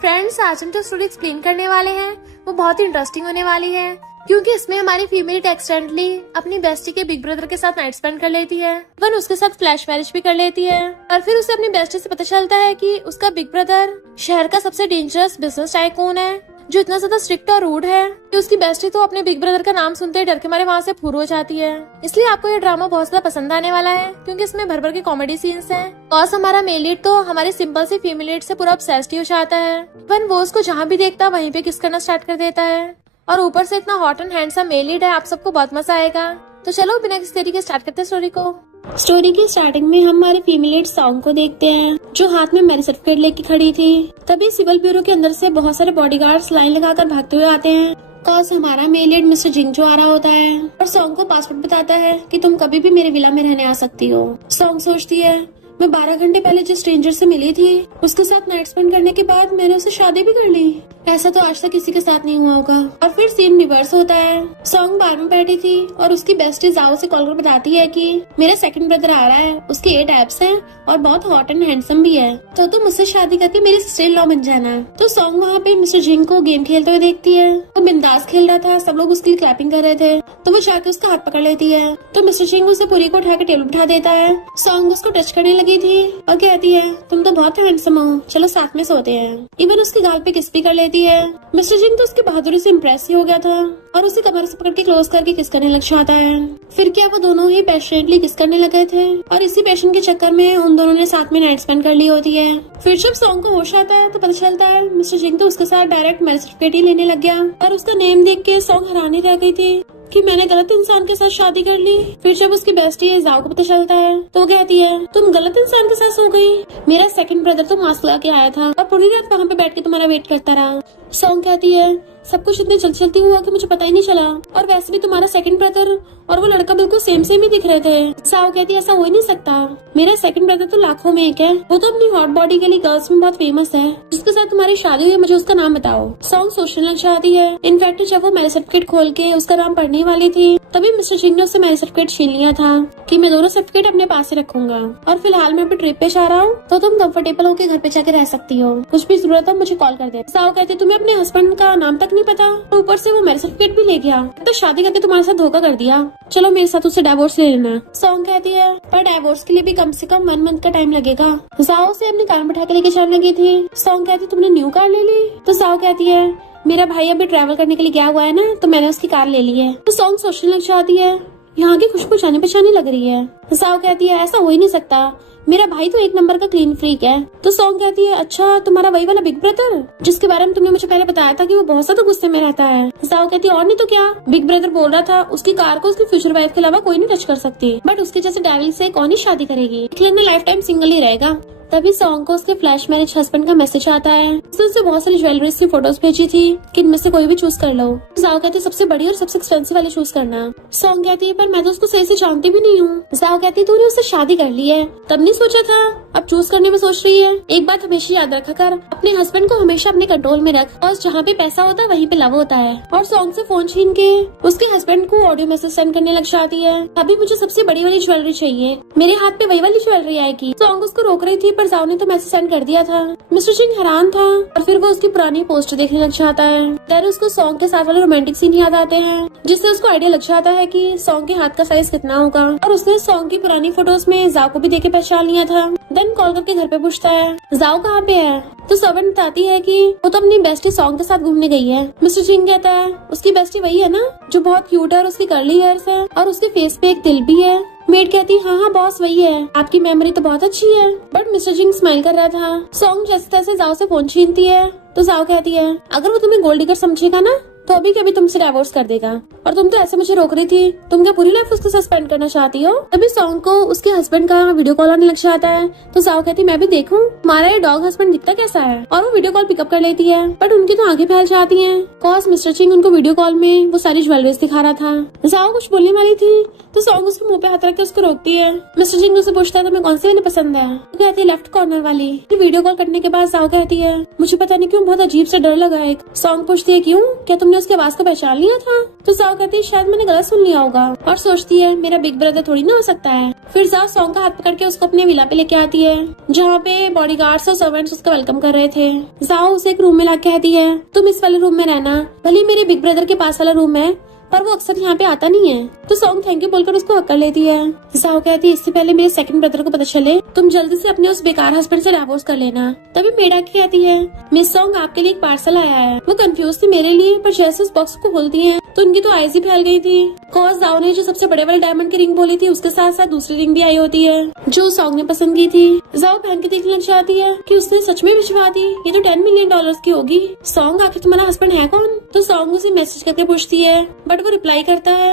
Friends, आज हम जो स्टोरी एक्सप्लेन करने वाले हैं वो बहुत ही इंटरेस्टिंग होने वाली है, क्योंकि इसमें हमारी फीमेल एक्सीडेंटली अपनी बेस्टी के बिग ब्रदर के साथ नाइट स्पेंड कर लेती है। वन उसके साथ फ्लैश मैरिज भी कर लेती है और फिर उसे अपनी बेस्टी से पता चलता है कि उसका बिग ब्रदर शहर का सबसे डेंजरस बिजनेस टाइकून है, जो इतना ज्यादा स्ट्रिक्ट और रूड है कि उसकी बेस्टी तो अपने बिग ब्रदर का नाम सुनते ही डर के मारे वहाँ से फुर हो जाती है। इसलिए आपको ये ड्रामा बहुत ज्यादा पसंद आने वाला है, क्योंकि इसमें भर भर के कॉमेडी सीन्स हैं। और हमारा मेल लीड तो हमारी सिंपल सी फीमेल लीड से पूरा ऑब्सेस्ड हो जाता है। वन वो उसको जहाँ भी देखता है वहीं पे किस करना स्टार्ट कर देता है, और ऊपर से इतना hot and handsome male lead है, आप सबको बहुत मजा आएगा। तो चलो बिना किसी तरीके स्टार्ट करते हैं स्टोरी को। स्टोरी की स्टार्टिंग में हम हमारे फीमेल लीड सॉन्ग को देखते हैं, जो हाथ में मैरिज सर्टिफिकेट लेके खड़ी थी। तभी सिविल ब्यूरो के अंदर से बहुत सारे बॉडीगार्ड्स लाइन लगाकर भागते हुए आते हैं। कॉज हमारा मेल लीड मिस्टर जिंगजो आ रहा होता है और सॉन्ग को पासपोर्ट बताता है कि तुम कभी भी मेरे विला में रहने आ सकती हो। सॉन्ग सोचती है, मैं 12 घंटे पहले जिस स्ट्रेंजर से मिली थी उसके साथ नाइट स्पेंड करने के बाद मैंने उसे शादी भी कर ली। ऐसा तो आज तक किसी के साथ नहीं हुआ होगा। और फिर सीन रिवर्स होता है। सॉन्ग बार में बैठी थी और उसकी बेस्टी जाओ से कॉल कर बताती है कि मेरा सेकंड ब्रदर आ रहा है, उसके 8 एब्स हैं और बहुत हॉट एंड हैंडसम भी है, तो तुम मुझसे शादी करके मेरी सिस्टर इन लॉ बन जाना। तो सॉन्ग वहाँ पे मिस्टर जिंग को गेम खेलते हुए देखती है। वो बिंदास खेल रहा था, सब लोग उसके लिए क्लैपिंग कर रहे थे, तो वो जाके उसका हाथ पकड़ लेती है। तो मिस्टर जिंग उसे पूरी को उठा के टेबल उठा देता है। सॉन्ग उसको टच करने लगी थी और कहती है, तुम तो बहुत हैंडसम हो, चलो साथ में सोते हैं। इवन उसकी गाल पे किस भी कर लेती है। मिस्टर जिंग तो उसकी बहादुरी से इम्प्रेस ही हो गया था और उसे कमर से पकड़ के क्लोज करके किस करने लग जाता है। फिर क्या वो दोनों ही पैशनेटली किस करने लगे थे और इसी पैशन के चक्कर में उन दोनों ने साथ में नाइट स्पेंड कर ली होती है। फिर जब सॉन्ग को होश आता है तो पता चलता है मिस्टर जिंग तो उसके साथ डायरेक्ट मैरिज सर्टिफिकेट ही लेने लग गया। और उसका नेम देख के सॉन्ग हैरानी रह गई थी कि मैंने गलत इंसान के साथ शादी कर ली। फिर जब उसकी बेस्टी है जाओ को पता चलता है तो वो कहती है, तुम गलत इंसान के साथ सो गई। मेरा सेकंड ब्रदर तो मास्क लगा के आया था और पूरी रात वहाँ पे बैठ के तुम्हारा वेट करता रहा। सॉन्ग कहती है, सब कुछ इतनी जल्दी जल्दी हुआ कि मुझे पता ही नहीं चला, और वैसे भी तुम्हारा सेकंड ब्रदर और वो लड़का बिल्कुल सेम सेम ही दिख रहे थे। साओ कहती है, ऐसा हो ही नहीं सकता, मेरा सेकंड ब्रदर तो लाखों में एक है, वो तो अपनी हॉट बॉडी के लिए गर्ल्स में बहुत फेमस है, जिसके साथ तुम्हारी शादी हुई है, मुझे उसका नाम बताओ। सॉन्ग सोचने लग जाती है। इनफैक्ट जब वो मैरिज सर्टिफिकेट खोल के उसका नाम पढ़ने वाली थी तभी मिस्टर जिंग ने उससे मैरिज सर्टिफिकेट छीन लिया था कि मैं दोनों सर्टिफिकेट अपने पास ही रखूंगा, और फिलहाल मैं अपनी ट्रिप पे जा रहा हूँ, तो तुम कंफर्टेबल होकर घर पे जाके रह सकती हो, कुछ भी जरूरत हो मुझे कॉल कर दे। साओ कहती है, तुम्हें अपने हस्बैंड का नाम तक नहीं पता, ऊपर से वो मैरिज सर्टिफिकेट भी ले गया, तो शादी करके तुम्हारे साथ धोखा कर दिया, चलो मेरे साथ उससे डिवोर्स ले लेना। सॉन्ग कहती है, पर डिवोर्स के लिए भी कम से कम 1 मंथ का टाइम लगेगा। जाओ से अपनी कार बैठा के लेके जाने लगी थी। सॉन्ग कहती, तुमने न्यू कार ले ली? तो साओ कहती है, मेरा भाई अभी ट्रैवल करने के लिए गया हुआ है ना, तो मैंने उसकी कार ले ली है। तो सॉन्ग सोचने लग जाती है, यहाँ की खुशबू जाने पहचानी लग रही है। तो साओ कहती है, ऐसा हो ही नहीं सकता, मेरा भाई तो 1 नंबर का क्लीन फ्रीक है। तो सॉन्ग कहती है, अच्छा तुम्हारा वही वाला बिग ब्रदर जिसके बारे में तुमने मुझे पहले बताया था कि वो बहुत ज्यादा गुस्से में रहता है। साओ कहती है, और नहीं तो क्या, बिग ब्रदर बोल रहा था उसकी कार को उसकी फ्यूचर वाइफ के अलावा कोई नहीं टच कर सकती, बट उसके जैसे डेविल से कौन ही शादी करेगी, इसलिए लाइफ टाइम सिंगल ही रहेगा। तभी सॉन्ग को उसके फ्लैश मैरिज हस्बैंड का मैसेज आता है। उसने उसे बहुत सारी ज्वेलरीज की फोटोज भेजी थी कि इनमें से कोई भी चूज कर लो। जाओ कहती है, सबसे बड़ी और सबसे एक्सपेंसिव वाली चूज करना। सॉन्ग कहती है, पर मैं तो उसको सही से जानती भी नहीं हूँ। जाओ कहती है, तूने उससे शादी कर ली है, तब नहीं सोचा था, अब चूज करने में सोच रही है। एक बात हमेशा याद रखा कर, अपने हस्बैंड को हमेशा अपने कंट्रोल में रख, और जहाँ पे पैसा होता है वहीं पे लव होता है। और सॉन्ग से फोन छीन के उसके हस्बैंड को ऑडियो मैसेज सेंड करने लग जाती है, अभी मुझे सबसे बड़ी वाली ज्वेलरी चाहिए, मेरे हाथ पे वही वाली ज्वेलरी आएगी। सॉन्ग उसको रोक रही थी पर जाओ ने तो मैसेज कर दिया था। मिस्टर जिंग हैरान था और फिर वो उसकी पुरानी पोस्ट देखने लग जाता है। देन उसको सॉन्ग के साथ वाले रोमांटिक सीन याद आते हैं, जिससे उसको आइडिया लग जाता है कि सॉन्ग के हाथ का साइज कितना होगा, और उसने सॉन्ग की पुरानी फोटोज में जाओ को भी देख के पहचान लिया था। देन कॉल करके घर पे पूछता है, जाओ कहाँ पे है? तो सर्वेंट बताती है कि वो तो अपनी बेस्टी सॉन्ग के साथ घूमने गई है। मिस्टर जिंग कहता है, उसकी बेस्टी वही है ना जो बहुत क्यूट है और उसकी कर्ली हेयर्स है और उसके फेस पे एक दिल भी है। मेड कहती, हाँ हाँ बॉस वही है, आपकी मेमोरी तो बहुत अच्छी है। बट मिस्टर जिंग स्माइल कर रहा था। सॉन्ग जैसे तैसे जाओ से फोन छीनती है। तो जाओ कहती है, अगर वो तुम्हें गोल्ड डिगर समझेगा ना तो अभी कभी तुमसे डिवोर्स कर देगा, और तुम तो ऐसे मुझे रोक रही थी, तुम क्या पूरी लाइफ उसके साथ स्पेंड करना चाहती हो? तभी सॉन्ग को उसके हस्बैंड का वीडियो कॉल आने लग जाता है। तो जाओ कहती, मैं भी देखूं हमारा ये डॉग हस्बैंड दिखता कैसा है, और वो वीडियो कॉल पिकअप कर लेती है। बट उनकी तो आगे फैल जाती है, कॉज मिस्टर जिंग उनको वीडियो कॉल में वो सारी ज्वेलरीज दिखा रहा था। जाओ कुछ बोलने वाली थी तो सॉन्ग उसके मुंह पे हाथ रख के उसको रोकती है। मिस्टर जिंग उससे पूछता है, तुम्हें कौन सी वाली पसंद है? तो कहती है, लेफ्ट कॉर्नर वाली। वीडियो कॉल करने के बाद जाओ कहती है, मुझे पता नहीं क्यों बहुत अजीब से डर लगा एक। सॉन्ग पूछती है, क्यों, क्या तुमने उसकी आवाज को पहचान लिया था। तो जाओ कहती है शायद मैंने गलत सुन लिया होगा और सोचती है मेरा बिग ब्रदर थोड़ी ना हो सकता है। फिर जाओ सॉन्ग का हाथ पकड़ के उसको अपने विला पे लेके आती है जहाँ पे बॉडीगार्ड्स और सर्वेंट्स उसका वेलकम कर रहे थे। जाओ उसे एक रूम में ला कहती है तुम इस वाले रूम में रहना, भले मेरे बिग ब्रदर के पास वाला रूम है पर वो अक्सर यहाँ पे आता नहीं है। तो सॉन्ग थैंक यू बोलकर उसको हक कर लेती है। जाओ कहती है इससे पहले मेरे सेकंड ब्रदर को पता चले तुम जल्दी से अपने उस बेकार हस्बैंड से डिवोर्स कर लेना। तभी मेड आके कहती है मिस सॉन्ग आपके लिए एक पार्सल आया है। वो कंफ्यूज थी मेरे लिए पर जैसे उस बॉक्स को खोलती है तो उनकी तो आईज ही फैल गई थी। कॉज जाओ ने जो सबसे बड़े वाले डायमंड की रिंग बोली थी उसके साथ साथ दूसरी रिंग भी आई होती है जो सॉन्ग ने पसंद की थी। जाओ पहन के देखने लग जाती है कि उसने सच में भिजवा दी, ये तो $10 मिलियन की होगी। सॉन्ग आखिर तुम्हारा हस्बैंड है कौन? तो सॉन्ग उसे मैसेज करके पूछती है बट वो रिप्लाई करता है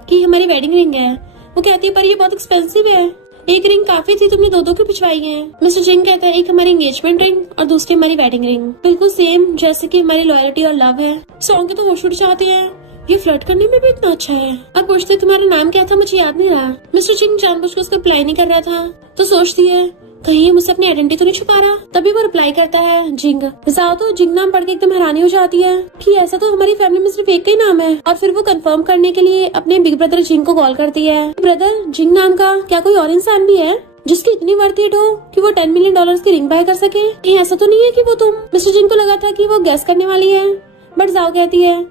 कि हमारी वेडिंग रिंग है। वो कहती है पर ये बहुत एक्सपेंसिव है, एक रिंग काफी थी, तुमने दो की भिजवाई है। मिस्टर जिंग कहता है एक हमारी एंगेजमेंट रिंग और दूसरी हमारी वेडिंग रिंग, बिल्कुल सेम जैसे कि हमारी लॉयल्टी और लव है। सॉन्ग के तो होश उड़ जाते हैं, ये फ्लर्ट करने में भी इतना अच्छा है। अब पूछते तुम्हारा नाम क्या था, मुझे याद नहीं रहा। मिस्टर जिंग जानबूझकर उसको रिप्लाई नहीं कर रहा था तो सोचती है कहीं मुझसे अपनी आइडेंटिटी तो नहीं छुपा रहा। तभी वो रिप्लाई करता है जिंग। जाओ तो जिंग नाम पढ़ के एकदम हैरानी हो जाती है कि ऐसा तो हमारी फैमिली में सिर्फ एक का ही नाम है। और फिर वो कंफर्म करने के लिए अपने बिग ब्रदर जिंग को कॉल करती है। ब्रदर जिंग नाम का क्या कोई और इंसान भी है जिसकी इतनी वर्थ इट हो कि वो $10 मिलियन की रिंग बाय कर सके? कहीं ऐसा तो नहीं है कि वो तुम? मिस्टर जिंग को लगा था कि वो गैस करने वाली है बट जाओ कहती है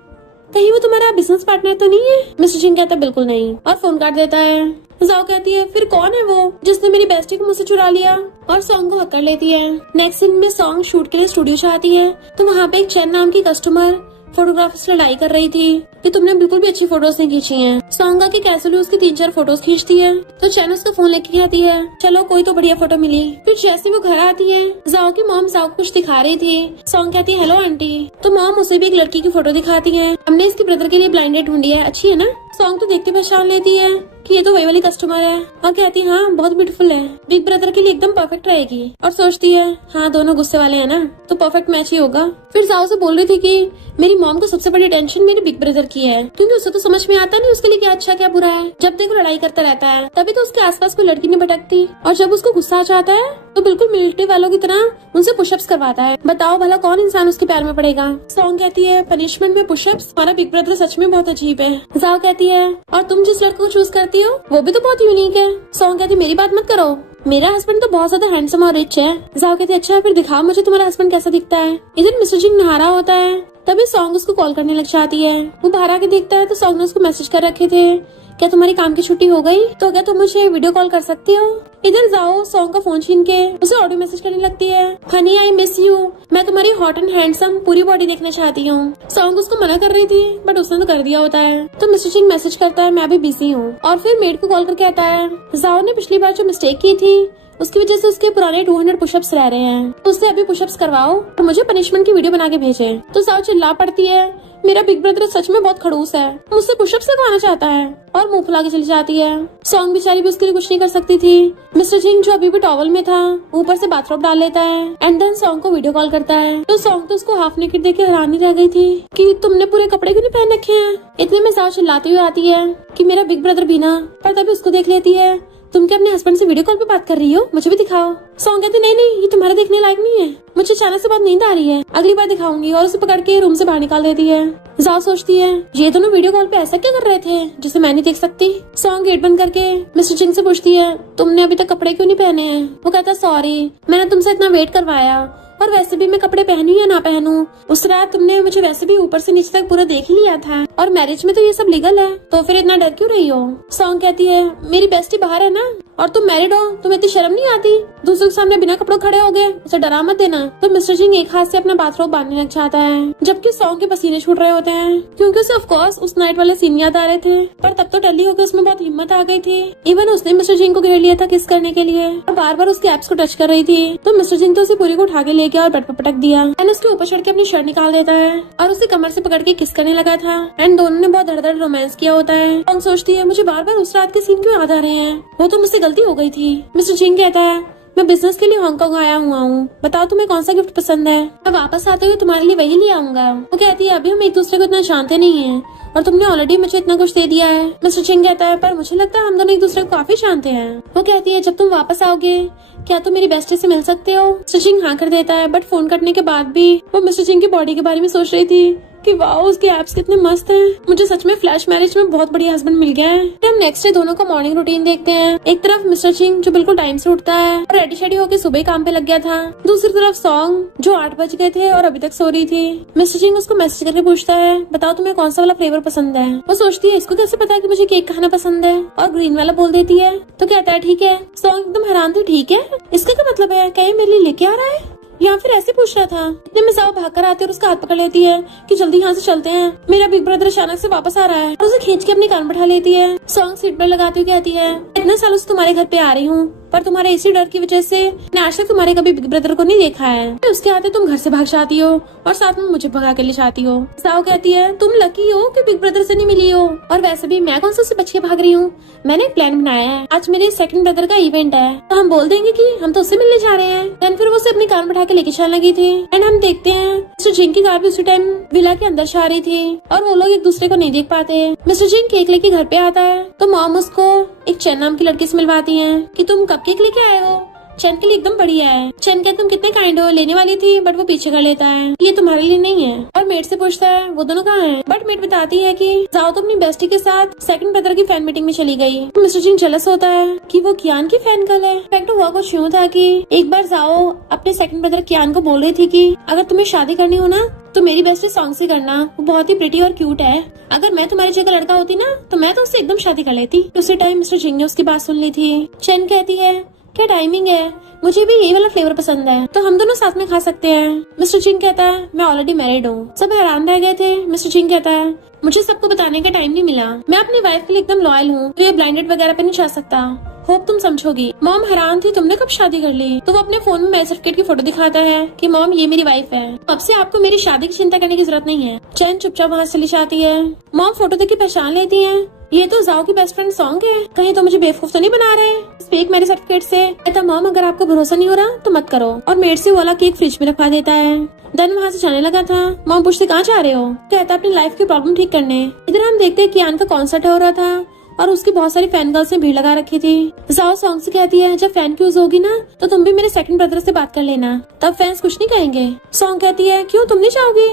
कहीं वो तुम्हारा बिजनेस पार्टनर तो नहीं है? मिस्टर जिंग कहता बिल्कुल नहीं और फोन काट देता है। जाओ कहती है फिर कौन है वो जिसने मेरी बेस्टी को मुझसे चुरा लिया, और सॉन्ग को हक कर लेती है। नेक्स्ट सीन में सॉन्ग शूट के लिए स्टूडियो जाती है तो वहाँ पे एक चैन नाम की कस्टमर फोटोग्राफर से लड़ाई कर रही थी कि तुमने बिल्कुल भी अच्छी फोटोज नहीं खींची हैं। सॉन्ग की कैजुअली उसकी 3-4 फोटोज खींचती है तो चैन उसका फोन लेके कहती है चलो कोई तो बढ़िया फोटो मिली। फिर जैसे वो घर आती है जाओ की मॉम जाओ को कुछ दिखा रही थी। सॉन्ग कहती है हेलो आंटी, तो मॉम उसे भी एक लड़की की फोटो दिखाती है, हमने इसके ब्रदर के लिए ब्लाइंड डेट ढूंढी है, अच्छी है ना? सॉन्ग तो देखते पहचान लेती है कि ये तो वही वाली कस्टमर है और कहती है हाँ बहुत ब्यूटीफुल है, बिग ब्रदर के लिए एकदम परफेक्ट रहेगी। और सोचती है हाँ दोनों गुस्से वाले हैं ना तो परफेक्ट मैच ही होगा। फिर जाओ से बोल रही थी कि मेरी मॉम को सबसे बड़ी टेंशन मेरे बिग ब्रदर की है क्योंकि उसे तो समझ में आता नहीं उसके लिए क्या अच्छा क्या बुरा है, जब देखो लड़ाई करता रहता है। तभी तो उसके आसपास कोई लड़की नहीं भटकती और जब उसको गुस्सा आ जाता है तो बिल्कुल मिलिट्री वालों की तरह उनसे पुशअप्स करवाता है। बताओ भला कौन इंसान उसके प्यार में पड़ेगा? सॉन्ग कहती है पनिशमेंट में पुशअप्स, हमारा बिग ब्रदर सच में बहुत अजीब है। जाओ कहती है और तुम जिस लड़के को चूज करती हो वो भी तो बहुत यूनिक है। सॉन्ग कहती है मेरी बात मत करो, मेरा हस्बैंड तो बहुत ज्यादा हैंडसम और रिच है। जाओ कहती है अच्छा फिर दिखाओ मुझे तुम्हारा हस्बैंड कैसा दिखता है। इधर मिस्टर जिंग नहा रहा होता है तभी सॉन्ग उसको कॉल करने लग जाती है। वो बाहर आके देखता है तो सॉन्ग ने उसको मैसेज कर रखे थे क्या तुम्हारी काम की छुट्टी हो गई तो क्या तुम मुझे वीडियो कॉल कर सकती हो? इधर जाओ सॉन्ग का फोन छीन के उसे ऑडियो मैसेज करने लगती है हनी आई मिस यू, मैं तुम्हारी हॉट एंड हैंडसम पूरी बॉडी देखना चाहती हूँ। सॉन्ग उसको मना कर रही थी बट उसने तो कर दिया होता है तो मिस्टर सिंह मैसेज करता है मैं अभी बिजी हूँ। और फिर मेड को कॉल करके कहता है जाओ ने पिछली बार जो मिस्टेक की थी उसकी वजह से उसके पुराने 200 पुशअप्स रह रहे हैं, उससे अभी पुशअप्स करवाओ तो मुझे पनिशमेंट की वीडियो बना के भेजे। तो जाओ चिल्ला पड़ती है मेरा बिग ब्रदर सच में बहुत खड़ूस है, मुझसे पुशअप्स करवाना चाहता है, और मुंह फुला के चली जाती है। सॉन्ग बेचारी भी उसके लिए कुछ नहीं कर सकती थी। मिस्टर जिंग जो अभी भी टॉवल में था ऊपर से बाथरोब डाल लेता है एंड देन सॉन्ग को वीडियो कॉल करता है। तो सॉन्ग तो उसको हाफ नेकेड देख के हैरानी रह गई थी कि तुमने पूरे कपड़े क्यों नहीं पहन रखे हैं। इतने में जाओ चिल्लाती हुई आती है कि मेरा बिग ब्रदर बीना, पर तभी उसको देख लेती है तुम क्या अपने हस्बैंड से वीडियो कॉल पे बात कर रही हो, मुझे भी दिखाओ। सॉन्ग कहती नहीं ये तुम्हारा देखने लायक नहीं है, मुझे अचानक से बहुत नींद आ रही है, अगली बार दिखाऊंगी, और उसे पकड़ के रूम से बाहर निकाल देती है। जाओ सोचती है ये दोनों वीडियो कॉल पे ऐसा क्या कर रहे थे जिसे मैं नहीं देख सकती। सॉन्ग गेट बंद करके मिस्टर जिंग से पूछती है तुमने अभी तक कपड़े क्यों नहीं पहने हैं। वो कहता है सॉरी मैंने तुमसे इतना वेट करवाया, और वैसे भी मैं कपड़े पहनूं या ना पहनूं, उस रात तुमने मुझे वैसे भी ऊपर से नीचे तक पूरा देख ही लिया था, और मैरिज में तो ये सब लीगल है, तो फिर इतना डर क्यों रही हो। सॉन्ग कहती है मेरी बेस्टी बाहर है ना, और तुम मैरिड हो, तुम्हें इतनी शर्म नहीं आती, दूसरों के सामने बिना कपड़ों खड़े हो गए, उसे डरा मत देना। तो मिस्टर जिंग एक हाथ से अपना बाथरोब बांधने लग जाता है, जबकि सॉन्ग के पसीने छूट रहे होते हैं क्योंकि उसे ऑफ कोर्स उस नाइट वाले सीन याद आ रहे थे, पर तब तो टल्ली होकर उसमें बहुत हिम्मत आ गई थी। इवन उसने मिस्टर जिंग को घेर लिया था किस करने के लिए, और बार बार उसके एब्स को टच कर रही थी। तो मिस्टर जिंग तो उसे पूरी को उठा के ले गया और बेड पर पटक दिया एंड उसके ऊपर चढ़ के अपनी शर्ट निकाल देता है और उसे कमर से पकड़ के किस करने लगा था एंड दोनों ने बहुत धड़-धड़ रोमांस किया होता है। सॉन्ग सोचती है मुझे बार बार उस रात के सीन क्यों याद आ रहे हैं, वो तो मुझसे गलती हो गई थी। मिस्टर जिंग कहता है मैं बिजनेस के लिए हांगकांग आया हुआ हूँ, बताओ तुम्हें कौन सा गिफ्ट पसंद है, मैं वापस आते हुए तुम्हारे लिए वही ले आऊंगा। वो कहती है अभी हम एक दूसरे को इतना जानते नहीं है और तुमने ऑलरेडी मुझे इतना कुछ दे दिया है। मिस्टर जिंग कहता है पर मुझे लगता है हम दोनों एक दूसरे को काफी जानते हैं। वो कहती है जब तुम वापस आओगे क्या तुम मेरी बेस्टी से मिल सकते हो। मिस्टर जिंग हाँ कर देता है, बट फोन कटने के बाद भी वो मिस्टर जिंग की बॉडी के बारे में सोच रही थी कि वाह उसके एब्स कितने मस्त हैं। मुझे सच में फ्लैश मैरिज में बहुत बढ़िया हस्बैंड मिल गया है। हम नेक्स्ट डे दोनों का मॉर्निंग रूटीन देखते हैं। एक तरफ मिस्टर चिंग जो बिल्कुल टाइम से उठता है और रेडी शेडी होकर सुबह काम पे लग गया था। दूसरी तरफ सॉन्ग जो 8 बज गए थे और अभी तक सो रही थी। मिस्टर चिंग उसको मैसेज करके पूछता है, बताओ तुम्हें कौन सा वाला फ्लेवर पसंद है। वो सोचती है इसको कैसे पता है कि मुझे केक खाना पसंद है, और ग्रीन वाला बोल देती है। तो कहता है ठीक है। सॉन्ग एकदम हैरान थी, ठीक है इसका क्या मतलब है, क्या ये मेरे लिए लेके आ रहा है या फिर ऐसे पूछ रहा था। इतने में जाओ भाग कर आती है और उसका हाथ पकड़ लेती है कि जल्दी यहाँ से चलते हैं, मेरा बिग ब्रदर अचानक से वापस आ रहा है। और उसे खींच के अपनी कान बैठा लेती है। सॉन्ग सीट बेल्ट लगाती हुई कहती है, इतने सालों से तुम्हारे घर पे आ रही हूँ, पर तुम्हारे इसी डर की वजह से मैंने आज तक तुम्हारे कभी बिग ब्रदर को नहीं देखा है। उसके आते तुम घर से भाग जाती हो और साथ में मुझे भगा के ले जाती हो। साओ कहती है, तुम लकी हो कि बिग ब्रदर से नहीं मिली हो, और वैसे भी मैं कौन सा उससे बच के भाग रही हूँ। मैंने एक प्लान बनाया है, आज मेरे सेकंड ब्रदर का इवेंट है, तो हम बोल देंगे कि हम तो उससे मिलने जा रहे हैं। देन फिर वो उसे अपनी कार बैठा के लेके चलने लगी थी। एंड हम देखते हैं मिस्टर जिंग की कार भी उसी टाइम विला के अंदर जा रही थी और वो लोग एक दूसरे को नहीं देख पाते। मिस्टर जिंग केक लेके घर पे आता है तो मॉम उसको एक चैन नाम की लड़की से मिलवाती है कि तुम कब केक लेके आए हो, चैन के लिए एकदम बढ़िया है। चैन कहते तुम कितने काइंड हो, लेने वाली थी बट वो पीछे कर लेता है, ये तुम्हारे लिए नहीं है। और मेट से पूछता है वो दोनों कहाँ हैं, बट मेट बताती है कि जाओ तो अपनी बेस्टी के साथ सेकंड ब्रदर की फैन मीटिंग में चली गई। तो मिस्टर जिंग जेलस होता है कि वो कियान की फैन गर्ल है। इनफैक्ट हुआ कुछ यूं था कि एक बार जाओ अपने सेकंड ब्रदर कियान को बोल रही थी कि अगर तुम्हें शादी करनी हो ना तो मेरी बेस्टी सॉन्ग से करना, वो बहुत ही प्रिटी और क्यूट है। अगर मैं तुम्हारी जगह लड़का होती ना तो मैं तो उससे एकदम शादी कर लेती। उसी टाइम मिस्टर जिंग ने उसकी बात सुन ली थी। चैन कहती है क्या टाइमिंग है, मुझे भी यही वाला फ्लेवर पसंद है, तो हम दोनों साथ में खा सकते हैं। मिस्टर जिंग कहता है मैं ऑलरेडी मैरिड हूँ। सब हैरान रह गए थे। मिस्टर जिंग कहता है मुझे सबको बताने का टाइम नहीं मिला, मैं अपनी वाइफ के लिए एकदम लॉयल हूँ, तो ये ब्लाइंडेड वगैरह पे नहीं जा सकता। होप तुम समझोगी। मॉम हैरान थी, तुमने कब शादी कर ली। तो वो अपने फोन में मैरिज सर्टिफिकेट की फोटो दिखाता है कि मॉम ये मेरी वाइफ है, अब से आपको मेरी शादी की चिंता करने की जरूरत नहीं है। चैन चुपचाप वहाँ चली जाती है। मॉम फोटो देख के पहचान लेती है, ये तो जाओ की बेस्ट फ्रेंड सॉन्ग है, कहीं तो मुझे बेवकूफ तो नहीं बना रहे फेक मैरिज सर्टिफिकेट से। कहता मॉम अगर आपको भरोसा नहीं हो रहा तो मत करो, और मेड से वाला केक फ्रिज में रखवा देता है। देन वहाँ से जाने लगा था। मॉम पूछते कहाँ जा रहे हो, कहता अपनी लाइफ की प्रॉब्लम ठीक करने। इधर हम देखते हैं कियान का कॉन्सर्ट हो रहा था और उसकी बहुत सारी फैन गर्ल्स ने भीड़ लगा रखी थी। जाओ सॉन्ग से कहती है जब फैन क्यूज होगी ना तो तुम भी मेरे सेकंड ब्रदर से बात कर लेना, तब फैंस कुछ नहीं कहेंगे। सॉन्ग कहती है क्यों तुम नहीं जाओगी।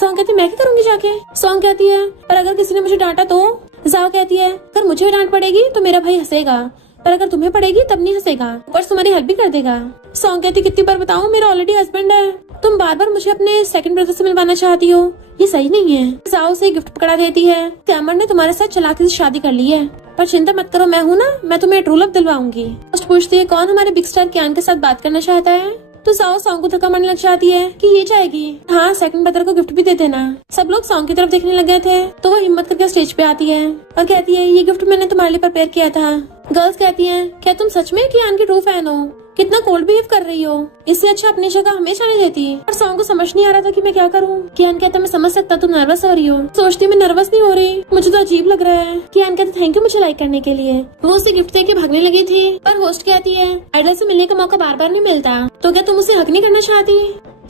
सॉन्ग कहती है मैं क्या करूंगी जाके। सॉन्ग कहती है पर अगर किसी ने मुझे डांटा तो। जाओ कहती है अगर मुझे डांट पड़ेगी तो मेरा भाई हंसेगा, पर अगर तुम्हें पड़ेगी तब नहीं हंसेगा, पर तुम्हारी हेल्प भी कर देगा। सॉन्ग कहती कितनी बार बताऊं मेरा ऑलरेडी हस्बैंड है, तुम बार बार मुझे अपने सेकंड ब्रदर से मिलवाना चाहती हो, ये सही नहीं है। जाओ से गिफ्ट पकड़ा देती है, कैमर ने तुम्हारे साथ चालाकी से शादी कर ली है, पर चिंता मत करो मैं हूँ ना, मैं तुम्हें ट्रू लव दिलवाऊंगी। फर्स्ट पूछती है कौन हमारे बिग स्टार कियान के साथ बात करना चाहता है। तो जाओ सॉन्ग को धक्का मारने लग जाती है कि ये जाएगी, हाँ सेकंड ब्रदर को गिफ्ट भी दे देना। सब लोग सॉन्ग की तरफ देखने लग गए थे तो वो हिम्मत करके स्टेज पे आती है और कहती है ये गिफ्ट मैंने तुम्हारे लिए प्रिपेयर किया था। गर्ल्स कहती हैं क्या तुम सच में कियान की ट्रू फैन हो, कितना कोल्ड बिहेव कर रही हो, इससे अच्छा अपनी जगह हमें जाने देती। पर सॉन्ग को समझ नहीं आ रहा था कि मैं क्या करूं। कियान कहता मैं समझ सकता तुम नर्वस हो रही हो। सोचती मैं नर्वस नहीं हो रही, मुझे तो अजीब लग रहा है। कियान कहते थैंक यू मुझे लाइक करने के लिए। वो उसे गिफ्ट देके भागने लगी थी, पर होस्ट कहती है आइडल से मिलने का मौका बार बार नहीं मिलता, तो क्या तुम उसे हक नहीं करना चाहती।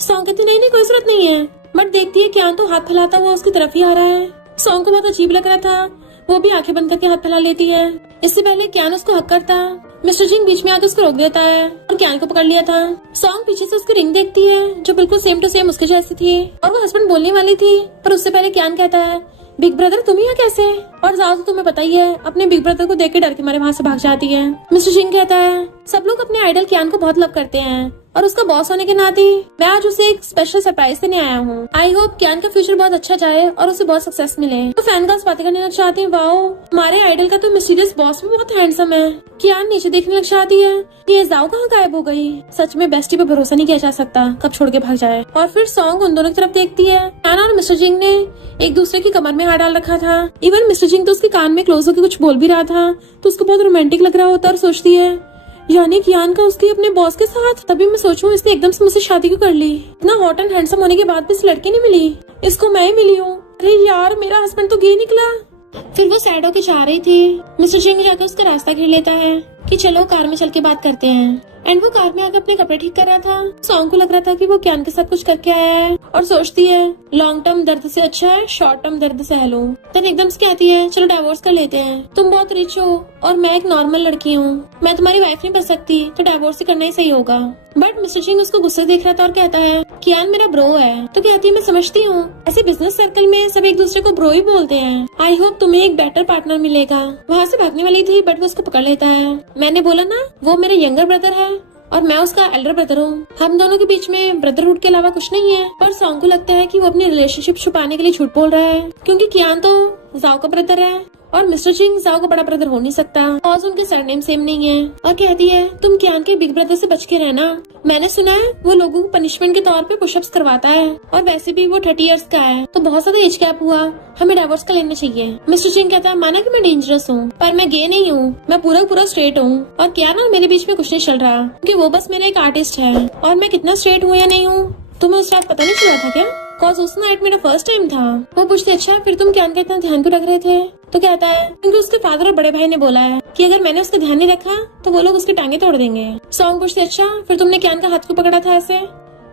सॉन्ग कहती नहीं कोई जरूरत नहीं है, बट देखती है कियान तो हाथ फैलाता हुआ उसकी तरफ ही आ रहा है। सॉन्ग को बहुत अजीब लग रहा था, वो भी आंखें बंद करके हाथ फैला लेती है। इससे पहले कियान उसको हक करता, मिस्टर जिंग बीच में आके उसको रोक देता है और कियान को पकड़ लिया था। सॉन्ग पीछे से उसकी रिंग देखती है जो बिल्कुल सेम टू सेम उसके जैसी थी, और वो हस्बैंड बोलने वाली थी, पर उससे पहले कियान कहता है बिग ब्रदर तुम यहाँ कैसे। और ज्यादा तो तुम्हें पता ही है, अपने बिग ब्रदर को देख के डर के मारे वहाँ से भाग जाती है। मिस्टर जिंग कहता है सब लोग अपने आइडल कियान को बहुत लव करते हैं, और उसका बॉस होने के नाते मैं आज उसे एक स्पेशल सरप्राइज देने आया हूँ। आई होप कियान का फ्यूचर बहुत अच्छा जाए और उसे बहुत सक्सेस मिले। तो फैन गर्ल्स बातें करने लग जाती हैं, वाओ हमारे आइडल का तो मिस्टीरियस बॉस भी बहुत हैंडसम है। कियान नीचे देखने लग जाती है कि ये जाओ कहाँ गायब हो गई। सच में बेस्टी पे भरोसा नहीं किया जा सकता, कब छोड़ के भाग जाए। और फिर सॉन्ग उन दोनों की तरफ देखती है। कियान और मिस्टर जिंग ने एक दूसरे की कमर में हाथ डाल रखा था। इवन मिस्टर जिंग तो उसके कान में क्लोज होकर कुछ बोल भी रहा था, तो उसको बहुत रोमांटिक लग रहा होता और सोचती है यानी कियान का उसकी अपने बॉस के साथ। तभी मैं सोचूं इसने एकदम से मुझसे शादी क्यों कर ली, इतना हॉट एंड हैंडसम होने के बाद भी इस लड़की नहीं मिली, इसको मैं ही मिली हूँ। अरे यार मेरा हस्बैंड तो गे निकला। फिर वो सैड होके जा रही थी। मिस्टर जिंग जाकर उसका रास्ता घेर लेता है कि चलो कार में चल के बात करते हैं। एंड वो कार में आके अपने कपड़े ठीक कर रहा था। सॉन्ग को लग रहा था कि वो कियान के साथ कुछ करके आया है और सोचती है लॉन्ग टर्म दर्द से अच्छा है शॉर्ट टर्म दर्द सह लो। देन एकदम से कहती है चलो डिवोर्स कर लेते हैं, तुम बहुत रिच हो और मैं एक नॉर्मल लड़की हूँ, मैं तुम्हारी वाइफ नहीं बन सकती, तो डिवोर्स ही करना ही सही होगा। बट मिस्टर सिंह उसको गुस्से देख रहा था और कहता है कियान मेरा ब्रो है। तो कहती है मैं समझती हूँ, ऐसे बिजनेस सर्कल में सब एक दूसरे को ब्रो ही बोलते हैं, आई होप तुम्हें एक बेटर पार्टनर मिलेगा। वहाँ से भागने वाली थी बट वो उसको पकड़ लेता है। मैंने बोला ना वो मेरा यंगर ब्रदर है और मैं उसका एल्डर ब्रदर हूँ, हम दोनों के बीच में ब्रदरहुड के अलावा कुछ नहीं है। पर सॉन्ग को लगता है कि वो अपनी रिलेशनशिप छुपाने के लिए झूठ बोल रहा है, क्योंकि कियान तो जाओ का ब्रदर है और मिस्टर सिंह जाओ का बड़ा ब्रदर हो नहीं सकता और उनके सरनेम सेम नहीं है। और कहती है तुम कियान के बिग ब्रदर से बच के रहना, मैंने सुना है वो लोगों को पनिशमेंट के तौर पे पुशअप्स करवाता है और वैसे भी वो 30 इयर्स का है, तो बहुत ज्यादा एज गैप हुआ, हमें डिवोर्स कर लेना चाहिए। मिस्टर सिंह कहता है माना कि मैं डेंजरस हूँ पर मैं गे नहीं हूँ, मैं पूरा स्ट्रेट हूँ और कियान और मेरे बीच में कुछ नहीं चल रहा, क्योंकि वो बस मेरा एक आर्टिस्ट है और मैं कितना स्ट्रेट हूँ या नहीं हूँ तुम्हें उस रात पता नहीं चला था क्या? कॉज उस नाइट मेरा फर्स्ट टाइम था। वो पूछते अच्छा फिर तुम कियान का इतना ध्यान क्यों रख रहे थे? तो कहता है क्योंकि उसके फादर और बड़े भाई ने बोला है कि अगर मैंने उसका ध्यान नहीं रखा तो वो लोग उसकी टांगे तोड़ देंगे। सॉन्ग पूछते अच्छा फिर तुमने कियान का हाथ को पकड़ा था ऐसे?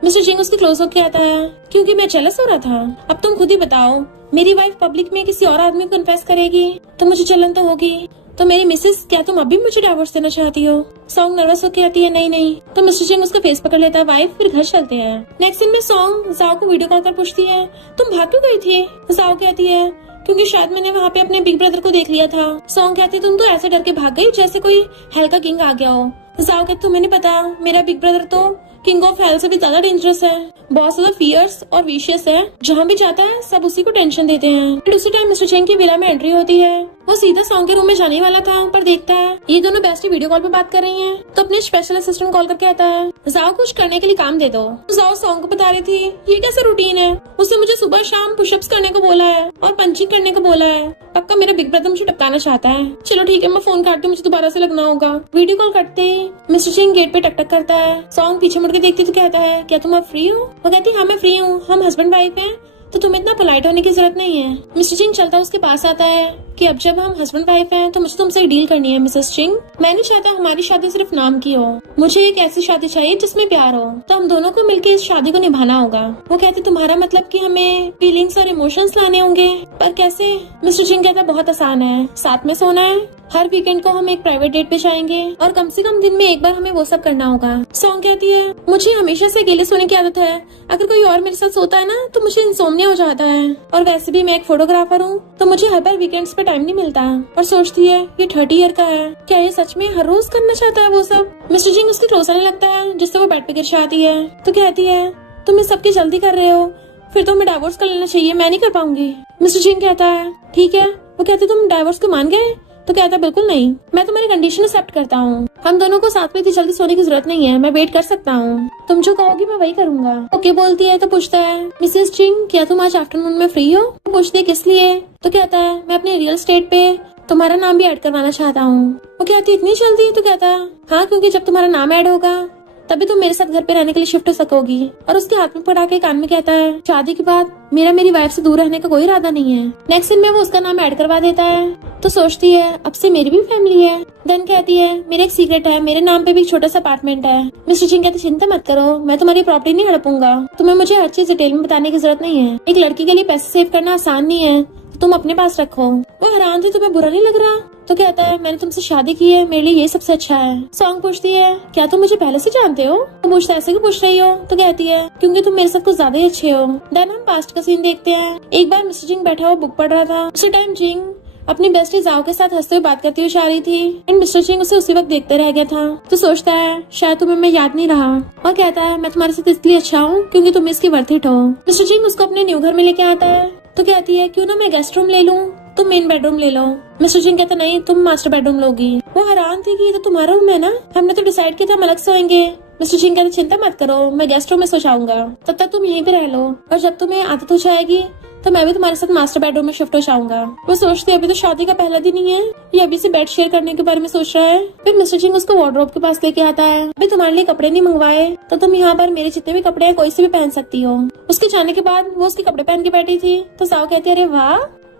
मिस्टर सिंह उसके क्लोज होकर आता है क्योंकि मैं जेलस हो रहा था। अब तुम खुद ही बताओ, मेरी वाइफ पब्लिक में किसी और आदमी को कन्फेस करेगी तो मुझे जलन तो होगी। तो मेरी मिसेस क्या तुम अभी मुझे डिवोर्स देना चाहती हो? सॉन्ग नर्वस होकर आती है नहीं। तो मिस्टर सिंह उसका फेस पकड़ लेता है वाइफ फिर घर चलते हैं। नेक्स्ट सीन में सॉन्ग जाओ को वीडियो कॉल कर पूछती है तुम भाग क्यों गई थी? जाओ कहती है क्योंकि शायद मैंने वहाँ पे अपने बिग ब्रदर को देख लिया था। सॉन्ग कहती है तुम तो ऐसे डर के भाग गई जैसे कोई हेल का किंग आ गया हो। जाओ कहती तुम्हें नहीं पता मेरा बिग ब्रदर तो किंग ऑफ हेल से भी ज्यादा डेंजरस है, बहुत ज्यादा फियर्स और विशियस है, जहाँ भी जाता है सब उसी को टेंशन देते हैं। फिर उसी टाइम मिस्टर सिंह की विला में एंट्री होती है। वो सीधा सॉन्ग के रूम में जाने वाला था पर देखता है ये दोनों बेस्टी वीडियो कॉल पे बात कर रही हैं, तो अपने स्पेशल असिस्टेंट कॉल करके कहता है जाओ कुछ करने के लिए काम दे दो। जाओ सॉन्ग को बता रही थी ये कैसा रूटीन है, उसने मुझे सुबह शाम पुशअप्स करने को बोला है और पंचिंग करने को बोला है, पक्का मेरा बिग ब्रदर मुझे टपकाना चाहता है। चलो ठीक है मैं फोन काटती हूँ, मुझे दोबारा से लगना होगा। वीडियो कॉल करते ही मिस्टर सिंह गेट पे टक करता है। सॉन्ग पीछे मुड़ के देखती तो कहता है क्या तुम अब फ्री हो? वो कहती हाँ मैं फ्री हूँ, हम हस्बैंड वाइफ हैं तो तुम्हें इतना पोलाइट होने की जरूरत नहीं है। मिस्टर सिंह चलता उसके पास आता है कि अब जब हम हस्बैंड वाइफ हैं तो मुझे तुमसे डील करनी है मिसेस सिंह। मैं नहीं चाहता हमारी शादी सिर्फ नाम की हो, मुझे एक ऐसी शादी चाहिए जिसमें प्यार हो, तो हम दोनों को मिलकर इस शादी को निभाना होगा। वो कहते तुम्हारा मतलब कि हमें फीलिंग्स और इमोशंस लाने होंगे, पर कैसे? मिस्टर सिंह कहता बहुत आसान है, साथ में सोना है, हर वीकेंड को हम एक प्राइवेट डेट पे जाएंगे और कम से कम दिन में एक बार हमें वो सब करना होगा। सॉन्ग कहती है मुझे हमेशा से अकेले सोने की आदत है, अगर कोई और मेरे साथ सोता है ना तो मुझे इंसोम्निया हो जाता है, और वैसे भी मैं एक फोटोग्राफर हूँ तो मुझे हर बार वीकेंड्स पे टाइम नहीं मिलता। और सोचती है ये 30 ईयर का है, क्या ये सच में हर रोज करना चाहता है वो सब? मिस्टर सिंह उसके क्लोज आने लगता है जिससे वो बेड पे गिर जाती है। तो कहती है तुम ये सबकी जल्दी कर रहे हो, फिर तो हमें डाइवोर्स कर लेना चाहिए, मैं नहीं कर पाऊंगी। मिस्टर सिंह कहता है ठीक है। वो कहते तुम डाइवोर्स को मान गए? तो कहता बिल्कुल नहीं, मैं तुम्हारी कंडीशन एक्सेप्ट करता हूँ, हम दोनों को साथ में इतनी जल्दी सोने की जरूरत नहीं है, मैं वेट कर सकता हूँ, तुम जो कहोगी मैं वही करूंगा। ओके बोलती है। तो पूछता है मिसेस सिंह क्या तुम आज आफ्टरनून में फ्री हो? तो पूछती है किस लिए? तो कहता है मैं अपने रियल एस्टेट पे तुम्हारा नाम भी ऐड करवाना चाहता हूँ। वो कहती इतनी जल्दी? तो कहता है हाँ क्योंकि जब तुम्हारा नाम ऐड होगा तभी तुम मेरे साथ घर पे रहने के लिए शिफ्ट हो सकोगी। और उसके हाथ में पड़ा के कान में कहता है शादी के बाद मेरी वाइफ से दूर रहने का कोई इरादा नहीं है। नेक्स्ट दिन में वो उसका नाम ऐड करवा देता है। तो सोचती है अब से मेरी भी फैमिली है। देन कहती है मेरा एक सीक्रेट है, मेरे नाम पे भी एक छोटा सा अपार्टमेंट है। मिस्टर सिंह कहते चिंता मत करो, मैं तुम्हारी प्रॉपर्टी नहीं हड़पूंगा, तुम्हें मुझे हर चीज डिटेल में बताने की जरूरत नहीं है, एक लड़की के लिए पैसे सेव करना आसान नहीं है, तुम अपने पास रखो। वो हैरान थी तुम्हें बुरा नहीं लग रहा? तो कहता है मैंने तुमसे शादी की है, मेरे लिए ये सबसे अच्छा है। सॉन्ग पूछती है क्या तुम मुझे पहले से जानते हो? तो पूछता ऐसे क्यों पूछ रही हो? तो कहती है क्योंकि तुम मेरे साथ कुछ ज्यादा ही अच्छे हो। देन हम पास्ट का सीन देखते हैं। एक बार मिस्टर जिंग बैठा हुआ बुक पढ़ रहा था। उसी टाइम जिंग अपनी बेस्टी जाओ के साथ हंसते हुए बात करती हुई जा रही थी एंड मिस्टर सिंह उसे उसी वक्त देखते रह गया था। तो सोचता है शायद तुम्हें मैं याद नहीं रहा, और कहता है मैं तुम्हारे साथ इसलिए अच्छा हूँ क्योंकि तुम इसकी वर्थ इट हो। मिस्टर सिंह उसको अपने न्यू घर में लेके आता है। तो कहती है क्यों ना मैं गेस्ट रूम ले लूँ, तुम मेन बेडरूम ले लो। मिस्टर सिंह कहता नहीं तुम मास्टर बेडरूम लोगी। वो हैरान थी कि ये तो तुम्हारा रूम है ना, हमने तो डिसाइड किया था हम अलग सोएंगे। मिस्टर सिंह कहते चिंता मत करो, मैं गेस्ट रूम में सो जाऊंगा, तब तक तुम यहीं पे रह लो, और जब तुम्हें आदत हो जाएगी तो मैं भी तुम्हारे साथ मास्टर बेडरूम में शिफ्ट हो जाऊंगा। वो सोचती है अभी तो शादी का पहला दिन ही है, ये अभी से बेड शेयर करने के बारे में सोच रहा है। फिर मिस्टर सिंह उसको वार्डरोब के पास लेके आता है। अभी तुम्हारे लिए कपड़े नहीं मंगवाए तो तुम यहाँ पर मेरे जितने भी कपड़े हैं कोई से भी पहन सकती हो। उसके जाने के बाद वो उसके कपड़े पहन के बैठी थी। तो साव कहती है अरे वाह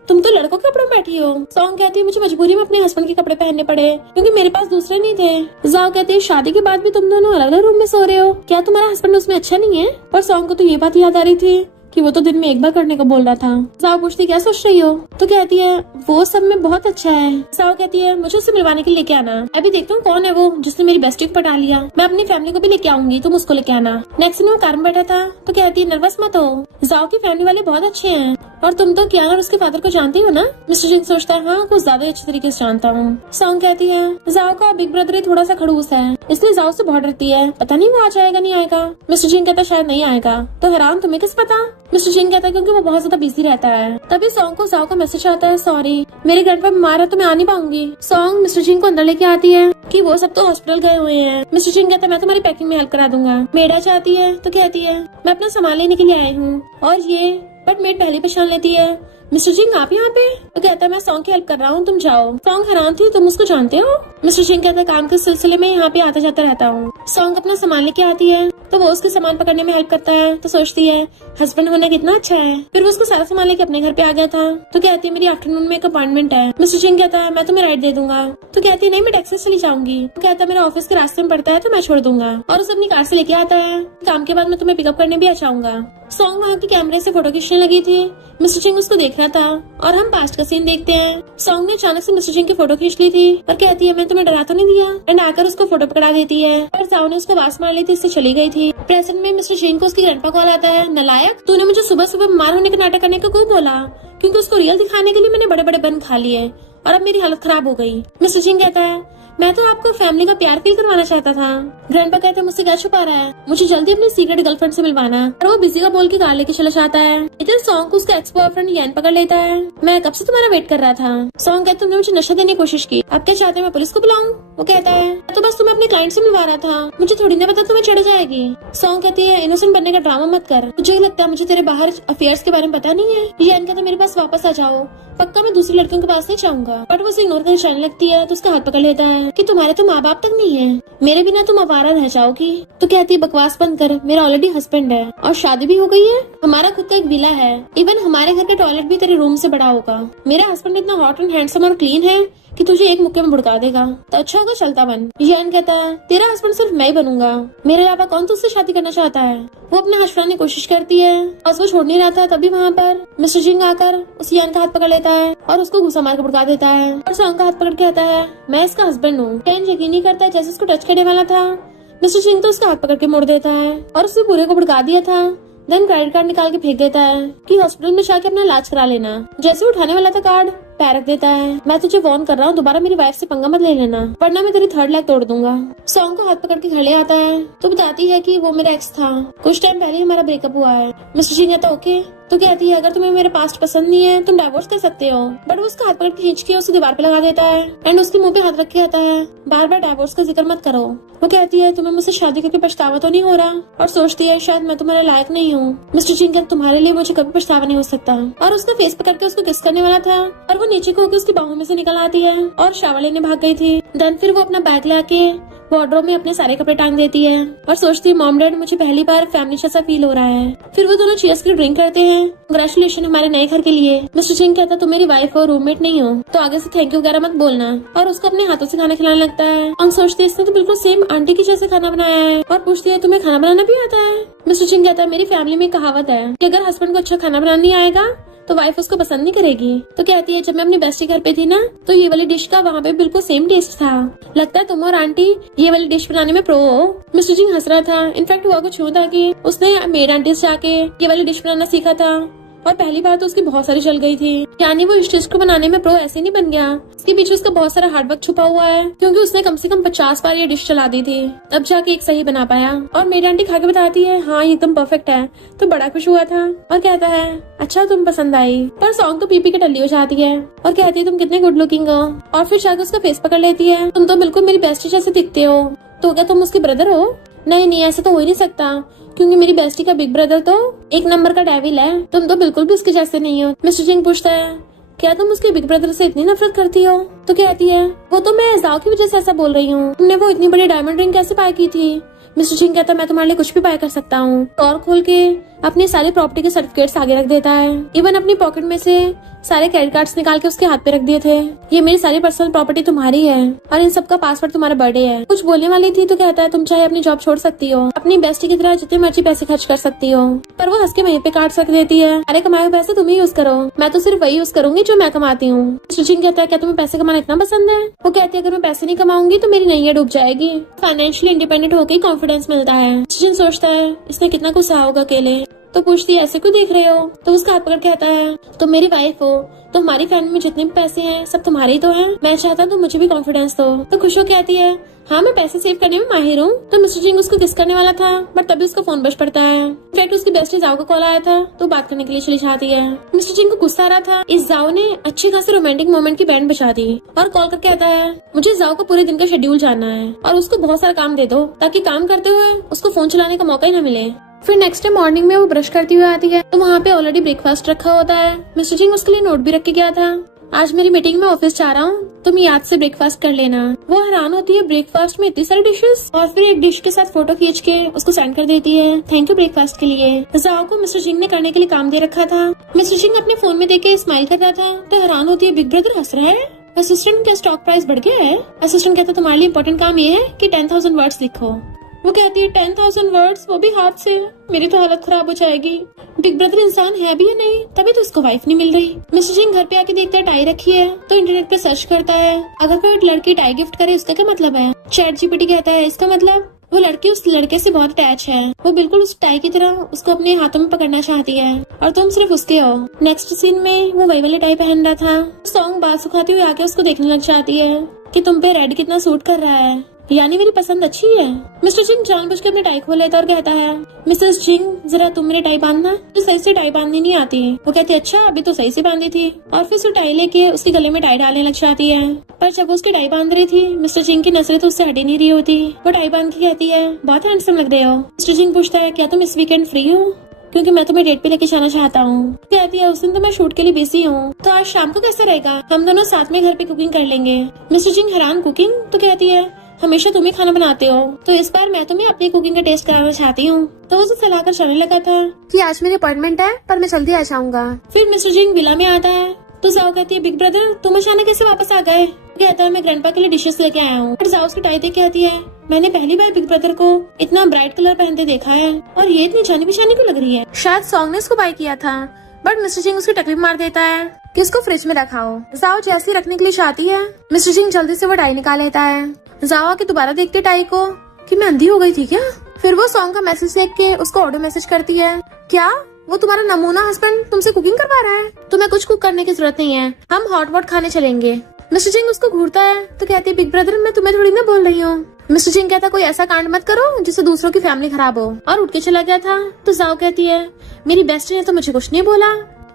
तुम तो लड़कों के कपड़ों में बैठी हो। सॉन्ग कहती है मुझे मजबूरी में अपने हस्बैंड के कपड़े पहनने पड़े क्योंकि मेरे पास दूसरे नहीं थे। जाओ कहती है शादी के बाद भी तुम दोनों अलग अलग रूम में सो रहे हो, क्या तुम्हारा हस्बैंड उसमें अच्छा नहीं है? पर सॉन्ग को तो ये बात याद आ रही थी कि वो तो दिन में एक बार करने को बोल रहा था। जाओ पूछती क्या सोच रही हो? तो कहती है वो सब में बहुत अच्छा है। जाओ कहती है मुझे उससे मिलवाने के लिए लेके आना। अभी देखता हूँ कौन है वो जिसने मेरी बेस्टी को पटा लिया। मैं अपनी फैमिली को भी लेके आऊंगी, तुम उसको लेके आना। नेक्स्ट दिन वो कार में बैठा था तो कहती है नर्वस मत हो, जाओ की फैमिली वाले बहुत अच्छे हैं और तुम तो कियान और उसके फादर को जानती हो ना? मिस्टर जिंग सोचता है हाँ कुछ ज्यादा अच्छे तरीके से जानता हूँ। सॉन्ग कहती है जाओ का बिग ब्रदर ही थोड़ा सा खड़ूस है, इसलिए जाओ से बहुत डरती है, पता नहीं वो आ जाएगा नहीं आएगा। मिस्टर जिंग कहता शायद नहीं आएगा। तो हैरान तुम्हें किस पता? मिस्टर जिंग कहता है क्योंकि वो बहुत ज्यादा बिजी रहता है। तभी सॉन्ग को जाओ का मैसेज आता है सॉरी मेरे ग्रैंडपा बीमार है तो मैं आ नहीं पाऊंगी। सॉन्ग मिस्टर जिंग को अंदर लेके आती है कि वो सब तो हॉस्पिटल गए हुए हैं। मिस्टर जिंग कहता है मैं तुम्हारी पैकिंग में हेल्प करा दूंगा। मेडा चाहती है तो कहती है मैं अपना सामान लेने के लिए आई हूँ और ये बट मेड पहले पहचान लेती है। मिस्टर जिंग आप यहाँ पे? तो कहता है मैं सॉन्ग की हेल्प कर रहा हूँ, तुम जाओ। सॉन्ग हैरान थी तुम उसको जानते हो? मिस्टर जिंग कहता है काम के सिलसिले में यहाँ पे आता जाता रहता हूँ। सॉन्ग अपना सामान लेके आती है तो वो उसके सामान पकड़ने में हेल्प करता है तो सोचती है हस्बैंड होना कितना अच्छा है। फिर वो उसको सारा सामान लेके अपने घर पे आ गया था तो कहती है मेरी आफ्टरनून में एक अपॉइंटमेंट है। मिस्टर जिंग कहता है मैं तुम्हें राइड दे दूंगा। तो कहती है नहीं मैं टैक्सी से चली जाऊंगी। तो कहता है मेरे ऑफिस के रास्ते में पड़ता है तो मैं छोड़ दूंगा और उसे अपनी कार से लेके आता है। काम के बाद मैं तुम्हें पिकअप करने भी आ जाऊंगा। सॉन्ग वहाँ के कैमरे से फोटो खींचने लगी थी। मिस्टर जिंग उसको देख रहा था और हम पास्ट का सीन देखते हैं। सॉन्ग ने अचानक से मिस्टर जिंग की फोटो खींच ली थी और कहती है मैं तुम्हें डरा तो नहीं दिया एंड आकर उसको फोटो पकड़ा देती है। पर जाओ ने उसको वास मार ली थी इससे चली गई थी। प्रेजेंट में मिस्टर जिंग को उसकी ग्रैंडपा कॉल आता है नलायक तूने मुझे सुबह सुबह बीमार होने का नाटक करने को क्यों बोला? क्योंकि उसको रियल दिखाने के लिए मैंने बड़े बड़े बन खा लिए और अब मेरी हालत खराब हो गई। मिस्टर जिंग कहता है मैं तो आपको फैमिली का प्यार फील करवाना चाहता था। ग्रैंडपा कहते हैं मुझसे क्या छुपा रहा है, मुझे जल्दी अपनी सीक्रेट गर्लफ्रेंड से मिलवाना। और वो बिजी का बोल के कार लेके चला जाता है। इधर सॉन्ग को उसका एक्स बॉयफ्रेंड यैन पकड़ लेता है। मैं कब से तुम्हारा वेट कर रहा था। सॉन्ग कहते तुमने मुझे नशा देने की कोशिश की, अब क्या चाहते हैं मैं पुलिस को बुलाऊं? वो कहता है तो बस तुम्हें अपने क्लाइंट से मिलवा रहा था, मुझे थोड़ी ना पता तुम्हें चढ़ जाएगी। सॉन्ग कहती है इनोसेंट बनने का ड्रामा मत कर, मुझे लगता है मुझे तेरे बाहर अफेयर्स के बारे में पता नहीं है। यैन कहता मेरे पास वापस आ जाओ, पक्का मैं दूसरी लड़कियों के पास नहीं जाऊंगा। बट वो उसे इग्नोर करने जाने लगती है तो उसका हाथ पकड़ लेता है कि तुम्हारे तो माँ बाप तक नहीं है, मेरे बिना तुम आवारा रह जाओगी। तो कहती है बकवास बंद कर, मेरा ऑलरेडी हस्बैंड है और शादी भी हो गई है, हमारा खुद का एक विला है, इवन हमारे घर का टॉयलेट भी तेरे रूम से बड़ा होगा। मेरा हस्बैंड इतना हॉट एंड हैंडसम और क्लीन है कि तुझे एक मुक्के में भुड़का देगा, तो अच्छा होगा चलता बन। यैन कहता है तेरा हस्बैंड सिर्फ मैं ही बनूंगा, मेरे अलावा कौन तुझसे शादी करना चाहता है। वो अपना हाथ छुड़ाने की कोशिश करती है और उसको छोड़ नहीं रहा था। तभी वहाँ पर मिस्टर जिंग आकर उस यैन का हाथ पकड़ लेता है और उसको घुसा मार के भुड़का देता है और सॉन्ग का हाथ पकड़ के कहता है मैं इसका हस्बैंड हूँ। यैन यकीन नहीं करता है, जैसे उसको टच करने वाला था मिस्टर जिंग तो उसका हाथ पकड़ के मोड़ देता है और उसने पूरे को भुड़का दिया था। देन क्रेडिट कार्ड निकाल के फेंक देता है कि हॉस्पिटल में जाके अपना इलाज करा लेना। जैसे उठाने वाला था कार्ड पैर रख देता है, मैं तुझे वार्न कर रहा हूँ दोबारा मेरी वाइफ से पंगा मत ले लेना वरना मैं तेरी थर्ड लेग तोड़ दूंगा। सॉन्ग को हाथ पकड़ के घर ले आता है तो बताती है कि वो मेरा एक्स था, कुछ टाइम पहले हमारा ब्रेकअप हुआ है। मिस्टर जिंग कहता ओके। तो कहती है अगर तुम्हें मेरे पास्ट पसंद नहीं है तुम डाइवोर्स कर सकते हो। बट वो उसका हाथ पकड़ के खींच के उसे दीवार पे लगा देता है एंड उसके मुंह पे हाथ रख के आता है बार बार डाइवोर्स का जिक्र मत करो। वो कहती है तुम्हें मुझसे शादी करके पछतावा तो नहीं हो रहा और सोचती है शायद मैं तुम्हारे लायक नहीं हूँ। मिस्टर जिंग कहता तुम्हारे लिए मुझे कभी पछतावा नहीं हो सकता और उसका फेस पकड़ के उसको किस करने वाला था और वो नीचे को होकर उसकी बाहों में से निकल आती है और शावर लेने भाग गई थी। देन फिर वो अपना बैग लाके वार्डरोब में अपने सारे कपड़े टांग देती है और सोचती है मॉम डैड मुझे पहली बार फैमिली जैसा फील हो रहा है। फिर वो दोनों चीयर्स की ड्रिंक करते हैं, कांग्रेचुलेशन हमारे नए घर के लिए। मिस्टर जिंग कहता तुम मेरी वाइफ और रूममेट नहीं हो तो आगे से थैंक यू वगैरह मत बोलना और उसको अपने हाथों से खाना खिलाने लगता है। और सोचती है इसने तो बिल्कुल सेम आंटी की जैसे खाना बनाया है और पूछती है तुम्हें खाना बनाना भी आता है। मिस्टर जिंग कहता है मेरी फैमिली में कहावत है कि अगर हस्बैंड को अच्छा खाना बनाना नहीं आएगा तो वाइफ उसको पसंद नहीं करेगी। तो कहती है जब मैं अपनी बेस्टी घर पे थी ना तो ये वाली डिश का वहाँ पे बिल्कुल सेम टेस्ट था, लगता है तुम और आंटी ये वाली डिश बनाने में प्रो हो। मिस्टर जिंग हंस रहा था, इनफैक्ट हुआ कुछ यूं था कि उसने मेड आंटी से जाके ये वाली डिश बनाना सीखा था और पहली बार तो उसकी बहुत सारी चल गई थी। यानी वो इस डिश को बनाने में प्रो ऐसे नहीं बन गया, इसके पीछे उसका बहुत सारा हार्डवर्क छुपा हुआ है क्योंकि उसने कम से कम 50 बार ये डिश चला दी थी तब जाके एक सही बना पाया। और मेरी आंटी खा के बताती है हाँ ये एकदम परफेक्ट है, तो बड़ा खुश हुआ था और कहता है अच्छा तुम पसंद आई। पर सॉन्ग तो पी के टल्ली हो जाती है और कहती है तुम कितने गुड लुकिंग हो और फिर जाकर उसका फेस पकड़ लेती है तुम तो बिल्कुल मेरी बेस्टी जैसे दिखते हो। तो क्या तुम उसके ब्रदर हो? नहीं ऐसा तो हो ही नहीं सकता क्योंकि मेरी बेस्टी का बिग ब्रदर तो एक नंबर का डेविल है, तुम तो बिल्कुल भी उसके जैसे नहीं हो। मिस्टर जिंग पूछता है क्या तुम उसके बिग ब्रदर से इतनी नफरत करती हो? तो कहती है वो तो मैं जाओ की वजह से ऐसा बोल रही हूँ, तुमने वो इतनी बड़ी डायमंड रिंग कैसे बाय की थी? मिस्टर जिंग कहता मैं तुम्हारे लिए कुछ भी बाय कर सकता हूँ। और खोल के अपनी सारी प्रॉपर्टी के सर्टिफिकेट्स आगे रख देता है। इवन अपनी पॉकेट में से सारे क्रेडिट कार्ड्स निकाल के उसके हाथ पे रख दिए थे। ये मेरी सारी पर्सनल प्रॉपर्टी तुम्हारी है और इन सब का पासवर्ड तुम्हारा बर्थडे है। कुछ बोलने वाली थी तो कहता है तुम चाहे अपनी जॉब छोड़ सकती हो, अपनी बेस्टी की तरह जितने मर्जी पैसे खर्च कर सकती हो। पर वो हंस के वहीं पे काट सक देती है, अरे कमाए हुए पैसे तुम ही यूज करो, मैं तो सिर्फ वही यूज करूंगी जो मैं कमाती हूँ। मिस्टर जिंग कहता है क्या तुम्हें पैसे कमाना इतना पसंद है? वो कहती है अगर मैं पैसे नहीं कमाऊंगी तो मेरी नैया डूब जाएगी। फाइनेंशियली इंडिपेंडेंट होकर कॉन्फिडेंस मिलता है। मिस्टर जिंग सोचता है इसने कितना कुछ सहा होगा अकेले। तो पूछती है ऐसे क्यों देख रहे हो? तो उसका हाथ पकड़ कहता है तुम मेरी वाइफ हो तो हमारी फैमिली में जितने भी पैसे हैं सब तुम्हारे ही तो हैं। मैं चाहता हूँ तुम मुझे भी कॉन्फिडेंस दो। तो खुशो कहती है हाँ मैं पैसे सेव करने में माहिर हूँ। तो मिस्टर जिंग उसको किस करने वाला था बट तभी उसका फोन बज पड़ता है। इनफैक्ट उसकी बेस्टी जाओ का कॉल आया था तो बात करने के लिए चली जाती है। मिस्टर जिंग को गुस्सा आ रहा था, इस जाओ ने अच्छी खासी रोमांटिक मोमेंट की बैंड बजा दी और कॉल करके कहता है मुझे जाओ को पूरे दिन का शेड्यूल जानना है और उसको बहुत सारा काम दे दो ताकि काम करते हुए उसको फोन चलाने का मौका ही न मिले। फिर नेक्स्ट डे मॉर्निंग में वो ब्रश करती हुई आती है तो वहाँ पे ऑलरेडी ब्रेकफास्ट रखा होता है। मिस्टर जिंग उसके लिए नोट भी रख के गया था, आज मेरी मीटिंग में ऑफिस जा रहा हूँ तुम याद से ब्रेकफास्ट कर लेना। वो हैरान होती है ब्रेकफास्ट में इतनी सारी डिशेस और फिर एक डिश के साथ फोटो खींच के उसको सेंड कर देती है थैंक यू ब्रेकफास्ट के लिए। जाओ को मिस्टर जिंग ने करने के लिए काम दे रखा था। मिस्टर जिंग अपने फोन में देख के स्माइल कर रहा था तो हैरान होती है बिग ब्रदर हंस रहा है, असिस्टेंट का स्टॉक प्राइस बढ़ गया है। असिस्टेंट कहता तुम्हारे लिए इम्पोर्टेंट काम ये है कि 10,000 वर्ड्स लिखो। वो कहती है 10,000 वर्ड्स वो भी हाथ से, मेरी तो हालत खराब हो जाएगी। बिग ब्रदर इंसान है भी या नहीं, तभी तो उसको वाइफ नहीं मिल रही। मिस्टर जिंग घर पे आके देखता है टाई रखी है तो इंटरनेट पे सर्च करता है अगर कोई लड़की टाई गिफ्ट करे उसका क्या मतलब है। चैट जीपीटी कहता है इसका मतलब वो लड़की उस लड़के से बहुत अटैच है, वो बिल्कुल उस टाई की तरह उसको अपने हाथों में पकड़ना चाहती है और तुम सिर्फ उसके हो। नेक्स्ट सीन में वो वही वाली टाई पहन रहा था। सॉन्ग बाल सुखाती हुई आके उसको देखने लग जाती है कि तुम पे रेड कितना सूट कर रहा है, यानी मेरी पसंद अच्छी है। मिस्टर जिंग जानबूझ के अपने टाई खोल लेता और कहता है मिसेस जिंग जरा तुम मेरी टाई बांधना, तो सही से टाई बांधनी नहीं आती। वो कहती है अच्छा अभी तो सही से बांधी थी और फिर उसे टाई लेके उसके गले में टाई डालने लग जाती है। पर जब वो उसकी टाई बांध रही थी मिस्टर जिंग की नजरें तो उससे हटी नहीं रही होती। वो टाई बांध के कहती है बहुत हैंडसम लग रहे हो। मिस्टर जिंग पूछता है क्या तुम इस वीकेंड फ्री हो, क्योंकि मैं तुम्हें डेट पे लेके जाना चाहता हूँ। कहती है उस दिन तो मैं शूट के लिए बिजी हूँ, तो आज शाम को कैसे रहेगा, हम दोनों साथ में घर पे कुकिंग कर लेंगे। मिस्टर जिंग हैरान कुकिंग? तो कहती है हमेशा तुम ही खाना बनाते हो तो इस बार मैं तुम्हें अपनी कुकिंग का टेस्ट कराना चाहती हूँ। तो वो सलाह कर चलने लगा था कि आज मेरी अपॉइंटमेंट है पर मैं जल्दी आ जाऊंगा। फिर मिस्टर जिंग विला में आता है तो जाओ कहती है बिग ब्रदर तुम अचानक कैसे वापस आ गए। कहता है मैं ग्रैंडपा के लिए डिशेस लेके आया हूँ। जाओ उसकी टाई देख कहती है मैंने पहली बार बिग ब्रदर को इतना ब्राइट कलर पहनते देखा है और ये इतनी जानी पहचानी क्यों लग रही है। शायद सॉन्ग ने इसको बाय किया था बट मिस्टर जिंग उसकी टकली मार देता है कि इसको फ्रिज में रखाओ। जाओ जैसे रखने के लिए चाहती है मिस्टर जिंग जल्दी से वो टाई निकाल लेता है। जाओ आके दोबारा देखते टाई को कि मैं अंधी हो गई थी क्या। फिर वो सॉन्ग का मैसेज देख के उसको ऑडियो मैसेज करती है क्या वो तुम्हारा नमूना हस्बैंड तुमसे कुकिंग करवा रहा है, तुम्हें कुछ कुक करने की जरूरत नहीं है, हम हॉट वॉट खाने चलेंगे। मिस्टर जिंग उसको घूरता है तो कहती है बिग ब्रदर मैं तुम्हें थोड़ी ना बोल रही हूँ। मिस्टर जिंग कहता कोई ऐसा कांड मत करो जिससे दूसरों की फैमिली खराब हो और उठ के चला गया था। तो जाओ कहती है मेरी बेस्ट ने तो मुझे कुछ नहीं बोला,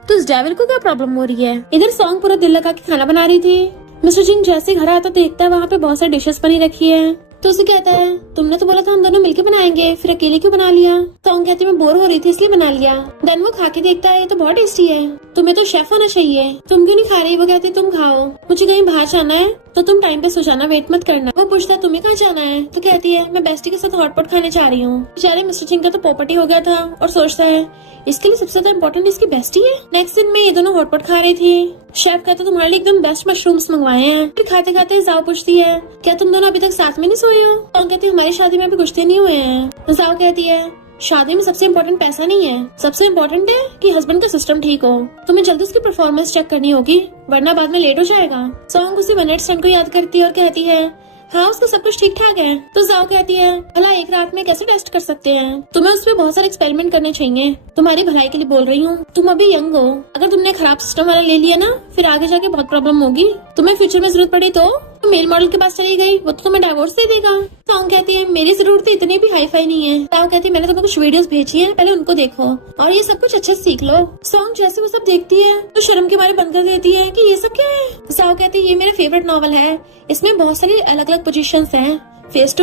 तो इस डेविल को क्या प्रॉब्लम हो रही है। इधर सॉन्ग पूरा दिल लगा के खाना बना रही थी। मिस्टर जिंग जैसे घर आता तो देखता है वहाँ पे बहुत सारी डिशेस बनी रखी है तो उसे कहता है तुमने तो बोला था हम दोनों मिलकर बनाएंगे, फिर अकेले क्यों बना लिया। सॉन्ग कहती है मैं बोर हो रही थी इसलिए बना लिया। देन वो खा के देखता है ये तो बहुत टेस्टी है, तुम्हें तो शेफ होना चाहिए, तुम क्यों नहीं खा रही। वो कहती तुम खाओ, मुझे कहीं बाहर जाना है तो तुम टाइम पे सो जाना, वेट मत करना। वो पूछता है तुम्हें कहाँ जाना है तो कहती है मैं बेस्टी के साथ हॉटपॉट खाने जा रही हूँ। बेचारे मिस्टर जिंग का तो पोपटी हो गया था और सोचता है इसके लिए सबसे ज्यादा इम्पोर्टेंट इसकी बेस्टी है। नेक्स्ट दिन में ये दोनों हॉटपॉट खा रही थी। शेफ कहता तुम्हारे लिए एकदम बेस्ट मशरूम्स मंगवाए हैं। फिर खाते खाते जाओ पूछती है क्या तुम दोनों अभी तक साथ में नहीं सोए हो। तो कहती हमारी शादी में अभी कुछ दिन नहीं हुए हैं। जाओ कहती है शादी में सबसे इम्पोर्टेंट पैसा नहीं है, सबसे इम्पोर्टेंट है कि हस्बैंड का सिस्टम ठीक हो। तुम्हें जल्दी उसकी परफॉर्मेंस चेक करनी होगी वरना बाद में लेट हो जाएगा। सॉन्ग उसी वन नाइट स्टैंड को याद करती है और कहती है हाँ उसका सब कुछ ठीक ठाक है। तो जाओ कहती है भला एक रात में कैसे टेस्ट कर सकते हैं, तुम्हें उस पर बहुत सारे एक्सपेरिमेंट करने चाहिए, तुम्हारी भलाई के लिए बोल रही हूँ, तुम अभी यंग हो, अगर तुमने खराब सिस्टम वाला ले लिया ना फिर आगे जाके बहुत प्रॉब्लम होगी, तुम्हें फ्यूचर में जरूरत पड़ी तो मेल मॉडल के पास चली गई वो तो तुम्हें डाइवोर्स दे देगा। सॉन्ग कहती है मेरी जरूरत इतनी भी हाई फाई नहीं है। ताओ कहती है मैंने तुम्हें कुछ वीडियोस भेजी है पहले उनको देखो और ये सब कुछ अच्छे से सीख लो। सॉन्ग जैसे वो सब देखती है तो शर्म के मारे बंद कर देती है कि ये सब क्या है। साओ कहती है ये मेरा फेवरेट नॉवल है, इसमें बहुत सारी अलग अलग पोजीशंस हैं, face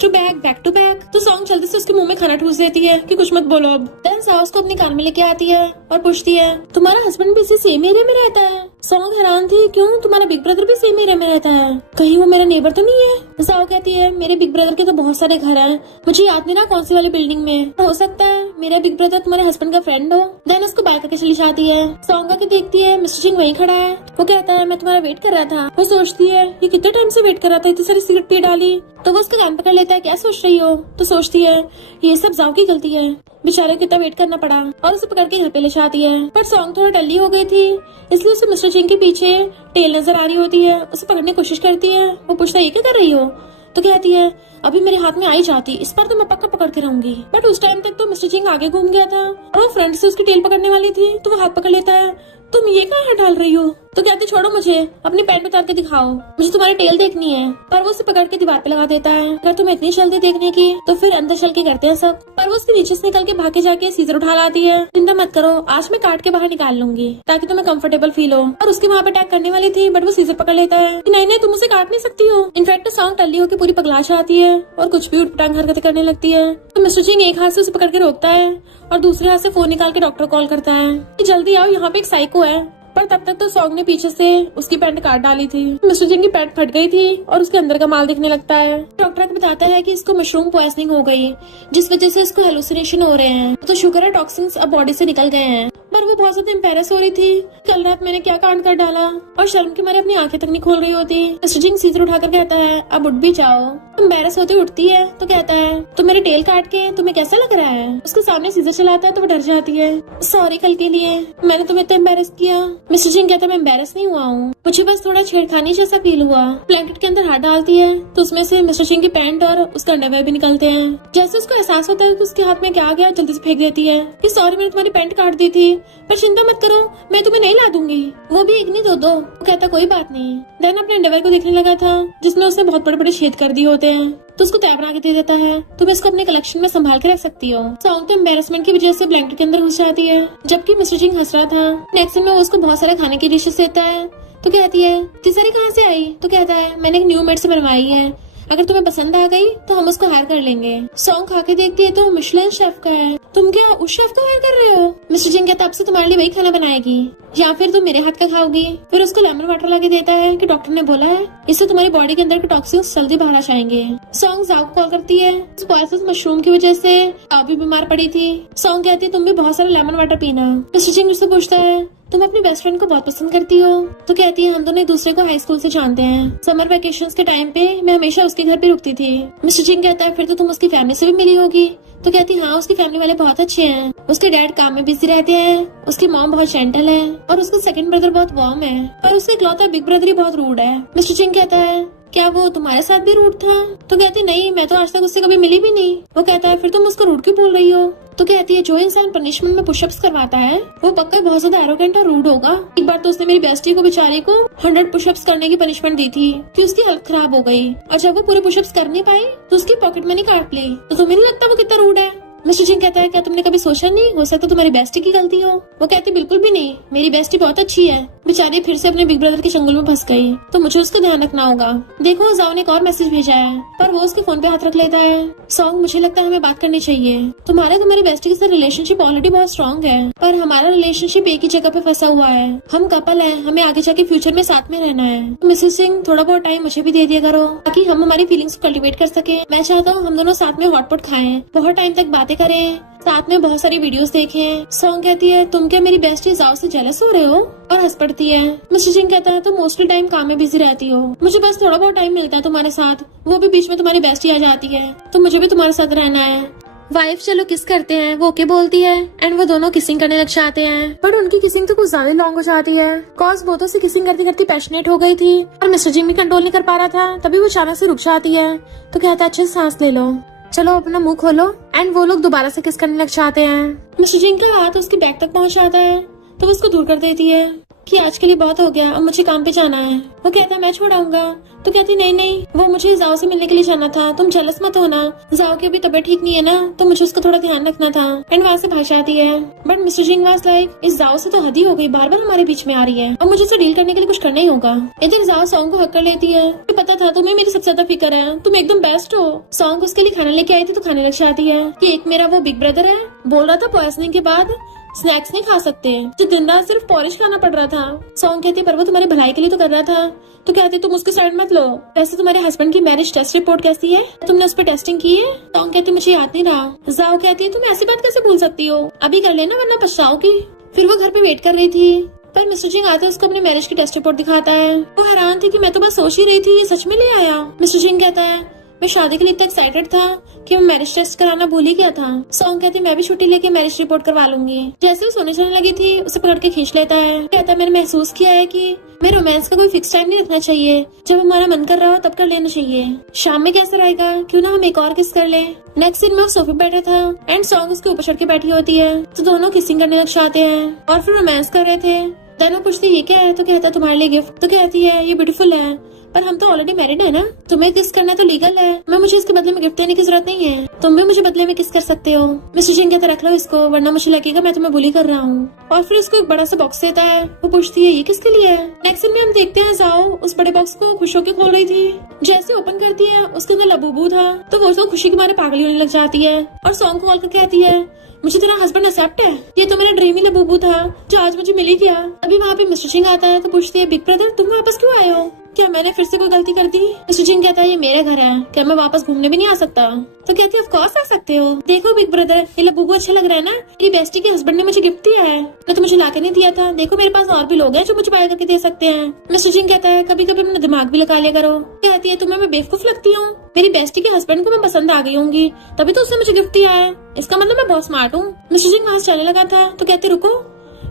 to back, back to back. तो सॉन्ग जल्दी से उसके मुंह में खाना ठूस देती है कि कुछ मत बोलो अब। देन साओ उसको अपनी कार में लेके आती है और पूछती है तुम्हारा हस्बैंड भी इसी सेम एरिया में रहता है। सॉन्ग हैरान थी, क्यों तुम्हारा बिग ब्रदर भी सेम एरिया में रहता है, कहीं वो मेरा नेबर तो नहीं है। जाओ कहती है मेरे बिग ब्रदर के तो बहुत सारे घर हैं, मुझे याद नहीं ना कौन सी वाली बिल्डिंग में, हो सकता है मेरा बिग ब्रदर तुम्हारे हस्बैंड का फ्रेंड हो। देन उसको बाय करके चली जाती है। सॉन्ग आके देखती है मिस्टर सिंह वहीं खड़ा है। वो कहता है मैं तुम्हारा वेट कर रहा था। वो सोचती है ये कितने टाइम से वेट कर रहा था, इतनी सारी सिगरेट पी डाली। तो वो उसका कान पकड़ लेता है, क्या सोच रही हो। तो सोचती है ये सब जाओ की गलती है, बेचारे को कितना वेट करना पड़ा, और उसे पकड़ के घर पे ले जाती है। पर सॉन्ग थोड़ा डल्ली हो गई थी, इसलिए उसे मिस्टर सिंह के पीछे टेल नजर आ रही होती है। उसे पकड़ने की कोशिश करती है। वो पूछता है ये क्या कर रही हो। तो कहती है अभी मेरे हाथ में आई जाती, इस बार तो मैं पक्का पकड़ के रहूंगी। बट उस टाइम तक तो मिस्टर सिंह आगे घूम गया था और वो फ्रंट से उसकी टेल पकड़ने वाली थी। तो वो हाथ पकड़ लेता है, तुम ये कहाँ हाथ डाल रही हो। तो कहते छोड़ो मुझे, अपनी पैंट उतार के दिखाओ, मुझे तुम्हारी टेल देखनी है। पर वो उसे पकड़ के दीवार पे लगा देता है। अगर तुम्हें इतनी जल्दी देखने की तो फिर अंदर चल के करते हैं सब। पर वो उसके नीचे से निकल के भागे जाके सीजर उठा लाती है। चिंता मत करो, आज मैं काट के बाहर निकाल लूंगी ताकि तुम्हें कंफर्टेबल फील हो। और उसके वहाँ पे अटैक करने वाली थी, बट वो सीजर पकड़ लेता है कि नहीं नहीं तुम उसे काट नहीं सकती हो। इनफैक्ट सॉन्ग टल्ली होकर पूरी पगला जाती है और कुछ भी उठपटांग हरकतें करने लगती है। तो मिस्टर सिंह एक हाथ से उसे पकड़ के रोकता है और दूसरे हाथ से फोन निकाल के डॉक्टर कॉल करता है कि जल्दी आओ, यहाँ पे एक साइको है। पर तब तक तो सॉन्ग ने पीछे से उसकी पैंट काट डाली थी। मिस्टर सिंह की पैंट फट गई थी और उसके अंदर का माल दिखने लगता है। डॉक्टर को बताता है कि इसको मशरूम पॉइजनिंग हो गई, जिस वजह से इसको हेलुसिनेशन हो रहे हैं। तो शुक्र है टॉक्सिन्स अब बॉडी से निकल गए हैं। पर वो बहुत ज्यादा एम्बैरस हो रही थी, कल रात मैंने क्या कांड कर डाला, और शर्म के मारे अपनी आंखें तक नहीं खोल रही होती। मिस्टर सिंह सीजर उठाकर कहता है अब उठ भी जाओ। एम्बैरस होते उठती है तो कहता है तो मेरे टेल काट के तुम्हें कैसा लग रहा है। उसके सामने सीजर चलाता है तो वो डर जाती है। सॉरी कल के लिए, मैंने तुम्हें तो एम्बैरस किया। मिस्टर सिंह कहता है मैं एम्बैरस नहीं हुआ हूँ, मुझे बस थोड़ा छेड़खानी जैसा फील हुआ। ब्लैंकेट के अंदर हाथ डालती है तो उसमें से मिस्टर सिंह की पैंट और उसका अंडरवेयर भी निकलते हैं। जैसे उसको एहसास होता है कि उसके हाथ में क्या आ गया, जल्दी से फेंक देती है कि सॉरी मैंने तुम्हारी पैंट काट दी थी, पर चिंता मत करो मैं तुम्हें नहीं ला दूंगी, वो भी एक नहीं दो। वो कहता कोई बात नहीं। देन अपने अंडरवेयर को देखने लगा था जिसमें उसने बहुत बड़े बड़े छेद कर दिए होते हैं। तो उसको तय बना के दे देता है, तुम इसको अपने कलेक्शन में संभाल के रख सकती हो। सॉन्ग तो एम्बैरसमेंट की वजह से ब्लैंकेट के अंदर घुस जाती है, जबकि मिस्टर सिंह हंस रहा था। नेक्स्ट में वो उसको बहुत सारे खाने की डिशेस देता है। तो कहती है इतनी सारी कहाँ से आई। तो कहता है मैंने एक न्यू मेड से बनवाई है, अगर तुम्हें पसंद आ गई तो हम उसको हायर कर लेंगे। सॉन्ग खा के देखती है तो मिशेलिन शेफ का है। तुम क्या उस शेफ को हायर कर रहे हो। मिस्टर सिंह कहता अब से तुम्हारे लिए वही खाना बनाएगी या फिर तुम मेरे हाथ का खाओगी। फिर उसको लेमन वाटर ला के देता है कि डॉक्टर ने बोला है इससे तुम्हारी बॉडी के अंदर के टॉक्सिन्स जल्दी बाहर आ जाएंगे। सॉन्ग जाओ को कॉल करती है, पॉइजनस मशरूम की वजह से जाओ भी बीमार पड़ी थी। सॉन्ग कहती है तुम भी बहुत सारा लेमन वाटर पीना। मिस्टर सिंह मुझसे पूछता है तुम अपनी बेस्ट फ्रेंड को बहुत पसंद करती हो। तो कहती है हम दोनों एक दूसरे को हाई स्कूल से जानते हैं, समर वेकेशंस के टाइम पे मैं हमेशा उसके घर पे रुकती थी। मिस्टर सिंह कहता है फिर तो तुम उसकी फैमिली से भी मिली होगी। तो कहती हाँ उसकी फैमिली वाले बहुत अच्छे हैं, उसके डैड काम में बिजी रहते हैं, उसकी मॉम बहुत जेंटल है और उसका सेकंड ब्रदर बहुत वार्म है, पर उसका इकलौता बिग ब्रदर ही बहुत रूड है। मिस्टर सिंह कहता है क्या वो तुम्हारे साथ भी रूड था। तो कहती नहीं मैं तो आज तक उससे कभी मिली भी नहीं। वो कहता है फिर तुम उसको रूड क्यों बोल रही हो। तो कहती है जो इंसान पनिशमेंट में पुशअप्स करवाता है वो पक्का बहुत ज्यादा एरोगेंट और रूड होगा। एक बार तो उसने मेरी बेस्टी को बेचारी को 100 पुशअप्स करने की पनिशमेंट दी थी कि उसकी हेल्थ खराब हो गई, और जब वो पूरे पुशअप्स कर नहीं पाई तो उसकी पॉकेट मनी काट ली। तो तुम्हें नहीं लगता वो कितना रूड है। मिस्टर सिंह कहता है क्या तुमने कभी सोचा नहीं हो सकता तुम्हारी बेस्टी की गलती हो। वो कहती बिल्कुल भी नहीं, मेरी बेस्टी बहुत अच्छी है, बेचारी फिर से अपने बिग ब्रदर के चंगुल में फंस गई, तो मुझे उसका ध्यान रखना होगा। देखो जाओ ने एक और मैसेज भेजा है, पर वो उसके फोन पे हाथ रख लेता है। सॉन्ग मुझे लगता है हमें बात करनी चाहिए, तुम्हारी बेस्टी के साथ रिलेशनशिप ऑलरेडी बहुत स्ट्रॉन्ग है, पर हमारा रिलेशनशिप एक ही जगह पे फंसा हुआ है। हम कपल है, हमें आगे जाके फ्यूचर में साथ में रहना है। तो मिसेस सिंह थोड़ा बहुत टाइम मुझे भी दे दिया करो ताकि हम हमारी फीलिंग्स को कल्टिवेट कर सके। मैं चाहता हूँ हम दोनों साथ में हॉटपॉट खाएं, बहुत टाइम तक बातें करें, साथ में बहुत सारी वीडियोस देखें। सॉन्ग कहती है तुम क्या मेरी बेस्टी जाओ से जेलस हो रहे हो, और हंस पड़ती है। मिस्टर सिंह कहता है तुम मोस्टली टाइम काम में बिजी रहती हो, मुझे बस थोड़ा बहुत टाइम मिलता है तुम्हारे साथ, वो भी बीच में तुम्हारी बेस्टी आ जाती है, तो मुझे भी तुम्हारे साथ रहना है। वाइफ चलो किस करते हैं, वो ओके बोलती है एंड वो दोनों किसिंग करने लग जाते हैं। बट उनकी किसिंग तो कुछ ज्यादा लॉन्ग हो जाती है, कॉज वो तो से किसिंग करते करते पैशनेट हो गई थी और मिस्टर सिंह भी कंट्रोल नहीं कर पा रहा था। तभी वो अचानक से रुक जाती है, तो कहता है अच्छे से सांस ले लो, चलो अपना मुंह खोलो, एंड वो लोग दोबारा से किस करने लग जाते हैं। मिस्टर सिंह का हाथ उसके बैग तक पहुंच जाता है तो वो उसको दूर कर देती है कि आज के लिए बहुत हो गया, अब मुझे काम पे जाना है। वो कहता है मैं छोड़ाऊंगा। तो कहती नहीं नहीं, वो मुझे जाओ से मिलने के लिए जाना था, तुम जेलस मत होना, जाओ की अभी तबीयत ठीक नहीं है ना, तो मुझे उसका थोड़ा ध्यान रखना था। एंड वहाँ से भाग जाती है। But mister Singh was like इस जाओ से तो हद ही हो गई, बार बार हमारे बीच में आ रही है, अब मुझे इसे डील करने के लिए कुछ करना ही होगा। इधर जाओ सॉन्ग को हक कर लेती है, मुझे पता था तुम्हें मेरी सबसे ज्यादा फिक्र है, तुम एकदम बेस्ट हो। सॉन्ग उसके लिए खाना लेके आई थी तो खाने लग जाती है कि एक मेरा वो बिग ब्रदर है, बोल रहा था पॉइजनिंग के बाद स्नैक्स नहीं खा सकते, जो दिन रात सिर्फ पॉलिश खाना पड़ रहा था। सॉन्ग कहती पर वो तुम्हारी भलाई के लिए तो कर रहा था। तो कहती तुम उसके साइड मत लो। वैसे तुम्हारे हस्बैंड की मैरिज टेस्ट रिपोर्ट कैसी है, तुमने उस पर टेस्टिंग की है? सॉन्ग कहती मुझे याद नहीं रहा। जाओ कहती है तुम ऐसी बात कैसे भूल सकती हो, अभी कर लेना वरना पछताओगी। फिर वो घर पे वेट कर रही थी, पर मिस्टर जिंग आता है, उसको अपनी मैरिज की टेस्ट रिपोर्ट दिखाता है। वो हैरान थी कि मैं तो बस सोच ही रही थी, ये सच में ले आया। मिस्टर जिंग कहता है मैं शादी के लिए इतना एक्साइटेड था कि मैं मैरिज टेस्ट कराना भूल ही गया था। सॉन्ग कहती मैं भी छुट्टी लेके मैरिज रिपोर्ट करवा लूंगी। जैसे वो सोने चलने लगी थी, उसे पकड़ के खींच लेता है। कहता है मैंने महसूस किया है कि मैं रोमांस का कोई फिक्स टाइम नहीं रखना चाहिए, जब हमारा मन कर रहा हो तब कर लेना चाहिए। शाम में कैसा रहेगा, क्यों ना हम एक और किस कर ले। नेक्स्ट सीन में वो सोफे पे बैठा था एंड सॉन्ग उसके ऊपर चढ़ के बैठी होती है, तो दोनों किसिंग करने लग जाते हैं और फिर रोमांस कर रहे थे। देन वो पूछती ये क्या है, तो कहता तुम्हारे लिए गिफ्ट। तो कहती है ये ब्यूटीफुल है, पर हम तो ऑलरेडी मैरिड है ना, तुम्हें किस करना तो लीगल है, मैं मुझे इसके बदले में गिफ्ट देने की जरूरत नहीं है, तुम भी मुझे बदले में किस कर सकते हो। मिस्टर जिंग कहता रख लो इसको, वरना मुझे लगेगा मैं तुम्हें बुली कर रहा हूँ। और फिर उसको एक बड़ा सा बॉक्स देता है। वो पूछती है ये किसके लिए है। नेक्स्ट सीन में हम देखते हैं जाओ उस बड़े बॉक्स को खुश होकर खोल रही थी। जैसे ओपन करती है उसके अंदर लबूबू था, तो वो तो खुशी के मारे पागल होने लग जाती है और सॉन्ग को कॉल करके कहती है मुझे तेरा हस्बैंड एक्सेप्ट है, ये तो मेरा ड्रीम ही लबूबू था जो आज मुझे मिल ही गया। अभी वहाँ पे मिस्टर जिंग आता है, तो पूछती है बिग ब्रदर तुम वापस क्यों आए हो, क्या मैंने फिर से कोई गलती कर दी। मिस्टर जिंग कहता है ये मेरा घर है, क्या मैं वापस घूमने भी नहीं आ सकता। तो कहती है ऑफ कोर्स आ सकते हो, देखो बिग ब्रदर ये लबूबू अच्छा लग रहा है ना, ये बेस्टी के हस्बैंड ने मुझे गिफ्ट दिया है, मैं तो मुझे लाके नहीं दिया था, देखो मेरे पास और भी लोग हैं जो मुझे बाय करके दे सकते हैं। मिस्टर जिंग कहता है कभी कभी अपना दिमाग भी लगा लिया करो। कहती है तुम्हें मैं बेवकूफ लगती हूँ, मेरी बेस्टी के हस्बैंड को मैं पसंद आ गई होंगी, तभी तो उसने मुझे गिफ्ट दिया है, इसका मतलब मैं बहुत स्मार्ट हूँ। मिस्टर जिंग वहां से चलने लगा था, तो कहते रुको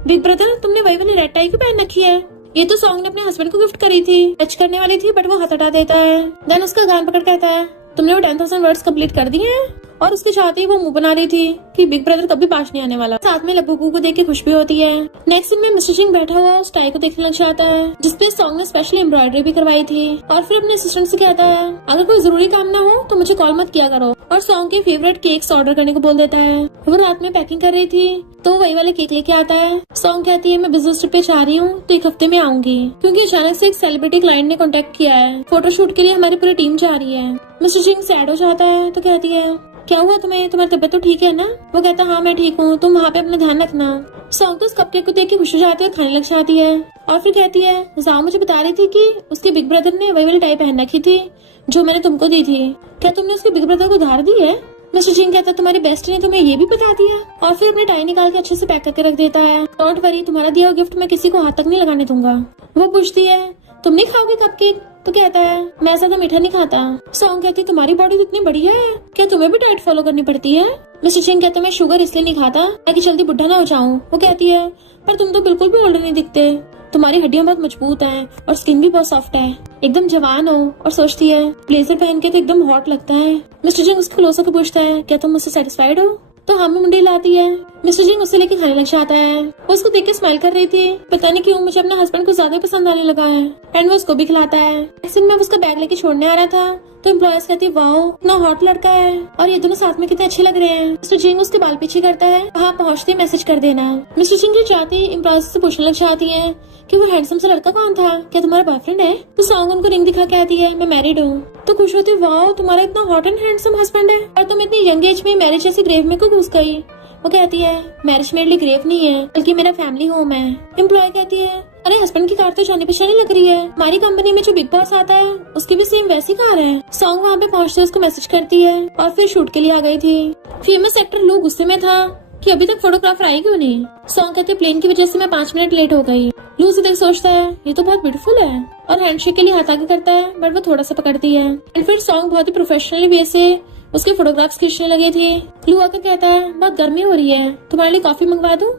बिग ब्रदर तुमने वही वाली रेड टाई क्यों पहन रखी है, ये तो सॉन्ग ने अपने हस्बैंड को गिफ्ट करी थी, टच करने वाली थी बट वो हाथ हटा देता है। देन उसका कान पकड़ कहता है तुमने वो 10,000 वर्ड्स कंप्लीट कर दिए हैं, और उसके साथ ही वो मुंह बना रही थी कि बिग ब्रदर कभी पास नहीं आने वाला। साथ में लबूबू को देख के खुश भी होती है। नेक्स्ट सीन में मिस्टर सिंह बैठा हुआ उस टाई को देखने लग जाता है जिसपे सॉन्ग ने स्पेशली एम्ब्रॉयडरी भी करवाई थी, और फिर अपने असिस्टेंट से कहता है अगर कोई जरूरी काम ना हो तो मुझे कॉल मत किया करो, और सॉन्ग के फेवरेट केक्स ऑर्डर करने को बोल देता है। वो रात में पैकिंग कर रही थी तो वही वाले केक लेके आता है। सॉन्ग कहती है मैं बिजनेस ट्रिप पे जा रही हूँ तो 1 हफ्ते में आऊंगी, क्योंकि अचानक से एक सेलिब्रिटी क्लाइंट ने कांटेक्ट किया है, फोटोशूट के लिए हमारी पूरी टीम जा रही है। मिस्टर सिंह सैड हो जाता है, तो कहती है क्या हुआ तुम्हें, तुम्हारी तबीयत तो ठीक है ना। वो कहता हाँ मैं ठीक हूँ, तुम वहाँ पे अपना ध्यान रखना। सॉन्ग तो उस कपकेक को देख के खुश हो जाती है, खाने लग जाती है, और फिर कहती है जाओ मुझे बता रही थी कि उसके बिग ब्रदर ने वही वाली टाई पहन रखी थी जो मैंने तुमको दी थी, क्या तुमने उसके बिग ब्रदर को उधार दी है। मिस्टर जिंग कहता है तुम्हारी बेस्ट ने तुम्हें ये भी बता दिया, और फिर अपनी टाई निकाल के अच्छे से पैक करके रख देता है। डोंट वरी तुम्हारा दिया हुआ गिफ्ट मैं किसी को हाथ तक नहीं लगाने दूंगा। वो पूछती है तुम नहीं खाओगे कपकेक, तो कहता है मैं ज्यादा मीठा नहीं खाता। सॉन्ग कहती है तुम्हारी बॉडी तो इतनी बढ़िया है, क्या तुम्हें भी डाइट फॉलो करनी पड़ती है। मिस्टर सिंह कहता है मैं शुगर इसलिए नहीं खाता ताकि जल्दी बुढ़ा ना हो जाऊं। वो कहती है पर तुम तो बिल्कुल भी ओल्ड नहीं दिखते, तुम्हारी हड्डियां बहुत मजबूत हैं और स्किन भी बहुत सॉफ्ट है, एकदम जवान हो। और सोचती है ब्लेजर पहन के तो एकदम हॉट लगता है। मिस्टर जिंग उसको क्लोज होकर पूछता है क्या तुम मुझसे सेटिस्फाइड हो, तो हाँ में मुंडी लाती है। मिस्टर जिंग उसे लेके खाने लग जाता है। वो उसको देख के स्माइल कर रही थी, पता नहीं क्यों मुझे अपना हस्बैंड को ज्यादा पसंद आने लगा है, एंड वो उसको भी खिलाता है। ऐसे में उसका बैग लेके छोड़ने आ रहा था तो एम्प्लॉयज कहती है वाओ इतना हॉट लड़का है, और ये दोनों साथ में कितने अच्छे लग रहे हैं। मिस्टर जिंग उसके बाल पीछे करता है, वहाँ पहुँचते मैसेज कर देना। मिस्टर जिंग जाते ही एम्प्लॉयज से पूछने लग जाती है कि वो हैंडसम सा लड़का कौन था, क्या तुम्हारा बॉयफ्रेंड है। तो सॉन्ग उनको रिंग दिखा के आती है मैं मैरिड हूँ। तो खुश होती है वाओ तुम्हारा इतना हॉट एंड हैंडसम हस्बैंड है, और तुम इतनी यंग एज में मैरिज जैसी ग्रेव में क्यों घुस गई। वो कहती है मैरिज मेरे लिए ग्रेव नहीं है बल्कि मेरा फैमिली होम है। एम्प्लॉय कहती है अरे हस्बैंड की कार तो जाने पहचाने लग रही है, हमारी कंपनी में जो बिग बॉस आता है उसकी भी सेम वैसी कार है। सॉन्ग वहाँ पे पहुँचते उसको मैसेज करती है और फिर शूट के लिए आ गई थी। फेमस एक्टर लू गुस्से में था कि अभी तक फोटोग्राफर आई क्यों नहीं। सॉन्ग कहते प्लेन की वजह से मैं 5 मिनट लेट हो गई। लू से देख सोचता है ये तो बहुत ब्यूटीफुल है, और हैंडशेक के लिए हाथ आगे करता है बट वो थोड़ा सा पकड़ती है। एंड फिर सॉन्ग बहुत ही प्रोफेशनली वे से उसके फोटोग्राफ्स खींचने लगे थे। लू आकर कहता है बहुत गर्मी हो रही है, तुम्हारे लिए कॉफी मंगवा दूं।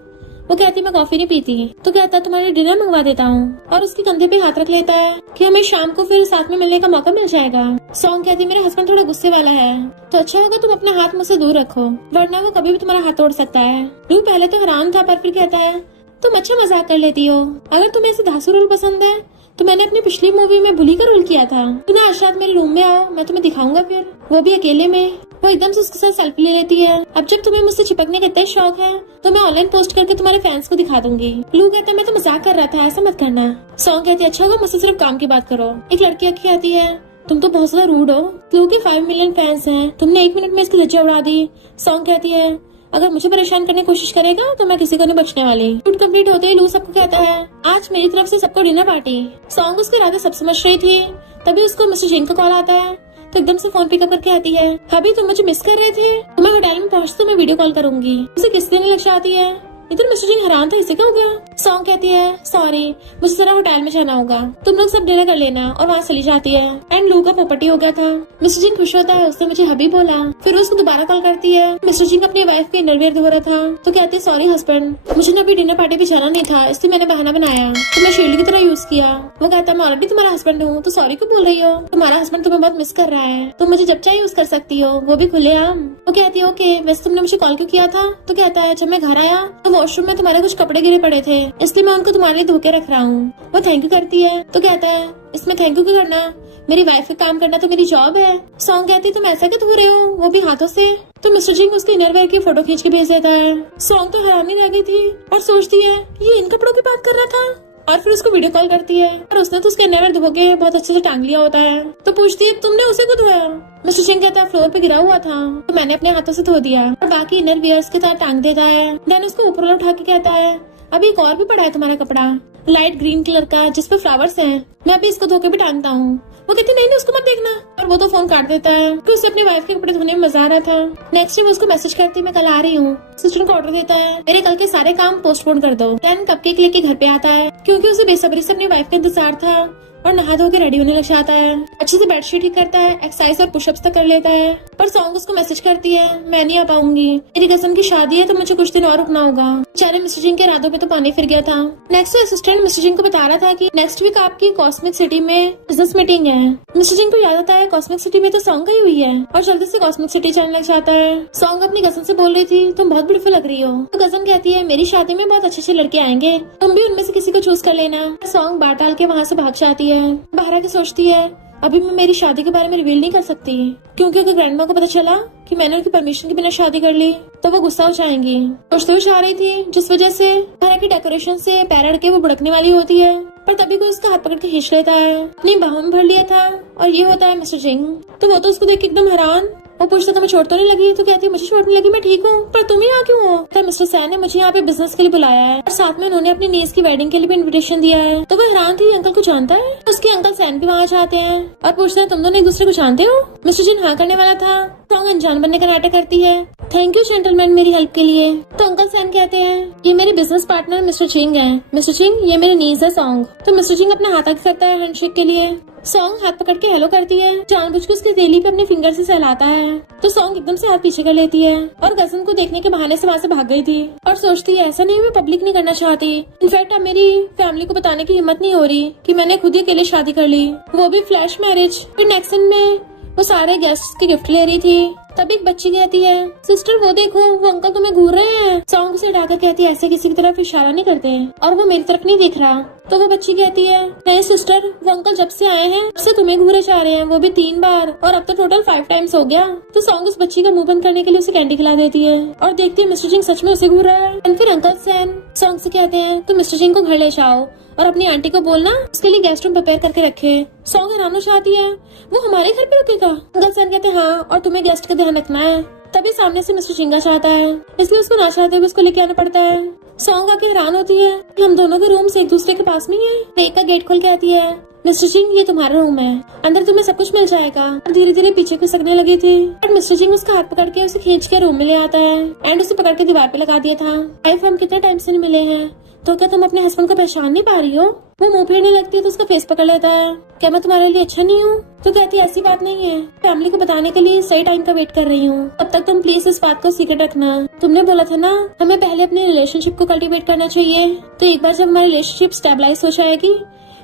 वो कहती मैं कॉफी नहीं पीती। तो कहता है तुम्हारे लिए डिनर मंगवा देता हूँ, और उसके कंधे पे हाथ रख लेता है कि हमें शाम को फिर साथ में मिलने का मौका मिल जाएगा। सॉन्ग कहती है मेरे हस्बैंड थोड़ा गुस्से वाला है, तो अच्छा होगा तुम अपना हाथ मुझसे दूर रखो, वरना वो कभी भी तुम्हारा हाथ तोड़ सकता है। लू पहले तो हैरान था पर फिर कहता है तुम अच्छा मजाक कर लेती हो, अगर तुम्हें ऐसे धांसू रोल पसंद है तो मैंने अपनी पिछली मूवी में बुली का रोल किया था। तुम आज रात मेरे रूम में आओ, मैं तुम्हें दिखाऊंगा, फिर वो भी अकेले में। वो एकदम से उसके साथ सेल्फी ले लेती है। अब जब तुम्हें मुझसे चिपकने का इतना शौक है तो मैं ऑनलाइन पोस्ट करके तुम्हारे फैंस को दिखा दूंगी। लू कहता है मैं तो मजाक कर रहा था, ऐसा मत करना। सॉन्ग कहती है अच्छा होगा मुझसे सिर्फ काम की बात करो। एक लड़की आके कहती है तुम तो बहुत ज्यादा रूड हो, लू के 5 मिलियन फैंस हैं, तुमने 1 मिनट में इसकी लज्जा उड़ा दी। सॉन्ग कहती है अगर मुझे परेशान करने की कोशिश करेगा तो मैं किसी को नहीं बचने वाली। शूट कंप्लीट होते ही लू सबको कहता है आज मेरी तरफ से सबको डिनर पार्टी। सॉन्ग उसके इरादे सब समझ रही थी, तभी उसको मिस्टर जिंग का कॉल आता है तो एकदम से फोन पिकअप करके आती है, अभी तुम मुझे मिस कर रहे थे? तो मैं होटल में पहुंचते मैं वीडियो कॉल करूंगी। उसे किस दिन लग जाती है। इधर मिस्टर जिंग हैरान था, इसे क्या हो गया। सॉन्ग कहती है सॉरी मुझे जरा होटल में जाना होगा, तुम लोग सब डिनर कर लेना, और वहाँ चली जाती है। एंड लू का पोपटी हो गया था। मिस्टर जिंग खुश होता है, उसने मुझे हबी बोला। फिर उसको दोबारा कॉल करती है। मिस्टर जिंग अपनी वाइफ के इनरवियर धो रहा था तो कहते सॉरी हस्बैंड मुझे ना अभी डिनर पार्टी पे जाना नहीं था, इसलिए मैंने बहाना बनाया तो मैं शील्ड की तरह यूज किया। वो कहता मैं ऑलरेडी तुम्हारा हस्बैंड हूँ तो सॉरी क्यों बोल रही हो, तुम्हारा हस्बैंड तुम्हें बहुत मिस कर रहा है, तुम मुझे जब चाहे यूज कर सकती हो, वो भी खुलेआम। वो कहती है ओके वैसे तुमने मुझे कॉल क्यों किया था। तो कहता है जब मैं घर आया तो वॉशरूम में तुम्हारे कुछ कपड़े गिरे पड़े थे, इसलिए मैं उनको तुम्हारे लिए धो के रख रहा हूँ। वो थैंक यू करती है तो कहता है इसमें थैंक यू क्यों करना, मेरी वाइफ का काम करना तो मेरी जॉब है। सॉन्ग कहती तुम ऐसा क्यों धो रहे हो, वो भी हाथों से। तो मिस्टर जिंग उसके इनरवेयर की फोटो खींच के भेज देता है। सॉन्ग तो हैरानी रह गई थी और सोचती है ये इन कपड़ों की बात कर रहा था, और फिर उसको वीडियो कॉल करती है और उसने तो उसके इनरवेयर धो के बहुत अच्छे से टांग लिया होता है। तो पूछती है तुमने उसे क्यों धोया। मिस्टर जिंग कहता है फ्लोर पे गिरा हुआ था तो मैंने अपने हाथों से धो दिया, और बाकी इनरवियर्स के साथ टांग देता है। देन उसको ऊपर उठा के कहता है अभी एक और भी पड़ा है तुम्हारा कपड़ा लाइट ग्रीन कलर का जिसपे फ्लावर्स हैं, मैं अभी इसको धो के भी टांगता हूँ। वो कहती नहीं उसको मत देखना, और वो तो फोन काट देता है क्योंकि उसे अपनी वाइफ के कपड़े धोने में मजा आ रहा था। नेक्स्ट वो उसको मैसेज करती मैं कल आ रही हूँ। सिस्टर को ऑर्डर देता है मेरे कल के सारे काम पोस्टपोन कर दो। देन कपकेक लेके घर पे आता है क्योंकि उसे बेसब्री से अपनी वाइफ का इंतजार था, और नहा धो के रेडी होने लग जाता है। अच्छे से बेडशीट ठीक करता है, एक्सरसाइज और पुशअप्स तक कर लेता है। पर सॉन्ग उसको मैसेज करती है मैं नहीं आ पाऊंगी, मेरी कजन की शादी है तो मुझे कुछ दिन और रुकना होगा। बेचारे मिस्टर जिंग के इरादों पे तो पानी फिर गया था। नेक्स्ट असिस्टेंट मिस्टर जिंग को बता रहा था कि नेक्स्ट वीक आपकी कॉस्मिक सिटी में बिजनेस मीटिंग है। मिस्टर जिंग को याद आता है कॉस्मिक सिटी में तो सॉन्ग गई हुई है, और जल्दी से कॉस्मिक सिटी जाने लग जाता है। सॉन्ग अपनी कजन से बोल रही थी तुम बहुत ब्यूटीफुल लग रही हो। तो कजन कहती है मेरी शादी में बहुत अच्छे लड़के आएंगे, तुम भी उनमें से किसी को चूज कर लेना। सॉन्ग बात डाल के वहाँ से भाग जाती है। बाहर सोचती है अभी मैं मेरी शादी के बारे में रिवील नहीं कर सकती क्योंकि अगर ग्रैंडमा को पता चला कि मैंने उनकी परमिशन के बिना शादी कर ली तो वो गुस्सा हो जाएंगी। सोचते हुए आ रही थी जिस वजह से घर की डेकोरेशन से पैर अड़ के वो भड़कने वाली होती है, पर तभी कोई उसका हाथ पकड़ के खींच लेता है। अपनी बाहों में भर लिया था और ये होता है मिस्टर जिंग। तो वो तो उसको देख के एकदम हैरान। वो पूछता तुम्हें चोट तो नहीं लगी। तो कहती है मुझे चोट नहीं लगी, मैं ठीक हूँ, पर तुम यहाँ क्यों हो। तो मिस्टर सैन ने मुझे यहाँ पे बिजनेस के लिए बुलाया है और साथ में उन्होंने अपनी नीस की वेडिंग के लिए भी इन्विटेशन दिया है। तो वो हैरान थी अंकल को जानता है। उसके अंकल सैन भी वहाँ जाते हैं और पूछते हैं तुम दोनों एक दूसरे को जानते हो। मिस्टर जिन हाँ करने वाला था। सॉन्ग अनजान बनने का नाटक करती है थैंक यू जेंटलमैन मेरी हेल्प के लिए। तो अंकल सैन कहते हैं ये मेरे बिजनेस पार्टनर मिस्टर जिंग है। मिस्टर जिंग ये मेरी नीस है सॉन्ग। तो मिस्टर जिंग अपना हाथ आगे करता है हैंडशेक के लिए। सॉन्ग हाथ पकड़ के हेलो करती है, जानबूझ के उसकी हथेली पे अपने फिंगर से सहलाता है। तो सॉन्ग एकदम से हाथ पीछे कर लेती है और कजन को देखने के बहाने से वहाँ से भाग गई थी और सोचती है ऐसा नहीं मैं पब्लिक नहीं करना चाहती। इनफैक्ट अब मेरी फैमिली को बताने की हिम्मत नहीं हो रही कि मैंने खुद ही अकेले शादी कर ली, वो भी फ्लैश मैरिज। फिर नेक्स्ट सीन में वो सारे गेस्ट की गिफ्ट ले रही थी। तभी एक बच्ची कहती है सिस्टर वो देखो वो अंकल तुम्हें घूर रहे हैं। सॉन्ग उसे डाकर कहती है ऐसे किसी की तरफ इशारा नहीं करते और वो मेरी तरफ नहीं देख रहा। तो वो बच्ची कहती है नहीं सिस्टर वो अंकल जब से आए हैं तब से तुम्हें घूरे जा रहे हैं, वो भी 3 बार, और अब तो टोटल 5 टाइम्स हो गया। तो सॉन्ग उस बच्ची का मुंह बंद करने के लिए उसे कैंडी खिला देती है और देखती है मिस्टर जिंग सच में उसे घूर रहा है। एंड फिर अंकल सैन सॉन्ग से कहते हैं तो मिस्टर जिंग को घर ले जाओ और अपनी आंटी को बोलना उसके लिए गेस्ट रूम प्रिपेयर करके रखे। सॉन्ग हैरान चाहती है वो हमारे घर पे रुकेगा। अंकल सैन कहते हैं हाँ और तुम्हें गेस्ट का ध्यान रखना है। तभी सामने से मिस्टर जिंगा चाहता है इसलिए उसको ना चाहते हुए उसको लेके आना पड़ता है। सॉन्ग आके हैरान होती है कि हम दोनों के रूम्स एक दूसरे के पास में ही है। एक का गेट खोल के आती है मिस्टर जिंग ये तुम्हारा रूम है, अंदर तुम्हें सब कुछ मिल जाएगा। धीरे धीरे पीछे खिसकने लगी थी बट मिस्टर जिंग उसका हाथ पकड़ के उसे खींच के रूम में ले आता है एंड उसे पकड़ के दीवार पे लगा दिया था। वाइफ हम कितने टाइम से नहीं मिले हैं तो क्या तुम अपने हस्बैंड को पहचान नहीं पा रही हो। वो मुंह फेरने लगती है तो उसका फेस पकड़ लेता है क्या मैं तुम्हारे लिए अच्छा नहीं हूँ। तो कहती है ऐसी बात नहीं है, फैमिली को बताने के लिए सही टाइम का वेट कर रही हूँ, अब तक तुम प्लीज इस बात को सीक्रेट रखना। तुमने बोला था ना हमें पहले अपने रिलेशनशिप को कल्टीवेट करना चाहिए, तो एक बार जब हमारी रिलेशनशिप स्टेबलाइज हो जाएगी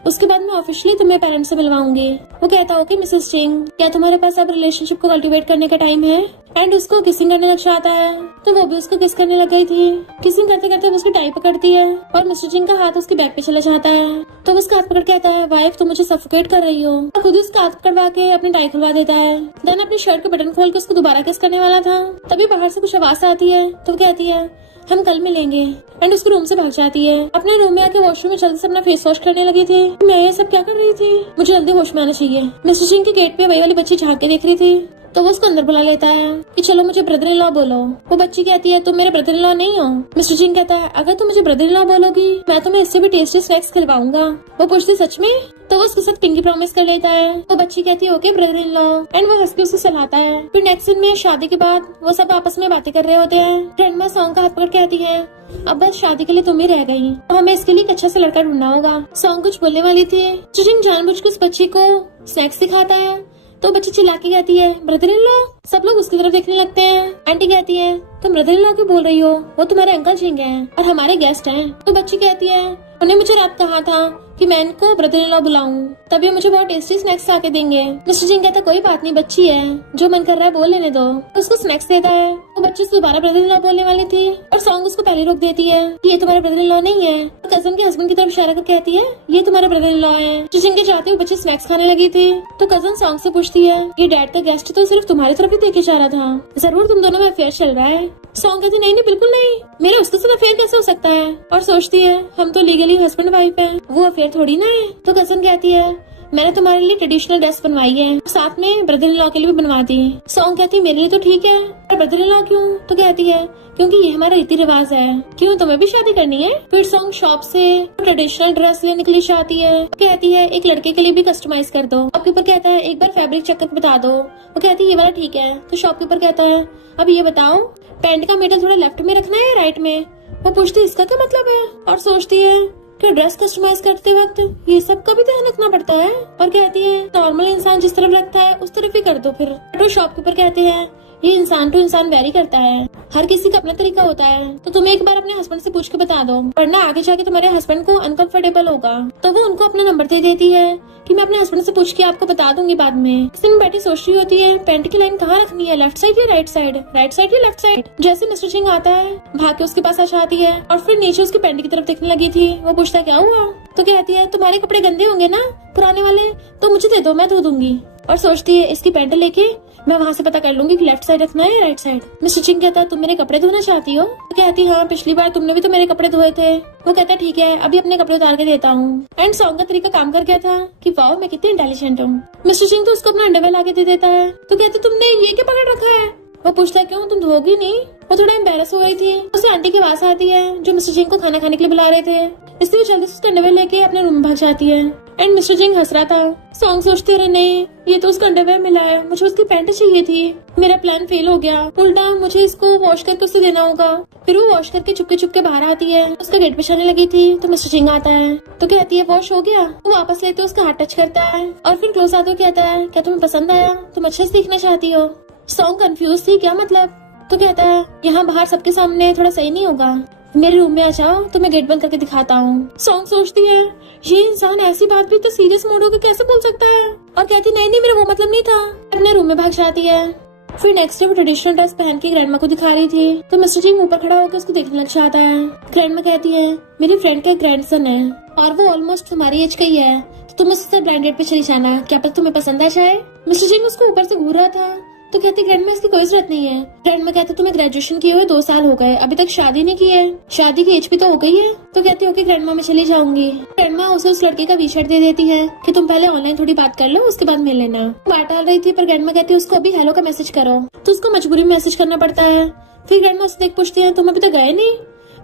उसके बाद मैं ऑफिशियली तुम्हें पेरेंट्स से मिलवाऊंगी। वो कहता ओके मिसेस जिंग क्या तुम्हारे पास अब रिलेशनशिप को कल्टीवेट करने का टाइम है। एंड उसको किसिंग करने लग जाता है तो वो भी उसको किस करने लग गई थी। किसिंग करते करते वो उसकी टाई पकड़ती है और मिस्टर जिंग का हाथ उसके बैक पे चला जाता है। तो उसका हाथ पकड़ के आता है वाइफ तुम मुझे सफोकेट कर रही हो। तो खुद उसका हाथ पकड़वा के अपनी टाई खुलवा देता है। देन अपनी शर्ट के बटन खोल के उसको दोबारा किस करने वाला था तभी बाहर से कुछ आवाज आती है तो कहती है हम कल मिलेंगे एंड उसको रूम से भाग जाती है। अपने रूम में आके वॉशरूम में जल्दी से अपना फेस वॉश करने लगी थी। मैं ये सब क्या कर रही थी, मुझे जल्दी होश में आना चाहिए। मिस्टर जिंग के गेट पे वही वाली बच्ची झांक के देख रही थी। तो वो उसको अंदर बुला लेता है कि चलो मुझे ब्रदर इन लॉ बोलो। वो बच्ची कहती है तुम मेरे ब्रदर इन लॉ नहीं हो। मिस्टर जिंग कहता है अगर तुम मुझे ब्रदर इन लॉ बोलोगी मैं तुम्हें इससे भी टेस्टी स्नैक्स खिलवाऊंगा। वो पूछती सच में? तो वो उसके साथ पिंकी प्रॉमिस कर लेता है। वो बच्ची कहती है okay brother in law and वो हंस के उसे सहलाता है। फिर नेक्स्ट सीन में शादी के बाद वो सब आपस में बातें कर रहे होते हैं। ग्रैंडमा सॉन्ग का हाथ पकड़ कहती है अब बस शादी के लिए तुम ही रह गई, तो हमें इसके लिए एक अच्छा सा लड़का ढूंढना होगा। सॉन्ग कुछ बोलने वाली थी, जिंग जानबूझ के उस बच्ची को स्नैक्स दिखाता है तो बच्ची चिल्ला के कहती है ब्रदर इन लॉ। सब लोग उसकी तरफ देखने लगते हैं। आंटी कहती है तुम ब्रदर इन लॉ क्यों बोल रही हो, वो तुम्हारे अंकल जिंग हैं और हमारे गेस्ट हैं। तो बच्ची कहती है उन्हें मुझे रात कहा था कि मैं इनको ब्रदर इन लॉ बुलाऊं, तभी मुझे बहुत टेस्टी स्नैक्स आके देंगे। मिस्टर जिंग कहता कोई बात नहीं, बच्ची है, जो मन कर रहा है बोल लेने दो। तो उसको स्नैक्स देता है। वो बच्ची से दोबारा ब्रदर इन लॉ बोलने वाली थी और सॉन्ग उसको पहले रोक देती है कि ये तुम्हारा ब्रदर इन लॉ नहीं है। तो कजन के हस्बैंड की तरफ इशारा कर कहती है ये तुम्हारा ब्रदर इन लॉ है। जिंग के चाहते हुए बच्ची स्नैक्स खाने लगी थी तो कजन सॉन्ग से पूछती है ये डैड का गेस्ट तो सिर्फ तुम्हारी तरफ ही देखे जा रहा था, जरूर तुम दोनों में अफेयर चल रहा है। सॉन्ग कहती नहीं बिल्कुल नहीं, मेरा उसके साथ अफेयर कैसे हो सकता है। और सोचती है हम तो लीगली हस्बैंड वाइफ हैं, वो अफेयर थोड़ी ना है। तो कजन कहती है मैंने तुम्हारे लिए ट्रेडिशनल ड्रेस बनवाई है, साथ में ब्रदर इन लॉ के लिए भी बनवा दी। सॉन्ग कहती है मेरे लिए तो ठीक है, और ब्रदर इन लॉ क्यों? तो कहती है क्योंकि ये हमारा रीति रिवाज है। क्यों तुम्हें भी शादी करनी है? फिर सॉन्ग शॉप से ट्रेडिशनल ड्रेस लेने के लिए चाहती है। कहती है एक लड़के के लिए भी कस्टमाइज कर दो। शॉपकीपर कहता है एक बार फैब्रिक चेक करके बता दो। वो कहती है ये वाला ठीक है। तो शॉपकीपर कहता है अब ये बताओ पैंट का मिडल थोड़ा लेफ्ट में रखना है या राइट में? वो पूछती है इसका क्या मतलब है, और सोचती है कि ड्रेस कस्टमाइज करते वक्त ये सब का भी ध्यान रखना पड़ता है। और कहती है नॉर्मल इंसान जिस तरफ लगता है उस तरफ ही कर दो। फिर तो शॉपकीपर कहते हैं ये इंसान टू इंसान वेरी करता है, हर किसी का अपना तरीका होता है, तो तुम एक बार अपने हस्बैंड से पूछ के बता दो, वरना आगे जाके तुम्हारे हस्बैंड को अनकंफर्टेबल होगा। तो वो उनको अपना नंबर दे देती है कि मैं अपने हस्बैंड से पूछ के आपको बता दूंगी बाद में। इस दिन बैठी सोच रही होती है पैंट की लाइन कहाँ रखनी है, लेफ्ट साइड या राइट साइड, राइट साइड या लेफ्ट साइड। जैसे मिस्टर सिंह आता है भाग के उसके पास आ जाती है और फिर नीचे उसकी पैंट की तरफ देखने लगी थी। वो पूछता क्या हुआ? तो कहती है तुम्हारे कपड़े गंदे होंगे ना पुराने वाले, तो मुझे दे दो मैं धो दूंगी। और सोचती है इसकी पैंट लेके मैं वहाँ से पता कर लूंगी कि लेफ्ट साइड रखना है या राइट साइड। मिस्टर सिंह कहता है तुम मेरे कपड़े धोना चाहती हो? तो कहती हाँ पिछली बार तुमने भी तो मेरे कपड़े धोए थे। वो कहता है ठीक है अभी अपने कपड़े उतार के देता हूँ। एंड सॉन्ग का तरीका काम कर गया था कि वाओ मैं कितनी इंटेलिजेंट हूँ। मिस्टर सिंह तो उसको अपना अंडरवेयर लाके दे देता है। तो कहती तुमने ये क्या पकड़ रखा है? वो पूछता है क्यों तुम धोगी नहीं? वो थोड़ा एम्बेरस हो गई थी। उसे आंटी की आवाज आती है जो मिस्टर सिंह को खाना खाने के लिए बुला रहे थे, इसलिए जल्दी से उसका अंडरवेयर लेके अपने रूम में भाग जाती है। एंड मिस्टर सिंह हंस रहा था। सॉन्ग सोचते रहे नहीं ये तो उसका अंडरवेयर मिला है, मुझे उसकी पैंट चाहिए थी, मेरा प्लान फेल हो गया, उल्टा मुझे इसको वॉश करके उसे देना होगा। फिर वो वॉश करके चुपके चुपके बाहर आती है। उसका गेट पे जाने लगी थी तो मिस्टर सिंह आता है तो कहती है वॉश हो गया। वो वापस लेते उसका हाथ टच करता है और फिर क्लोज आते हुए कहता है क्या तुम्हें पसंद आया, तुम अच्छे से दिखना चाहती हो? सॉन्ग कंफ्यूज थी क्या मतलब? तो कहता है यहाँ बाहर सबके सामने थोड़ा सही नहीं होगा, मेरे रूम में आ जाओ तो मैं गेट बंद करके दिखाता हूँ। सॉन्ग सोचती है ये इंसान ऐसी बात भी तो सीरियस मोड होकर कैसे बोल सकता है, और कहती नहीं मेरा वो मतलब नहीं था। अपने रूम में भाग जाती है। फिर नेक्स्ट डे वो ट्रेडिशनल ड्रेस पहन के ग्रैंडमा को दिखा रही थी तो मिस्टर सिंह ऊपर खड़ा होकर उसको देखने लग जाता है। ग्रैंडमा कहती है मेरी फ्रेंड का ग्रैंडसन है और वो ऑलमोस्ट तुम्हारी एज का ही है, तो तुम उसके साथ ब्रांड डेट पे चली जाना, क्या पता तुम्हें पसंद आ जाए। मिस्टर सिंह उसको ऊपर से घूर रहा था तो कहती ग्रैंडमा इसकी कोई जरूरत नहीं है। ग्रैंडमा कहते तुम्हें ग्रेजुएशन किए हुए 2 साल हो गए, अभी तक शादी नहीं की है, शादी की एज भी तो हो गई है। तो कहती ओके ग्रैंडमा मैं चली जाऊंगी। ग्रैंडमा उसे उस लड़के का वी-शर्ट दे देती है कि तुम पहले ऑनलाइन थोड़ी बात कर लो उसके बाद मिल लेना। बात डाल रही थी पर ग्रैंडमा कहती है उसको अभी हेलो का मैसेज करो, तो उसको मजबूरी में मैसेज करना पड़ता है। फिर ग्रैंडमा उससे देख पूछती है तुम अभी तक गए नहीं?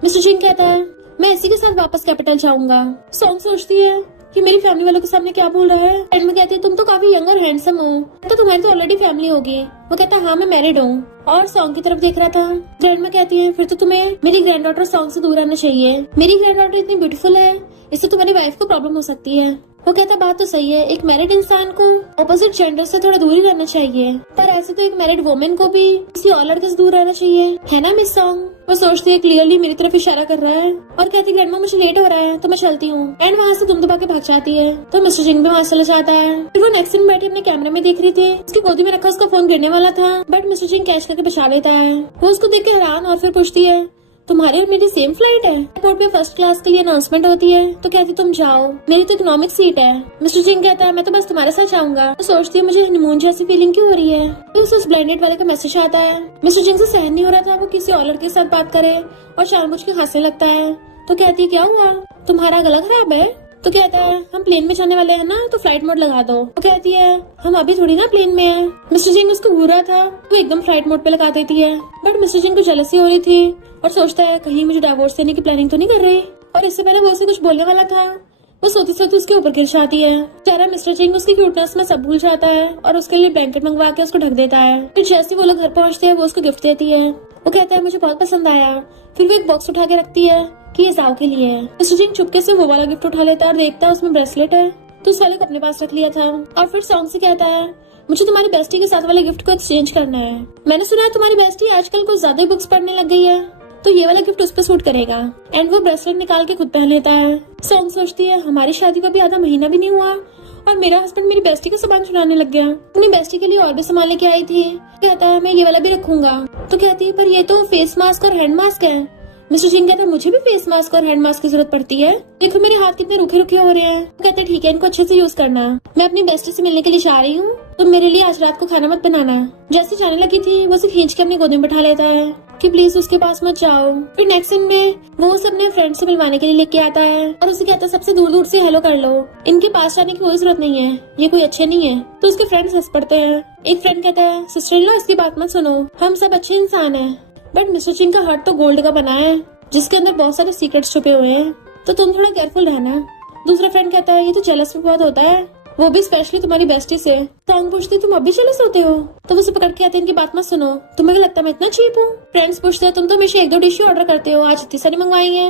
मिस्टर सिंह कहता है मैं इसी के साथ वापस कैपिटल जाऊंगा। सॉन्ग सोचती है कि मेरी फैमिली वालों के सामने क्या बोल रहा है। एंड में कहती है तुम तो काफी यंग और हैंडसम हो, तो तुम्हारी तो ऑलरेडी फैमिली होगी। वो कहता है हाँ मैं मैरिड हूँ, और सॉन्ग की तरफ देख रहा था। ग्रैंड में कहती है फिर तो तुम्हें मेरी ग्रैंड डॉटर सॉन्ग से दूर रहना चाहिए, मेरी ग्रैंड डॉटर इतनी ब्यूटीफुल है, इससे तुम्हारी वाइफ को प्रॉब्लम हो सकती है। वो कहता बात तो सही है, एक मैरिड इंसान को ऑपोजिट जेंडर से थोड़ा दूर ही रहना चाहिए, पर ऐसे तो एक मैरिड वुमेन को भी किसी और लड़के से दूर रहना चाहिए, है ना मिस सॉन्ग? वो सोचती है क्लियरली मेरी तरफ इशारा कर रहा है और कहती ग्रैंडमा मुझे लेट हो रहा है तो मैं चलती हूँ। एंड वहाँ से दुम दबा के भाग जाती है तो मिस्टर सिंह भी वहाँ चला जाता है। फिर वो नेक्स्ट दिन बैठे अपने कैमरे में देख रही थी, उसकी गोदी में रखा उसका फोन गिरने वाला था बट मिस्टर सिंह कैच करके बचा लेता है। वो उसको देख के हैरान और फिर पूछती है तुम्हारी और मेरी सेम फ्लाइट है? एयरपोर्ट पे फर्स्ट क्लास के लिए अनाउंसमेंट होती है तो कहती तुम जाओ, मेरी तो इकोनॉमिक सीट है। मिस्टर सिंह कहता है मैं तो बस तुम्हारे साथ जाऊंगा। तो सोचती है मुझे हनीमून जैसी फीलिंग क्यों हो रही है। तो उस ब्लाइंडेड वाले का मैसेज आता है। मिस्टर सिंह से सहन नहीं हो रहा था वो किसी और लड़के के साथ बात करे और जानबूझ के हंसने लगता है। तो कहती क्या हुआ, तुम्हारा गला खराब है? तो कहता है हम प्लेन में जाने वाले हैं ना, तो फ्लाइट मोड लगा दो। वो कहती है हम अभी थोड़ी ना प्लेन में हैं। मिस्टर जिंग उसको घूर रहा था, वो एकदम फ्लाइट मोड पे लगा देती है। बट मिस्टर जिंग को जेलसी हो रही थी और सोचता है कहीं मुझे डिवोर्स देने की प्लानिंग तो नहीं कर रही। और इससे पहले वो उसे कुछ बोलने वाला था, वो सोती सोती उसके ऊपर गिर जाती है। बेचारा मिस्टर जिंग उसकी क्यूटनेस में सब भूल जाता है और उसके लिए ब्लैंकेट मंगवा के उसको ढक देता है। फिर जैसे वो लोग घर पहुंचते हैं वो उसको गिफ्ट देती है। वो कहता है मुझे बहुत पसंद आया। फिर वो एक बॉक्स उठा के रखती है कि ये साव के लिए है। मिस्टर जिंग चुपके से वो वाला गिफ्ट उठा लेता है और देखता है उसमें ब्रेसलेट है, तो उस वाले को अपने पास रख लिया था। और फिर सॉन्ग से कहता है मुझे तुम्हारी बेस्टी के साथ वाले गिफ्ट को एक्सचेंज करना है। मैंने सुना है तुम्हारी बेस्टी आजकल कुछ ज्यादा ही बुक्स पढ़ने लग गई है, तो ये वाला गिफ्ट उस पर सूट करेगा। एंड वो ब्रेसलेट निकाल के खुद पहन लेता है। सॉन्ग सोचती है हमारी शादी को भी आधा महीना भी नहीं हुआ और मेरा हस्बैंड मेरी बेस्टी का सामान चुराने लग गया। अपनी बेस्टी के लिए और भी सामान लेके आई थी। कहता है मैं ये वाला भी रखूंगा। तो कहती है पर ये तो फेस मास्क और हैंड मास्क है। मिस्टर जिंग कहता है मुझे भी फेस मास्क और हैंड मास्क की जरूरत पड़ती है, देखो मेरे हाथ कितने रूखे रूखे हो रहे हैं। वो कहते हैं ठीक है इनको अच्छे से यूज करना। मैं अपनी बेस्टी से मिलने के लिए जा रही हूँ, तो मेरे लिए आज रात को खाना मत बनाना। जैसे जाने लगी थी वो उसे खींच के अपनी गोद में बैठा लेता है कि प्लीज उसके पास मत जाओ। फिर नेक्स्ट सीन में वो उसे अपने फ्रेंड से मिलवाने के लिए लेके आता है और उसे कहता है सबसे दूर दूर से हेलो कर लो, इनके पास जाने की कोई जरूरत नहीं है, ये कोई अच्छे नहीं है। तो उसके फ्रेंड्स हंस पड़ते हैं। एक फ्रेंड कहता है सिस्टर इन लॉ इसकी बात मत सुनो, हम सब अच्छे इंसान हैं, बट मिस्टर जिंग का हार्ट तो गोल्ड का बना है जिसके अंदर बहुत सारे सीक्रेट्स छुपे हुए हैं, तो तुम थोड़ा केयरफुल रहना। दूसरा फ्रेंड कहता है ये तो जेलस भी बहुत होता है, वो भी स्पेशली तुम्हारी बेस्टी से। सॉन्ग पूछती तुम अब भी जेलस होते हो? तो वो उसे पकड़ के आते हैं इनकी बात मत सुनो, तुम्हें क्या लगता है मैं इतना चीप हूँ? फ्रेंड्स पूछते हैं तुम तो हमेशा 1-2 डिश ऑर्डर करते हो, आज इतनी सारी मंगवाई है।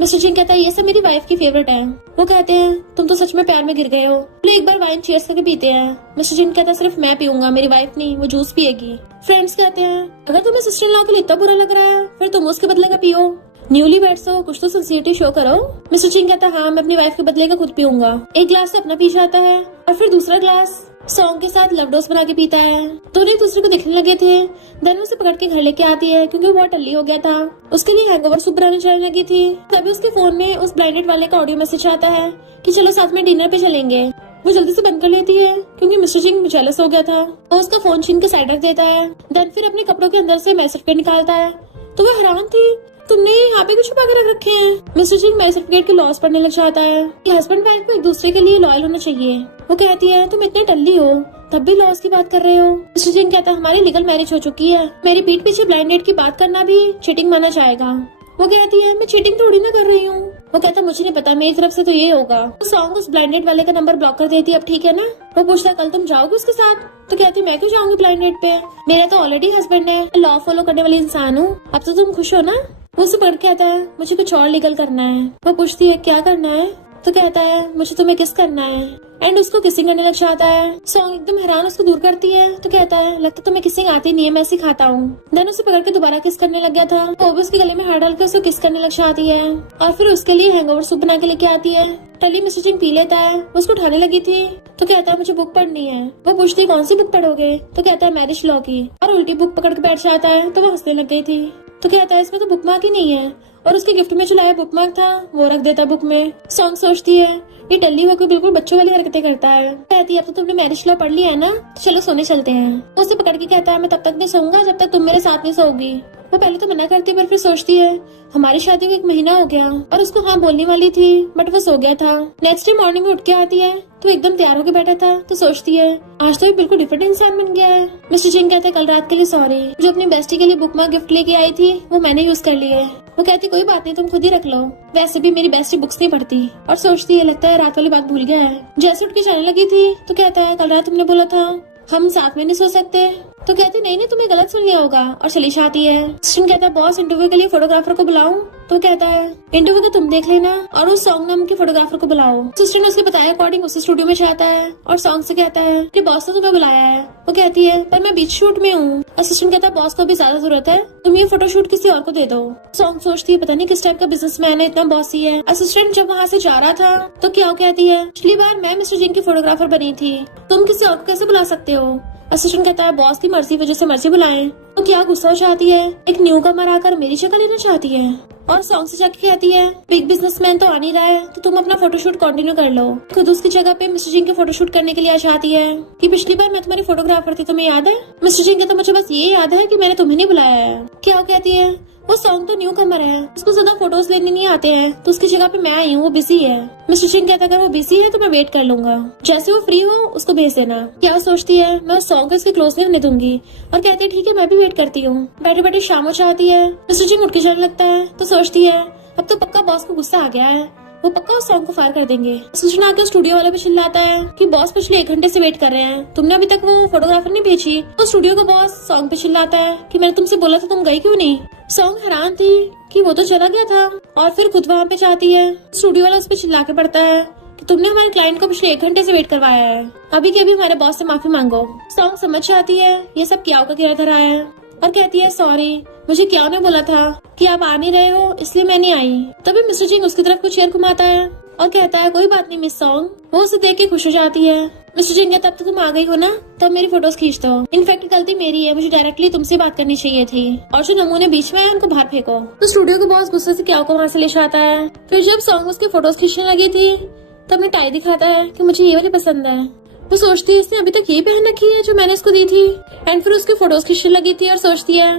मिस्टर जिंग कहता है ये सब मेरी वाइफ की फेवरेट है। वो कहते हैं तुम तो सच में प्यार में गिर गए हो, तो एक बार वाइन चीयर्स करके पीते हैं। मिस्टर जिंग कहता है सिर्फ मैं पीऊंगा, मेरी वाइफ नहीं, वो जूस पिएगी। फ्रेंड्स कहते हैं अगर तुम्हें सिस्टर इन लॉ के लिए इतना बुरा लग रहा है फिर तुम उसके बदले का पियो, न्यूली बैट्स हो, कुछ तो सिंसियरिटी शो करो। मिस्टर जिंग कहता है हाँ मैं अपनी वाइफ के बदले का खुद पीऊंगा। एक ग्लास से अपना पी जाता है और फिर दूसरा ग्लास सॉन्ग के साथ लव डोज बना के पीता है। दोनों एक दूसरे को दिखने लगे थे। देन उसे पकड़ के घर लेके आती है क्योंकि वो टल्ली हो गया था, उसके लिए हैंगओवर सूप बनाने चलने लगी थी। तभी उसके फोन में उस ब्लाइंडेड वाले का ऑडियो मैसेज आता है कि चलो साथ में डिनर पे चलेंगे। वो जल्दी से बंद कर लेती है क्योंकि मिस्टर जिंग जेलस हो गया था। वो उसका फोन छीन के साइड रख देता है। देन फिर अपने कपड़ों के अंदर से मैरिज सर्टिफिकेट निकालता है, तो वो हैरान थी तुमने यहाँ पे कुछ छुपा कर रख रखे हैं। मिस्टर जिंग मैरिज सर्टिफिकेट के लॉस पढ़ने लग जाता है कि हस्बैंड वाइफ को एक दूसरे के लिए लॉयल होना चाहिए। वो कहती है तुम इतने टल्ली हो तब भी लॉस की बात कर रहे हो। मिस्टर जिंग कहता है हमारी लीगल मैरिज हो चुकी है, मेरी पीठ पीछे ब्लाइंड डेट की बात करना भी चीटिंग माना जाएगा। वो कहती है मैं चीटिंग थोड़ी ना कर रही हूँ। वो कहता मुझे नहीं पता, मेरी तरफ से तो ये होगा। तो सॉन्ग उस ब्लाइंडेड वाले का नंबर ब्लॉक कर देती है अब ठीक है ना। वो पूछता है कल तुम जाओगे उसके साथ? तो कहती मैं क्यों जाऊंगी ब्लाइंडेड पे, मेरा तो ऑलरेडी हस्बैंड है, लॉ फॉलो करने वाली इंसान हूँ, अब तो तुम खुश हो ना। वो उसे पढ़ के आता है मुझे कुछ और लीगल करना है। वो पूछती है क्या करना है? तो कहता है मुझे तुम्हें किस करना है। एंड उसको किसिंग करने लग जाता है। सॉन्ग एकदम हैरान उसको दूर करती है, तो कहता है लगता तुम्हें किसिंग आती नहीं है, मैं सिखाता हूँ। देन उसे पकड़ के दोबारा किस करने लग गया था। वो भी उसके गले में हाथ डाल के उसे किस करने लग जाती है और फिर उसके लिए हैंगओवर सूप बना के लेके आती है। टली मिस्टर जिंग पी लेता है। वो उसको उठाने लगी थी तो कहता है मुझे बुक पढ़नी है। वो पूछती है कौन सी बुक पढ़ोगे? तो कहता है मैरिज लॉ की, और उल्टी बुक पकड़ के बैठ जाता है। तो वो हंसने लग गई थी। तो कहता है इसमें तो बुक मार्क ही नहीं है, और उसके गिफ्ट में जो लाया बुक मार्क था वो रख देता बुक में। सॉन्ग सोचती है ये टल्ली होकर बिल्कुल बच्चों वाली हरकतें करता है। कहती है अब तो तुमने मैरिज लॉ पढ़ लिया है ना, तो चलो सोने चलते हैं। वो उसे पकड़ के कहता है मैं तब तक नहीं सोऊंगा जब तक तुम मेरे साथ नहीं सोओगी। वो पहले तो मना करती है पर फिर सोचती है हमारी शादी को 1 महीना हो गया, और उसको हाँ बोलने वाली थी बट वो सो गया था। नेक्स्ट डे मॉर्निंग में उठ के आती है तो एकदम तैयार होकर बैठा था। तो सोचती है आज तो ये बिल्कुल डिफरेंट इंसान बन गया है। मिस्टर जिंग कहते हैं कल रात के लिए सॉरी, जो अपनी बेस्टी के लिए बुक मार्क गिफ्ट लेके आई थी वो मैंने यूज कर ली है। वो कहती कोई बात नहीं तुम खुद ही रख लो, वैसे भी मेरी बेस्टी बुक्स नहीं पढ़ती। और सोचती है लगता है रात वाली बात भूल गया है। जैसे उठ के जाने लगी थी तो कहता है कल रात तुमने बोला था हम साथ में नहीं सो सकते। तो कहती नहीं तुम्हें गलत सुन लिया होगा, और चली जाती है। सिस्टन कहता है बॉस इंटरव्यू के लिए फोटोग्राफर को बुलाऊं? तो कहता है इंटरव्यू को तुम देख लेना और उस सॉन्ग नाम के फोटोग्राफर को बुलाओ। सिस्टर ने उसके बताया अकॉर्डिंग उसी स्टूडियो में जाता है और सॉन्ग से कहता है कि बॉस ने तुम्हें बुलाया है। वो कहती है पर मैं बीच शूट में हूँ। असिस्टेंट कहता है बॉस को भी ज्यादा जरूरत है, तुम ये फोटोशूट किसी और को दे दो। सॉन्ग सोचती है पता नहीं किस टाइप का बिजनेसमैन है, इतना बॉसी है। असिस्टेंट जब वहाँ से जा रहा था तो क्या कहती है पिछली बार मैं मिस्टर जिंग की फोटोग्राफर बनी थी, तुम किसी और को कैसे बुला सकते हो? असिस्टेंट कहता है बॉस की मर्जी वजह से मर्जी बुलाएं। तो क्या गुस्सा हो जाती है, एक न्यू कमर आकर मेरी जगह लेना चाहती है। और सॉन्ग से जाके कहती है बिग बिजनेसमैन तो आ नहीं रहा है तो तुम अपना फोटोशूट कंटिन्यू कर लो। खुद उसकी जगह पे मिस्टर जिंग के फोटोशूट करने के लिए आ जाती है कि पिछली बार मैं तुम्हारी फोटोग्राफर थी, तुम्हें याद है? मिस्टर जिंग कहता मुझे बस ये याद है कि मैंने तुम्हें नहीं बुलाया है। क्या कहती है वो सॉन्ग तो न्यू कमर है, उसको ज्यादा फोटोज लेने नहीं आते हैं, तो उसकी जगह पे मैं आई हूँ, वो बिजी है। मिस्टर सिंह कहता है अगर वो बिजी है तो मैं वेट कर लूंगा, जैसे वो फ्री हो उसको भेज देना। क्या वो सोचती है मैं उस सॉन्ग को उसके क्लोज नहीं होने दूंगी और कहती है ठीक है मैं भी वेट करती हूँ। बैठे बैठे शाम हो जाती है, मिस्टर सिंह उठ के चलने लगता है तो सोचती है अब तो पक्का बॉस को गुस्सा आ गया है, वो पक्का उस सॉन्ग को फायर कर देंगे। सूचना आके स्टूडियो वाले पे चिल्लाता है कि बॉस पिछले 1 घंटे से वेट कर रहे हैं, तुमने अभी तक वो फोटोग्राफर नहीं भेजी। तो स्टूडियो का बॉस सॉन्ग पे चिल्लाता है कि मैंने तुमसे बोला था तुम गई क्यों नहीं। सॉन्ग हैरान थी कि वो तो चला गया था और फिर खुद वहाँ पे जाती है। स्टूडियो वाला उस पर चिल्ला के पड़ता है कि तुमने हमारे क्लाइंट को पिछले 1 घंटे से वेट करवाया है, अभी के अभी हमारे बॉस से माफी मांगो। सॉन्ग समझ जाती है ये सब क्या का किया धरा है और कहती है सॉरी, मुझे क्या ने बोला था कि आप आ नहीं रहे हो इसलिए मैं नहीं आई। तभी मिस्टर सिंह उसकी तरफ कुछ चेयर घुमाता है और कहता है कोई बात नहीं मिस सॉन्ग। वो उसे देख के खुश हो जाती है। मिस्टर सिंह कहता अब तो तुम आ गई हो ना, तब मेरी फोटोज खींच दो। इनफैक्ट गलती मेरी है, मुझे डायरेक्टली तुमसे बात करनी चाहिए थी और जो नमूने बीच में है उनको बाहर फेंको। तो स्टूडियो का बॉस गुस्से से क्या को वहाँ से ले जाता है। फिर जब सॉन्ग उसके फोटोज खींचने लगी थी तब अपनी टाई दिखाता है कि मुझे ये वाली पसंद है। वो सोचती है इसने अभी तक ये पहन रखी है जो मैंने इसको दी थी। एंड फिर उसके फोटोज खींचने लगी थी और सोचती है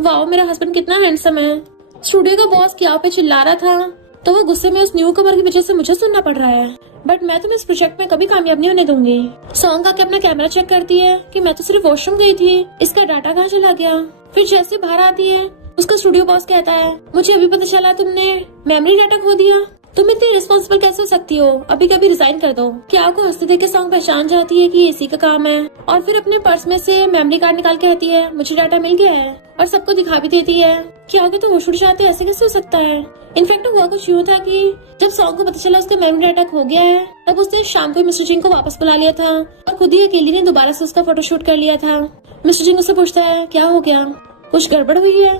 वाओ मेरा हस्बैंड कितना हैंडसम है। स्टूडियो का बॉस क्या पे चिल्ला रहा था तो वो गुस्से में उस न्यू कमर की वजह से मुझे सुनना पड़ रहा है, बट मैं तुम्हें इस प्रोजेक्ट में कभी कामयाब नहीं होने दूंगी। सॉन्ग आके अपना कैमरा चेक करती है कि मैं तो सिर्फ वॉशरूम गई थी, इसका डाटा कहाँ चला गया। फिर जैसे बाहर आती है उसका स्टूडियो बॉस कहता है मुझे अभी पता चला तुमने मेमोरी डाटा खो दिया, तुम इतनी रिस्पॉन्सिबल कैसे हो सकती हो, अभी कभी रिजाइन कर दो। क्या आपको हंसते देख के सॉन्ग पहचान जाती है कि ये इसी का काम है और फिर अपने पर्स में से मेमोरी कार्ड निकाल के कहती है मुझे डाटा मिल गया है और सबको दिखा भी देती है। क्या आगे तो होश उड़ जाते ऐसे कैसे हो सकता है। इनफैक्ट हुआ कुछ यूँ था कि जब सॉन्ग को पता चला उसका मेमोरी डाटा खो गया है तब उसने शाम को मिस्टर सिंह को वापस बुला लिया था और खुद ही अकेली ने दोबारा से उसका फोटोशूट कर लिया था। मिस्टर सिंह उससे पूछता है क्या हो गया, कुछ गड़बड़ हुई है।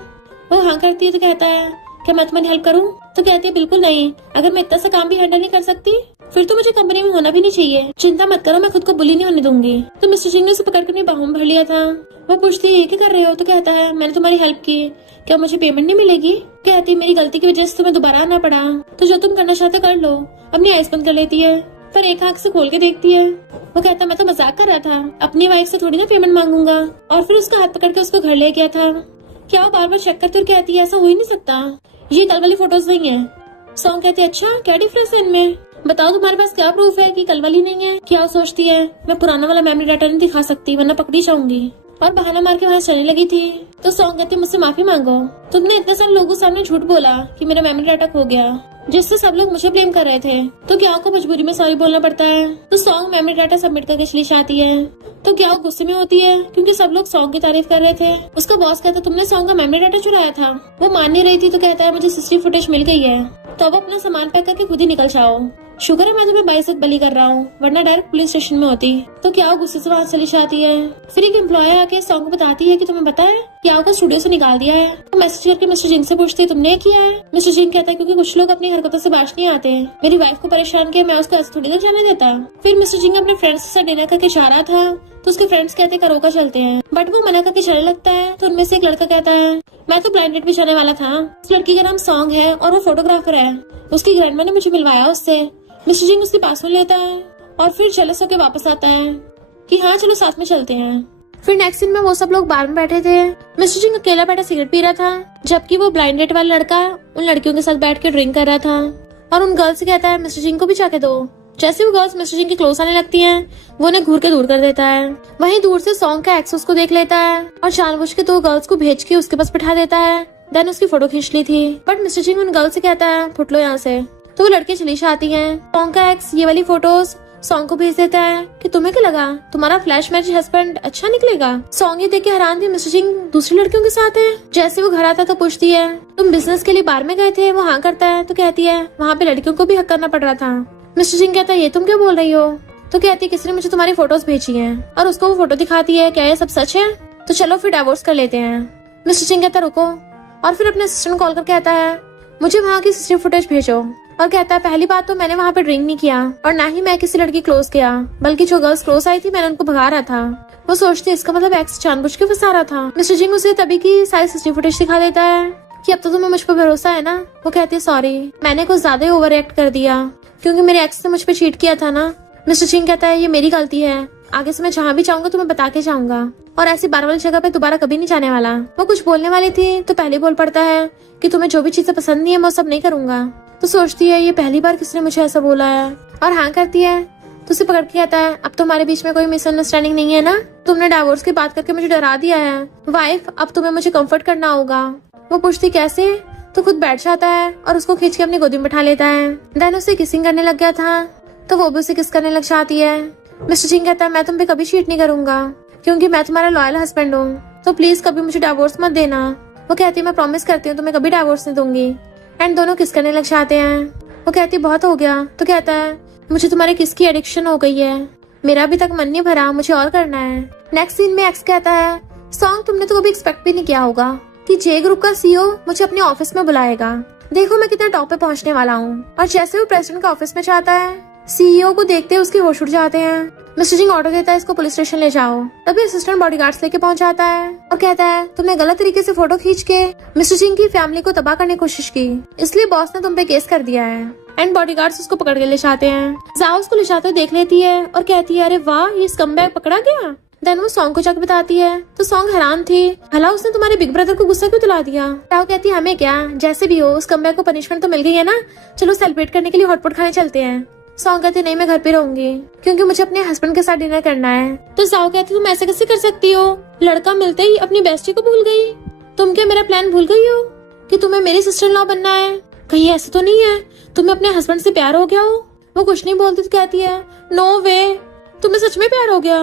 वो हाँ करती है तो कहता है क्या मैं तुम्हारी हेल्प करूं? तो कहती है बिल्कुल नहीं, अगर मैं इतना सा काम भी हैंडल नहीं कर सकती फिर तो मुझे कंपनी में होना भी नहीं चाहिए। चिंता मत करो मैं खुद को बुली नहीं होने दूंगी। तो मिस्टर सिंह ने उसे पकड़ कर अपनी बाहों में भर लिया था। वो पूछती है क्या कर रहे हो? तो कहता है मैंने तुम्हारी हेल्प की, क्या मुझे पेमेंट नहीं मिलेगी? कहती मेरी गलती की वजह से तुम्हें दोबारा आना पड़ा, तो जो तुम करना चाहते कर लो। अपनी आइस बंद कर लेती है पर एक आंख से खोल के देखती है। वो कहता मैं तो मजाक कर रहा था, अपनी वाइफ से थोड़ी ना पेमेंट मांगूंगा। और फिर उसका हाथ पकड़ के उसको घर ले गया था। क्या वो बार बार चेक करती और कहती है ऐसा हो ही नहीं सकता, ये कल वाली फोटोज नहीं है। सॉन्ग कहते अच्छा क्या डिफरेंस है इनमें, बताओ तुम्हारे पास क्या प्रूफ है कि कल वाली नहीं है। क्या सोचती है मैं पुराना वाला मेमोरी डाटा नहीं दिखा सकती वरना पकड़ी जाऊंगी और बहाना मार के वहाँ चलने लगी थी। तो सॉन्ग कहती मुझसे माफी मांगो, तुमने इतने सारे लोगों सामने झूठ बोला कि मेरा मेमोरी डाटा खो गया जिससे सब लोग मुझे ब्लेम कर रहे थे, तो क्या को मजबूरी में सॉरी बोलना पड़ता है। तो सॉन्ग मेमोरी डाटा सबमिट करके चली जाती है। तो क्या गुस्से में होती है क्योंकि सब लोग सॉन्ग की तारीफ कर रहे थे। उसका बॉस कहता तुमने सॉन्ग का मेमोरी डाटा चुराया था। वो मान नहीं रही थी तो कहता है मुझे सीसीटीवी फुटेज मिल गई है, तो अब अपना सामान पैक करके खुद ही निकल जाओ। शुक्र है मैं तुम्हें बाइज्जत बली कर रहा हूँ वरना डायरेक्ट पुलिस स्टेशन में होती। तो क्या गुस्से से वहाँ चली जाती है। फिर एक एम्प्लॉय आके सॉन्ग को बताती है कि तुम्हें पता है क्या को स्टूडियो से निकाल दिया है। तो मैसेज करके मिस्टर जिन से पूछती है तुमने किया है। मिस्टर जिन कहता है क्योंकि कुछ लोग अपनी हरकतों से बाज नहीं आते, मेरी वाइफ को परेशान किया मैं उसको ऐसे थोड़ी ना जाने देता। फिर मिस्टर जिन अपने फ्रेंड्स के साथ डिनर करके जा रहा था तो उसके फ्रेंड्स कहते करोका चलते हैं, बट वो मना करके चलने लगता है। तो उनमें से एक लड़का कहता है मैं तो ब्लाइंड डेट भी जाने वाला था, इस लड़की का नाम सॉन्ग है और वो फोटोग्राफर है, उसकी ग्रैंडमा ने मुझे मिलवाया उससे। मिस्टर जिंग उसके पास में लेता है और फिर जेलस होकर वापस आता है कि हाँ चलो साथ में चलते हैं। फिर नेक्स्ट सीन में वो सब लोग बार में बैठे थे। मिस्टर जिंग अकेला बैठा सिगरेट पी रहा था जबकि वो ब्लाइंड डेट वाला लड़का उन लड़कियों के साथ बैठ के ड्रिंक कर रहा था और उन गर्ल्स से कहता है मिस्टर जिंग को भी जाके दो। जैसे वो गर्ल्स मिस्टर जिंग के क्लोज आने लगती हैं, वो उन्हें घूर के दूर कर देता है। वहीं दूर से सॉन्ग का एक्स उसको देख लेता है और जानबूझ के 2 गर्ल्स को भेज के उसके पास बिठा देता है। देन उसकी फोटो खींच ली थी, बट मिस्टर जिंग उन गर्ल्स से कहता है फुट लो यहाँ से। तो वो लड़के चली जाती हैं। सॉन्ग का एक्स ये वाली फोटोज सॉन्ग को भेज देता है कि तुम्हें क्या लगा तुम्हारा फ्लैश मैरिज हस्बैंड अच्छा निकलेगा। सॉन्ग ये देख के हैरान थी मिस्टर जिंग दूसरी लड़कियों के साथ है। जैसे वो घर आता तो पूछती है तुम बिजनेस के लिए बाहर में गए थे। वो हाँ करता है तो कहती है वहाँ पे लड़कियों को भी हक करना पड़ रहा था। मिस्टर जिंग कहता है ये तुम क्या बोल रही हो। तो कहती है किसी ने मुझे तुम्हारी फोटोज भेजी है और उसको वो फोटो दिखाती है क्या ये सब सच है, तो चलो फिर डिवोर्स कर लेते हैं। मिस्टर जिंग कहता रुको और फिर अपने असिस्टेंट कॉल कर कहता है मुझे वहाँ की सीसीटीवी फुटेज भेजो और कहता है पहली बात तो मैंने वहाँ पे ड्रिंक नहीं किया और ना ही मैं किसी लड़की क्लोज किया, बल्कि जो गर्ल्स क्लोज आई थी मैंने उनको भगा रहा था। वो सोचती है इसका मतलब एक्स जानबूझ के फंसा रहा था। मिस्टर जिंग उसे तभी की सारी सीसीटीवी फुटेज दिखा देता है कि अब तो तुम्हें मुझ पर भरोसा है ना। वो कहती है सॉरी मैंने कुछ ज्यादा ही ओवर एक्ट कर दिया क्योंकि मेरे एक्स ने मुझ पर चीट किया था ना। मिस्टर जिंग कहता है ये मेरी गलती है, आगे से मैं जहाँ भी जाऊंगा तुम्हें बता के जाऊंगा। और ऐसी बार वाली जगह पे दोबारा कभी नहीं जाने वाला। वो कुछ बोलने वाली थी तो पहले बोल पड़ता है कि तुम्हें जो भी चीजें पसंद नहीं है मैं वो सब नहीं करूंगा। तो सोचती है ये पहली बार किसने मुझे ऐसा बोला है, और हाँ करती है। तो उसे पकड़ के कहता है अब तो हमारे बीच में कोई मिसअंडरस्टैंडिंग नहीं है ना, तुमने डाइवोर्स की बात करके मुझे डरा दिया है वाइफ, अब तुम्हें मुझे कंफर्ट करना होगा। वो पूछती कैसे, तो खुद बैठ जाता है और उसको खींच के अपनी गोदी में बैठा लेता है। देन उसे किसिंग करने लग गया था तो वो भी उसे किस करने लग जाती है। मिस्टर सिंह कहता है मैं तुम पे कभी चीट नहीं करूंगा क्योंकि मैं तुम्हारा लॉयल हस्बैंड हूँ, तो प्लीज कभी मुझे डाइवोर्स मत देना। वो कहती है मैं प्रॉमिस करती हूँ तुम्हें कभी डाइवोर्स नहीं दूंगी। एंड दोनों किस करने लग जाते हैं। वो कहती है बहुत हो गया। तो कहता है मुझे तुम्हारे किस की एडिक्शन हो गई है, मेरा अभी तक मन नहीं भरा, मुझे और करना है। नेक्स्ट सीन में एक्स कहता है सॉन्ग तुमने तो कभी एक्सपेक्ट भी नहीं किया होगा कि जे ग्रुप का सीईओ मुझे अपने ऑफिस में बुलाएगा, देखो मैं कितना टॉप पे पहुंचने वाला हूँ। और जैसे वो प्रेसिडेंट का ऑफिस में जाता है सीईओ को देखते उसके होश उड़ जाते हैं। मिस्टर सिंह ऑर्डर देता है इसको पुलिस स्टेशन ले जाओ। तभी असिस्टेंट बॉडीगार्ड्स लेके पहुंच जाता है और कहता है तुमने गलत तरीके से फोटो खींच के मिस्टर सिंह की फैमिली को तबाह करने की कोशिश की, इसलिए बॉस ने तुम पे केस कर दिया है। एंड बॉडीगार्ड्स उसको पकड़ के ले जाते हैं। जाओ उसको ले जाते देख लेती है और कहती है अरे वाह ये स्कमबैग पकड़ा गया। देन वो सॉन्ग को जाकर बताती है तो सॉन्ग हैरान थी, भला उसने तुम्हारे बिग ब्रदर को गुस्सा क्यों दिला दिया। ताओ कहती है हमें क्या, जैसे भी हो उस कमबैक को पनिशमेंट तो मिल गई है ना, चलो सेलिब्रेट करने के लिए हॉटपॉट खाने चलते हैं। सॉन्ग कहती नहीं मैं घर पे रहूंगी क्योंकि मुझे अपने हस्बैंड के साथ डिनर करना है। तो जाओ कहती तुम ऐसे कैसे कर सकती हो, लड़का मिलते ही अपनी बेस्टी को भूल गई, तुम क्या मेरा प्लान भूल गई हो कि तुम्हें मेरी सिस्टर इन लॉ बनना है, कहीं ऐसा तो नहीं है तुम्हें अपने हस्बैंड से प्यार हो गया हो। वो कुछ नहीं बोलती तो कहती है नो वे, तुम्हें सच में प्यार हो गया।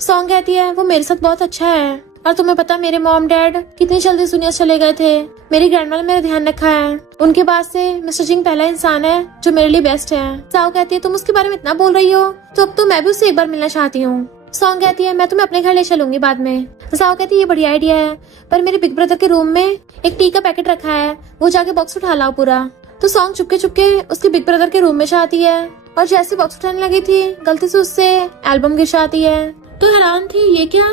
सॉन्ग कहती है वो मेरे साथ बहुत अच्छा है और तुम्हें पता मेरे मॉम डैड कितनी जल्दी इस दुनिया से चले गए थे, मेरी ग्रैंडमा ने मेरा ध्यान रखा है, उनके बाद से मिस्टर सिंह पहला इंसान है जो मेरे लिए बेस्ट है। जाओ कहती है तुम उसके बारे में इतना बोल रही हो तो अब तो मैं भी उससे एक बार मिलना चाहती हूँ। सॉन्ग कहती है मैं तुम्हें अपने घर ले चलूंगी बाद में। जाओ कहती है ये बढ़िया आइडिया है पर मेरे बिग ब्रदर के रूम में एक टी का पैकेट रखा है, वो जाके बॉक्स उठा लाओ पूरा। तो सॉन्ग चुपके चुपके उसके बिग ब्रदर के रूम में जाती है और जैसे बॉक्स उठाने लगी थी गलती से उससे एल्बम गिर जाती है। तो हैरान थी ये क्या,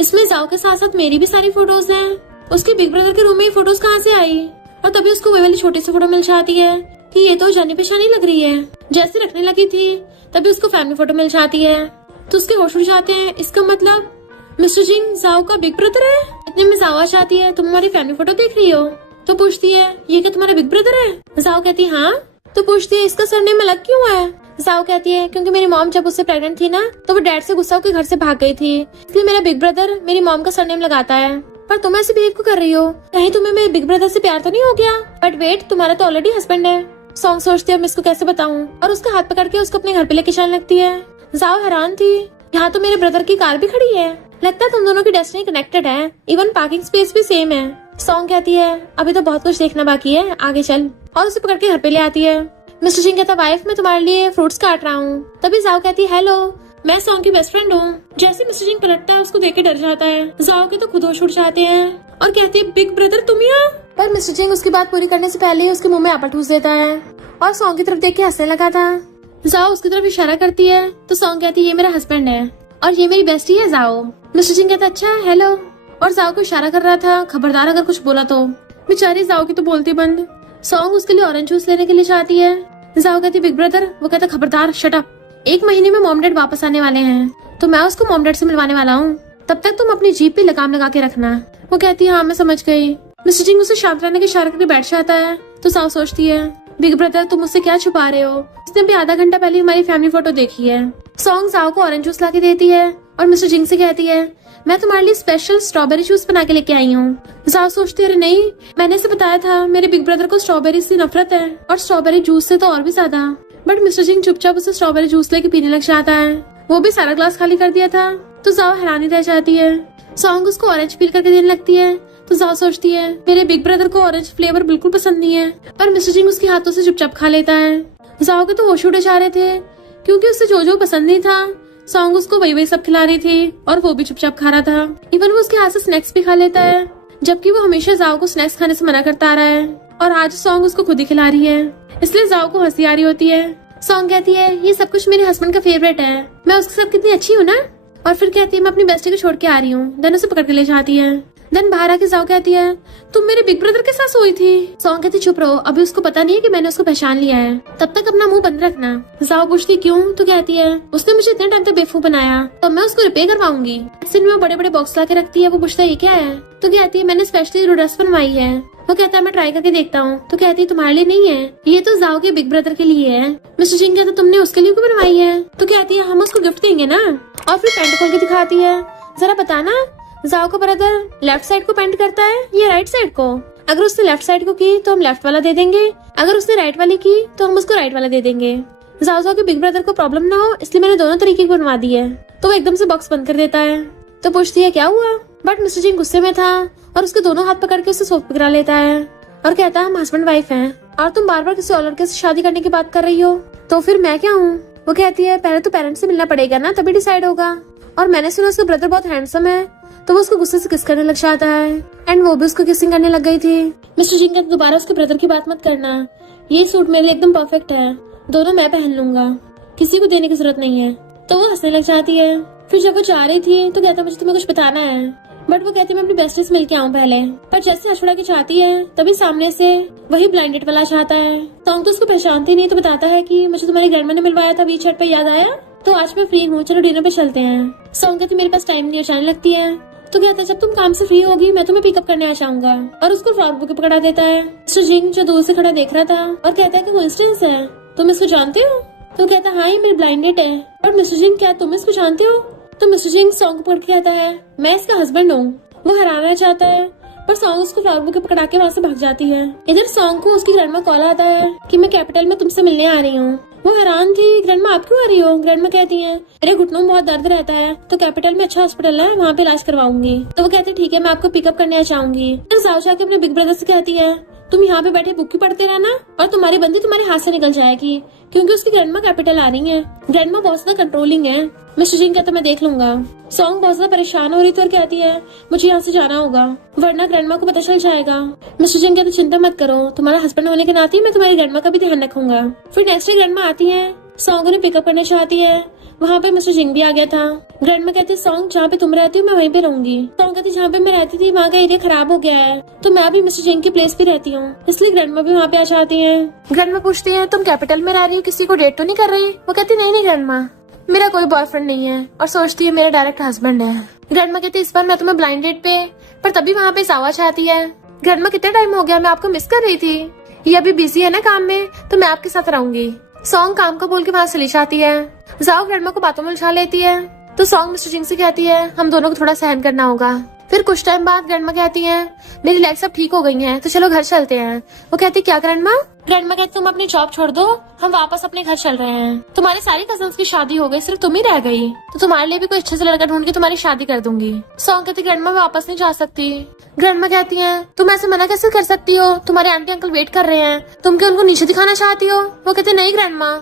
इसमें जाओ के साथ साथ मेरी भी सारी फोटोज हैं, उसके बिग ब्रदर के रूम में ये फोटोज कहाँ से आई। और तभी उसको वही वाली छोटी सी फोटो मिल जाती है कि ये तो जानी पहचानी लग रही है। जैसे रखने लगी थी तभी उसको फैमिली फोटो मिल जाती है तो उसके होश उड़ जाते हैं, इसका मतलब मिस्टर सिंह जाओ का बिग ब्रदर है। इतने में जाओ चाहती है तुम हमारी फैमिली फोटो देख रही हो, तो पूछती है ये क्या तुम्हारा बिग ब्रदर है। जाओ कहती है हाँ। तो पूछती है इसका सरनेम अलग क्यों है। जाओ कहती है क्योंकि मेरी मॉम जब उससे प्रेग्नेंट थी ना तो वो डैड से गुस्सा होकर घर से भाग गई थी, इसलिए मेरा बिग ब्रदर मेरी मॉम का सरनेम लगाता है। पर तुम ऐसे बिहेव क्यों कर रही हो, कहीं तुम्हें मेरे बिग ब्रदर से प्यार तो नहीं हो गया। बट वेट तुम्हारा तो ऑलरेडी हस्बैंड है। सॉन्ग सोचती है मैं इसको कैसे बताऊं और उसका हाथ पकड़ के उसको अपने घर पे लेके चलने लगती है। जाओ हैरान थी, यहाँ तो मेरे ब्रदर की कार भी खड़ी है, लगता है तुम दोनों की डेस्टिनी कनेक्टेड है, इवन पार्किंग स्पेस भी सेम है। सॉन्ग कहती है अभी तो बहुत कुछ देखना बाकी है, आगे चल, और उसे पकड़ के घर पे ले आती है। मिस्टर सिंह कहता वाइफ मैं तुम्हारे लिए फ्रूट्स काट रहा हूँ। तभी जाओ कहती है हेलो मैं सॉन्ग की बेस्ट फ्रेंड हूँ। जैसे मिस्टर सिंह पलटता है उसको देख के डर जाता है। जाओ के तो खुद होश उड़ जाते हैं और कहती है बिग ब्रदर तुम यहाँ। पर मिस्टर सिंह उसकी बात पूरी करने से पहले ही उसके मुंह में एप्पल ठूस देता है और सॉन्ग की तरफ देख के हंसने लगा था। जाओ उसकी तरफ इशारा करती है तो सॉन्ग कहती है ये मेरा हस्बैंड है और ये मेरी बेस्टी है जाओ। मिस्टर सिंह कहता अच्छा हेलो, और जाओ को इशारा कर रहा था खबरदार अगर कुछ बोला तो। बेचारी जाओ की तो बोलती बंद। सॉन्ग उसके लिए ऑरेंज जूस लेने के लिए चाहती है। जाओ कहती बिग ब्रदर, वो कहता खबरदार शट अप, 1 महीने में मॉम डैड वापस आने वाले हैं तो मैं उसको मॉम डैड से मिलवाने वाला हूँ, तब तक तुम अपनी जीप पे लगाम लगा के रखना। वो कहती है हाँ मैं समझ गई। मिस्टर सिंह उसे शांत रहने के इशारे करके बैठ जाता है तो जाओ सोचती है बिग ब्रदर तुम मुझसे क्या छुपा रहे हो, उसने भी आधा घंटा पहले हमारी फैमिली फोटो देखी है। सॉन्ग जाओ को ऑरेंज जूस ला के देती है और मिस्टर सिंह से कहती है मैं तुम्हारे लिए स्पेशल स्ट्रॉबेरी जूस बना के लेके आई हूँ। जाओ सोचती है अरे नहीं, मैंने इसे बताया था मेरे बिग ब्रदर को स्ट्रॉबेरी से नफरत है और स्ट्रॉबेरी जूस से तो और भी ज्यादा। बट मिस्टर सिंह चुपचाप उसे स्ट्रॉबेरी जूस लेके पीने लग जाता है। वो भी सारा ग्लास खाली कर दिया था तो जाओ हैरानी रह जाती है। सॉन्ग उसको ऑरेंज पील करके देने लगती है तो जाओ सोचती है मेरे बिग ब्रदर को ऑरेंज फ्लेवर बिल्कुल पसंद नहीं है, पर मिस्टर सिंह उसके हाथों से चुपचाप खा लेता है। जाओ के तो होश उड़े जा रहे थे क्योंकि उसे जो पसंद नहीं था सॉन्ग उसको वही सब खिला रही थी और वो भी चुपचाप खा रहा था। इवन वो उसके हाथ से स्नैक्स भी खा लेता है जबकि वो हमेशा जाओ को स्नैक्स खाने से मना करता आ रहा है और आज सॉन्ग उसको खुद ही खिला रही है, इसलिए जाओ को हंसी आ रही होती है। सॉन्ग कहती है ये सब कुछ मेरे हस्बैंड का फेवरेट है, मैं उसके साथ कितनी अच्छी हूँ ना, और फिर कहती है मैं अपनी बेस्टी को छोड़ के आ रही हूँ। देन उसे पकड़ के ले जाती है। देन बाहर आके जाओ कहती है तुम मेरे बिग ब्रदर के साथ सोई थी। सॉन्ग कहती चुप रहो, अभी उसको पता नहीं है कि मैंने उसको पहचान लिया है, तब तक अपना मुंह बंद रखना। जाओ पूछती क्यों, तो कहती है उसने मुझे इतने टाइम तक बेवकूफ बनाया तो मैं उसको रिपेयर करवाऊंगी। एक्सीडेंट में बड़े बड़े बॉक्स ला के रखती है। वो पूछता है ये क्या है, तो कहती है मैंने स्पेशली ड्रेस बनवाई है। वो कहता है मैं ट्राई करके देखता हूँ। तो कहती है तुम्हारे लिए नहीं है, ये तो जाओ के बिग ब्रदर के लिए है। मिस्टर जिंग कहता तुमने उसके लिए क्यों बनवाई है, तो कहती है हम उसको गिफ्ट देंगे ना। और फिर पैंट खोल के दिखाती है, जरा बताना जाओ का ब्रदर लेफ्ट साइड को पेंट करता है या राइट साइड को। अगर उसने लेफ्ट साइड को की तो हम लेफ्ट वाला दे देंगे, अगर उसने राइट वाली की तो हम उसको राइट वाला दे देंगे। जाओ के बिग ब्रदर को प्रॉब्लम ना हो इसलिए मैंने दोनों तरीके की बनवा दी है। तो वो एकदम से बॉक्स बंद कर देता है। तो पूछती है क्या हुआ, बट मिस्टर जिंग गुस्से में था और उसके दोनों हाथ पकड़ के उसे सोफ पे गिरा लेता है और कहता है हम हस्बैंड वाइफ हैं और तुम बार बार किसी और लड़के से शादी करने की बात कर रही हो, तो फिर मैं क्या हूँ। वो कहती है पहले तो पेरेंट्स से मिलना पड़ेगा ना, तभी डिसाइड होगा। और मैंने सुना उसका ब्रदर बहुत हैंडसम है, तो वो उसको गुस्से से किस करने लग जाता है एंड वो भी उसको किसिंग करने लग गई थी। मिस्टर जिंग कहते दोबारा उसके ब्रदर की बात मत करना, ये सूट मेरे लिए एकदम परफेक्ट है, दोनों मैं पहन लूंगा, किसी को देने की जरूरत नहीं है। तो वो हंसने लग जाती है। फिर जब वो जा रही थी तो कहता मुझे तुम्हें कुछ बताना है, बट वो कहती मैं अपनी बेस्टी से मिलके आऊँ पहले। पर जैसे हंसड़ा की चाहती है तभी सामने से वही ब्लाइंडेड वाला चाहता है। सॉन्ग तो उसको पहचानती नहीं, तो बताता है कि मुझे तुम्हारी ग्रैंडमा ने मिलवाया था, बीच पे याद आया, तो आज मैं फ्री हूँ, चलो डिनर पे चलते हैं। सॉन्ग कहती मेरे पास टाइम नहीं, जाने लगती है। तो कहता है जब तुम काम से फ्री होगी मैं तुम्हें पिकअप करने आ जाऊंगा, और उसको फ्रॉक बुके पकड़ा देता है। मिस्टर जिंग जो दूर से खड़ा देख रहा था और कहता है कि कोइंसिडेंस है, तुम इसको जानते हो। तो कहता हाँ ये मेरी ब्लाइंडेड है। और मिस्टर जिंग क्या तुम इसको जानते हो। तो मिस्टर जिंग सॉन्ग को पकड़ के कहता है मैं इसका हस्बैंड हूँ। वो हराना चाहता है पर सॉन्ग उसको फ्लावर बुके पकड़ा के वहाँ से भाग जाती है। इधर सॉन्ग को उसकी ग्रैंडमा कॉल आता है कि मैं कैपिटल में तुमसे मिलने आ रही हूँ। वो हैरान थी, ग्रैंडमा आप क्यों आ रही हो। ग्रैंडमा कहती है मेरे घुटनों में बहुत दर्द रहता है, तो कैपिटल में अच्छा हॉस्पिटल है, वहाँ पे इलाज करवाऊंगी। तो वो कहती ठीक है मैं आपको पिकअप करने आ जाऊंगी। फिर जाओ जाके अपने बिग ब्रदर से कहती है तुम यहाँ पे बैठे बुक पढ़ते रहना और तुम्हारी बंदी तुम्हारे हाथ से निकल जाएगी, क्योंकि उसकी ग्रैंडमा कैपिटल आ रही है। ग्रैंडमा बहुत ज्यादा कंट्रोलिंग है। मिस्टर जिंग कहता मैं देख लूंगा। सॉन्ग बहुत ज्यादा परेशान हो रही थी और कहती है मुझे यहाँ से जाना होगा वरना ग्रैंडमा को पता चल जाएगा। मिस्टर जिंग कहते चिंता मत करो, तुम्हारा हस्बैंड होने के नाते मैं तुम्हारी ग्रैंडमा का भी ध्यान रखूंगा। फिर नेक्स्ट डे ग्रैंडमा आती है, सॉन्ग उन्हें पिकअप करना चाहती है। वहाँ पे मिस्टर जिंग भी आ गया था। ग्रैंडमा कहती सॉन्ग जहाँ पे तुम रहती हो मैं वहीं पे रहूंगी। सॉन्ग कहती जहाँ पे मैं रहती थी वहाँ का एरिया खराब हो गया है, तो मैं भी मिस्टर जिंग की प्लेस पे रहती हूँ, इसलिए ग्रैंडमा भी वहाँ पे आ जाती है। ग्रैंडमा पूछती है तुम कैपिटल में रह रही हो, किसी को डेट तो नहीं कर रही। वो कहती नहीं ग्रैंडमा मेरा कोई बॉयफ्रेंड नहीं है, और सोचती है मेरा डायरेक्ट हस्बैंड है। ग्रैंडमा कहती इस बार मैं तुम्हें ब्लाइंड डेट पे, पर तभी वहाँ पे सावा चाहती है। ग्रैंडमा कितना टाइम हो गया, मैं आपको मिस कर रही थी, ये अभी बिजी है ना काम में, तो मैं आपके साथ रहूंगी। सॉन्ग काम को बोल के वहाँ चली जाती है। जाओ ग्रैंडमा को बातों में उलझा लेती है। तो सॉन्ग मिस्टर जिंग से कहती है हम दोनों को थोड़ा सहन करना होगा। फिर कुछ टाइम बाद ग्रैंडमा कहती है मेरी लेग सब ठीक हो गई हैं, तो चलो घर चलते हैं। वो कहती क्या ग्रैंडमा। ग्रैंडमा कहती तुम अपनी जॉब छोड़ दो, हम वापस अपने घर चल रहे हैं। तुम्हारे सारे कजन्स की शादी हो गई, सिर्फ तुम ही रह गई, तो तुम्हारे लिए भी कोई अच्छे से लड़का ढूंढ के तुम्हारी शादी कर दूंगी। सॉन्ग कहती ग्रैंडमा मैं वापस नहीं जा सकती। ग्रैंडमा कहती है तुम ऐसे मना कैसे कर सकती हो, तुम्हारे आंटी अंकल वेट कर रहे हैं, तुम क्या उनको नीचे दिखाना चाहती हो। वो कहते नहीं ग्रैंडमा।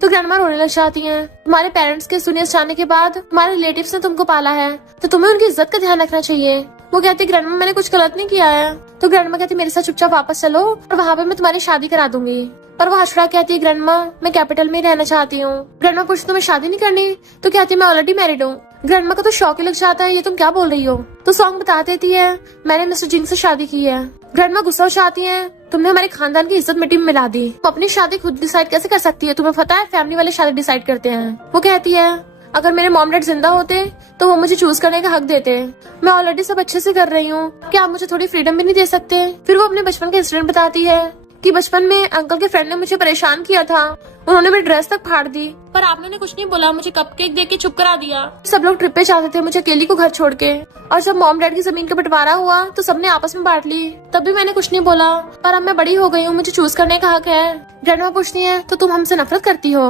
तो ग्रैंडमा रोने लग जाती हैं। तुम्हारे पेरेंट्स के सीनियर्स जाने के बाद तुम्हारे रिलेटिव्स ने तुमको पाला है, तो तुम्हें उनकी इज्जत का ध्यान रखना चाहिए। वो कहती ग्रैंडमा मैंने कुछ गलत नहीं किया है। तो ग्रैंडमा कहती मेरे साथ चुपचाप वापस चलो और वहाँ पे मैं तुम्हारी शादी करा दूंगी। पर वो हशरा कहती है ग्रैंडमा मैं कैपिटल में ही रहना चाहती हूँ। ग्रैंडमा पूछती तुम्हें शादी नहीं करनी, तो कहती मैं ऑलरेडी मैरिड हूँ। ग्रैंडमा को तो शौक ही लग जाता है, ये तुम क्या बोल रही हो। तो सॉन्ग बता देती है मैंने मिस्टर जिंग से शादी की है। ग्रैंडमा गुस्सा हो जाती है तुमने हमारे खानदान की इज्जत मिट्टी में मिला दी, तुम अपनी शादी खुद डिसाइड कैसे कर सकती है, तुम्हें पता है फैमिली वाले शादी डिसाइड करते हैं। वो कहती है अगर मेरे मॉम डैड जिंदा होते तो वो मुझे चूज करने का हक देते, मैं ऑलरेडी सब अच्छे से कर रही हूँ, क्या आप मुझे थोड़ी फ्रीडम भी नहीं दे सकते। फिर वो अपने बचपन का इंसिडेंट बताती है कि बचपन में अंकल के फ्रेंड ने मुझे परेशान किया था, उन्होंने मेरी ड्रेस तक फाड़ दी, पर आपने कुछ नहीं बोला, मुझे कपकेक देके चुप करा दिया। सब लोग ट्रिप पे जाते थे मुझे अकेली को घर छोड़ के, और जब मॉम डैड की जमीन का बंटवारा हुआ तो सबने आपस में बांट ली, तब भी मैंने कुछ नहीं बोला, पर अब मैं बड़ी हो गई हूँ, मुझे चूज करने का हक है। ग्रैंडमा पूछती है तो तुम हमसे नफरत करती हो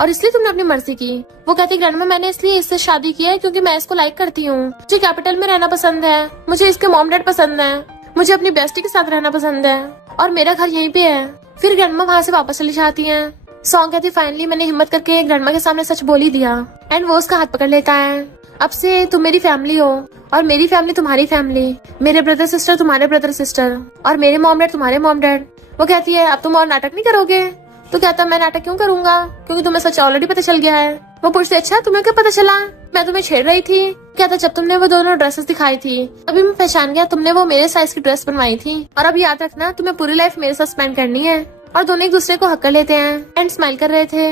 और इसलिए तुमने अपनी मर्जी की। वो कहती ग्रैंडमा मैंने इसलिए इससे शादी की है क्योंकि मैं इसको लाइक करती हूँ, मुझे कैपिटल में रहना पसंद है, मुझे इसके मॉम डैड पसंद है, मुझे अपनी बेस्टी के साथ रहना पसंद है और मेरा घर यहीं पे है। फिर ग्रैंडमा वहाँ से वापस चली जाती है। सॉन्ग कहती फाइनली मैंने हिम्मत करके ग्रैंडमा के सामने सच बोल ही दिया एंड वो उसका हाथ पकड़ लेता है। अब से तुम मेरी फैमिली हो और मेरी फैमिली तुम्हारी फैमिली, मेरे ब्रदर सिस्टर तुम्हारे ब्रदर सिस्टर और मेरे मॉम डैड तुम्हारे मॉम डैड। वो कहती है अब तुम और नाटक नहीं करोगे। तो कहता मैं नाटक क्यों करूंगा, क्योंकि तुम्हें सच ऑलरेडी पता चल गया है। वो पूछती अच्छा तुम्हें क्या पता चला। मैं तुम्हें छेड़ रही थी क्या था जब तुमने वो दोनों ड्रेसेस दिखाई थी। अभी मैं पहचान गया तुमने वो मेरे साइज की ड्रेस बनवाई थी। और अब याद रखना तुम्हें पूरी लाइफ मेरे साथ स्पेंड करनी है। और दोनों एक दूसरे को हक कर लेते हैं एंड स्माइल कर रहे थे।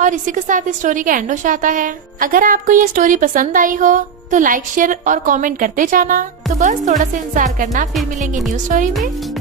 और इसी के साथ इस स्टोरी का एंड हो जाता है। अगर आपको ये स्टोरी पसंद आई हो तो लाइक शेयर और कमेंट करते जाना। तो बस थोड़ा सा इंतजार करना, फिर मिलेंगे न्यू स्टोरी में।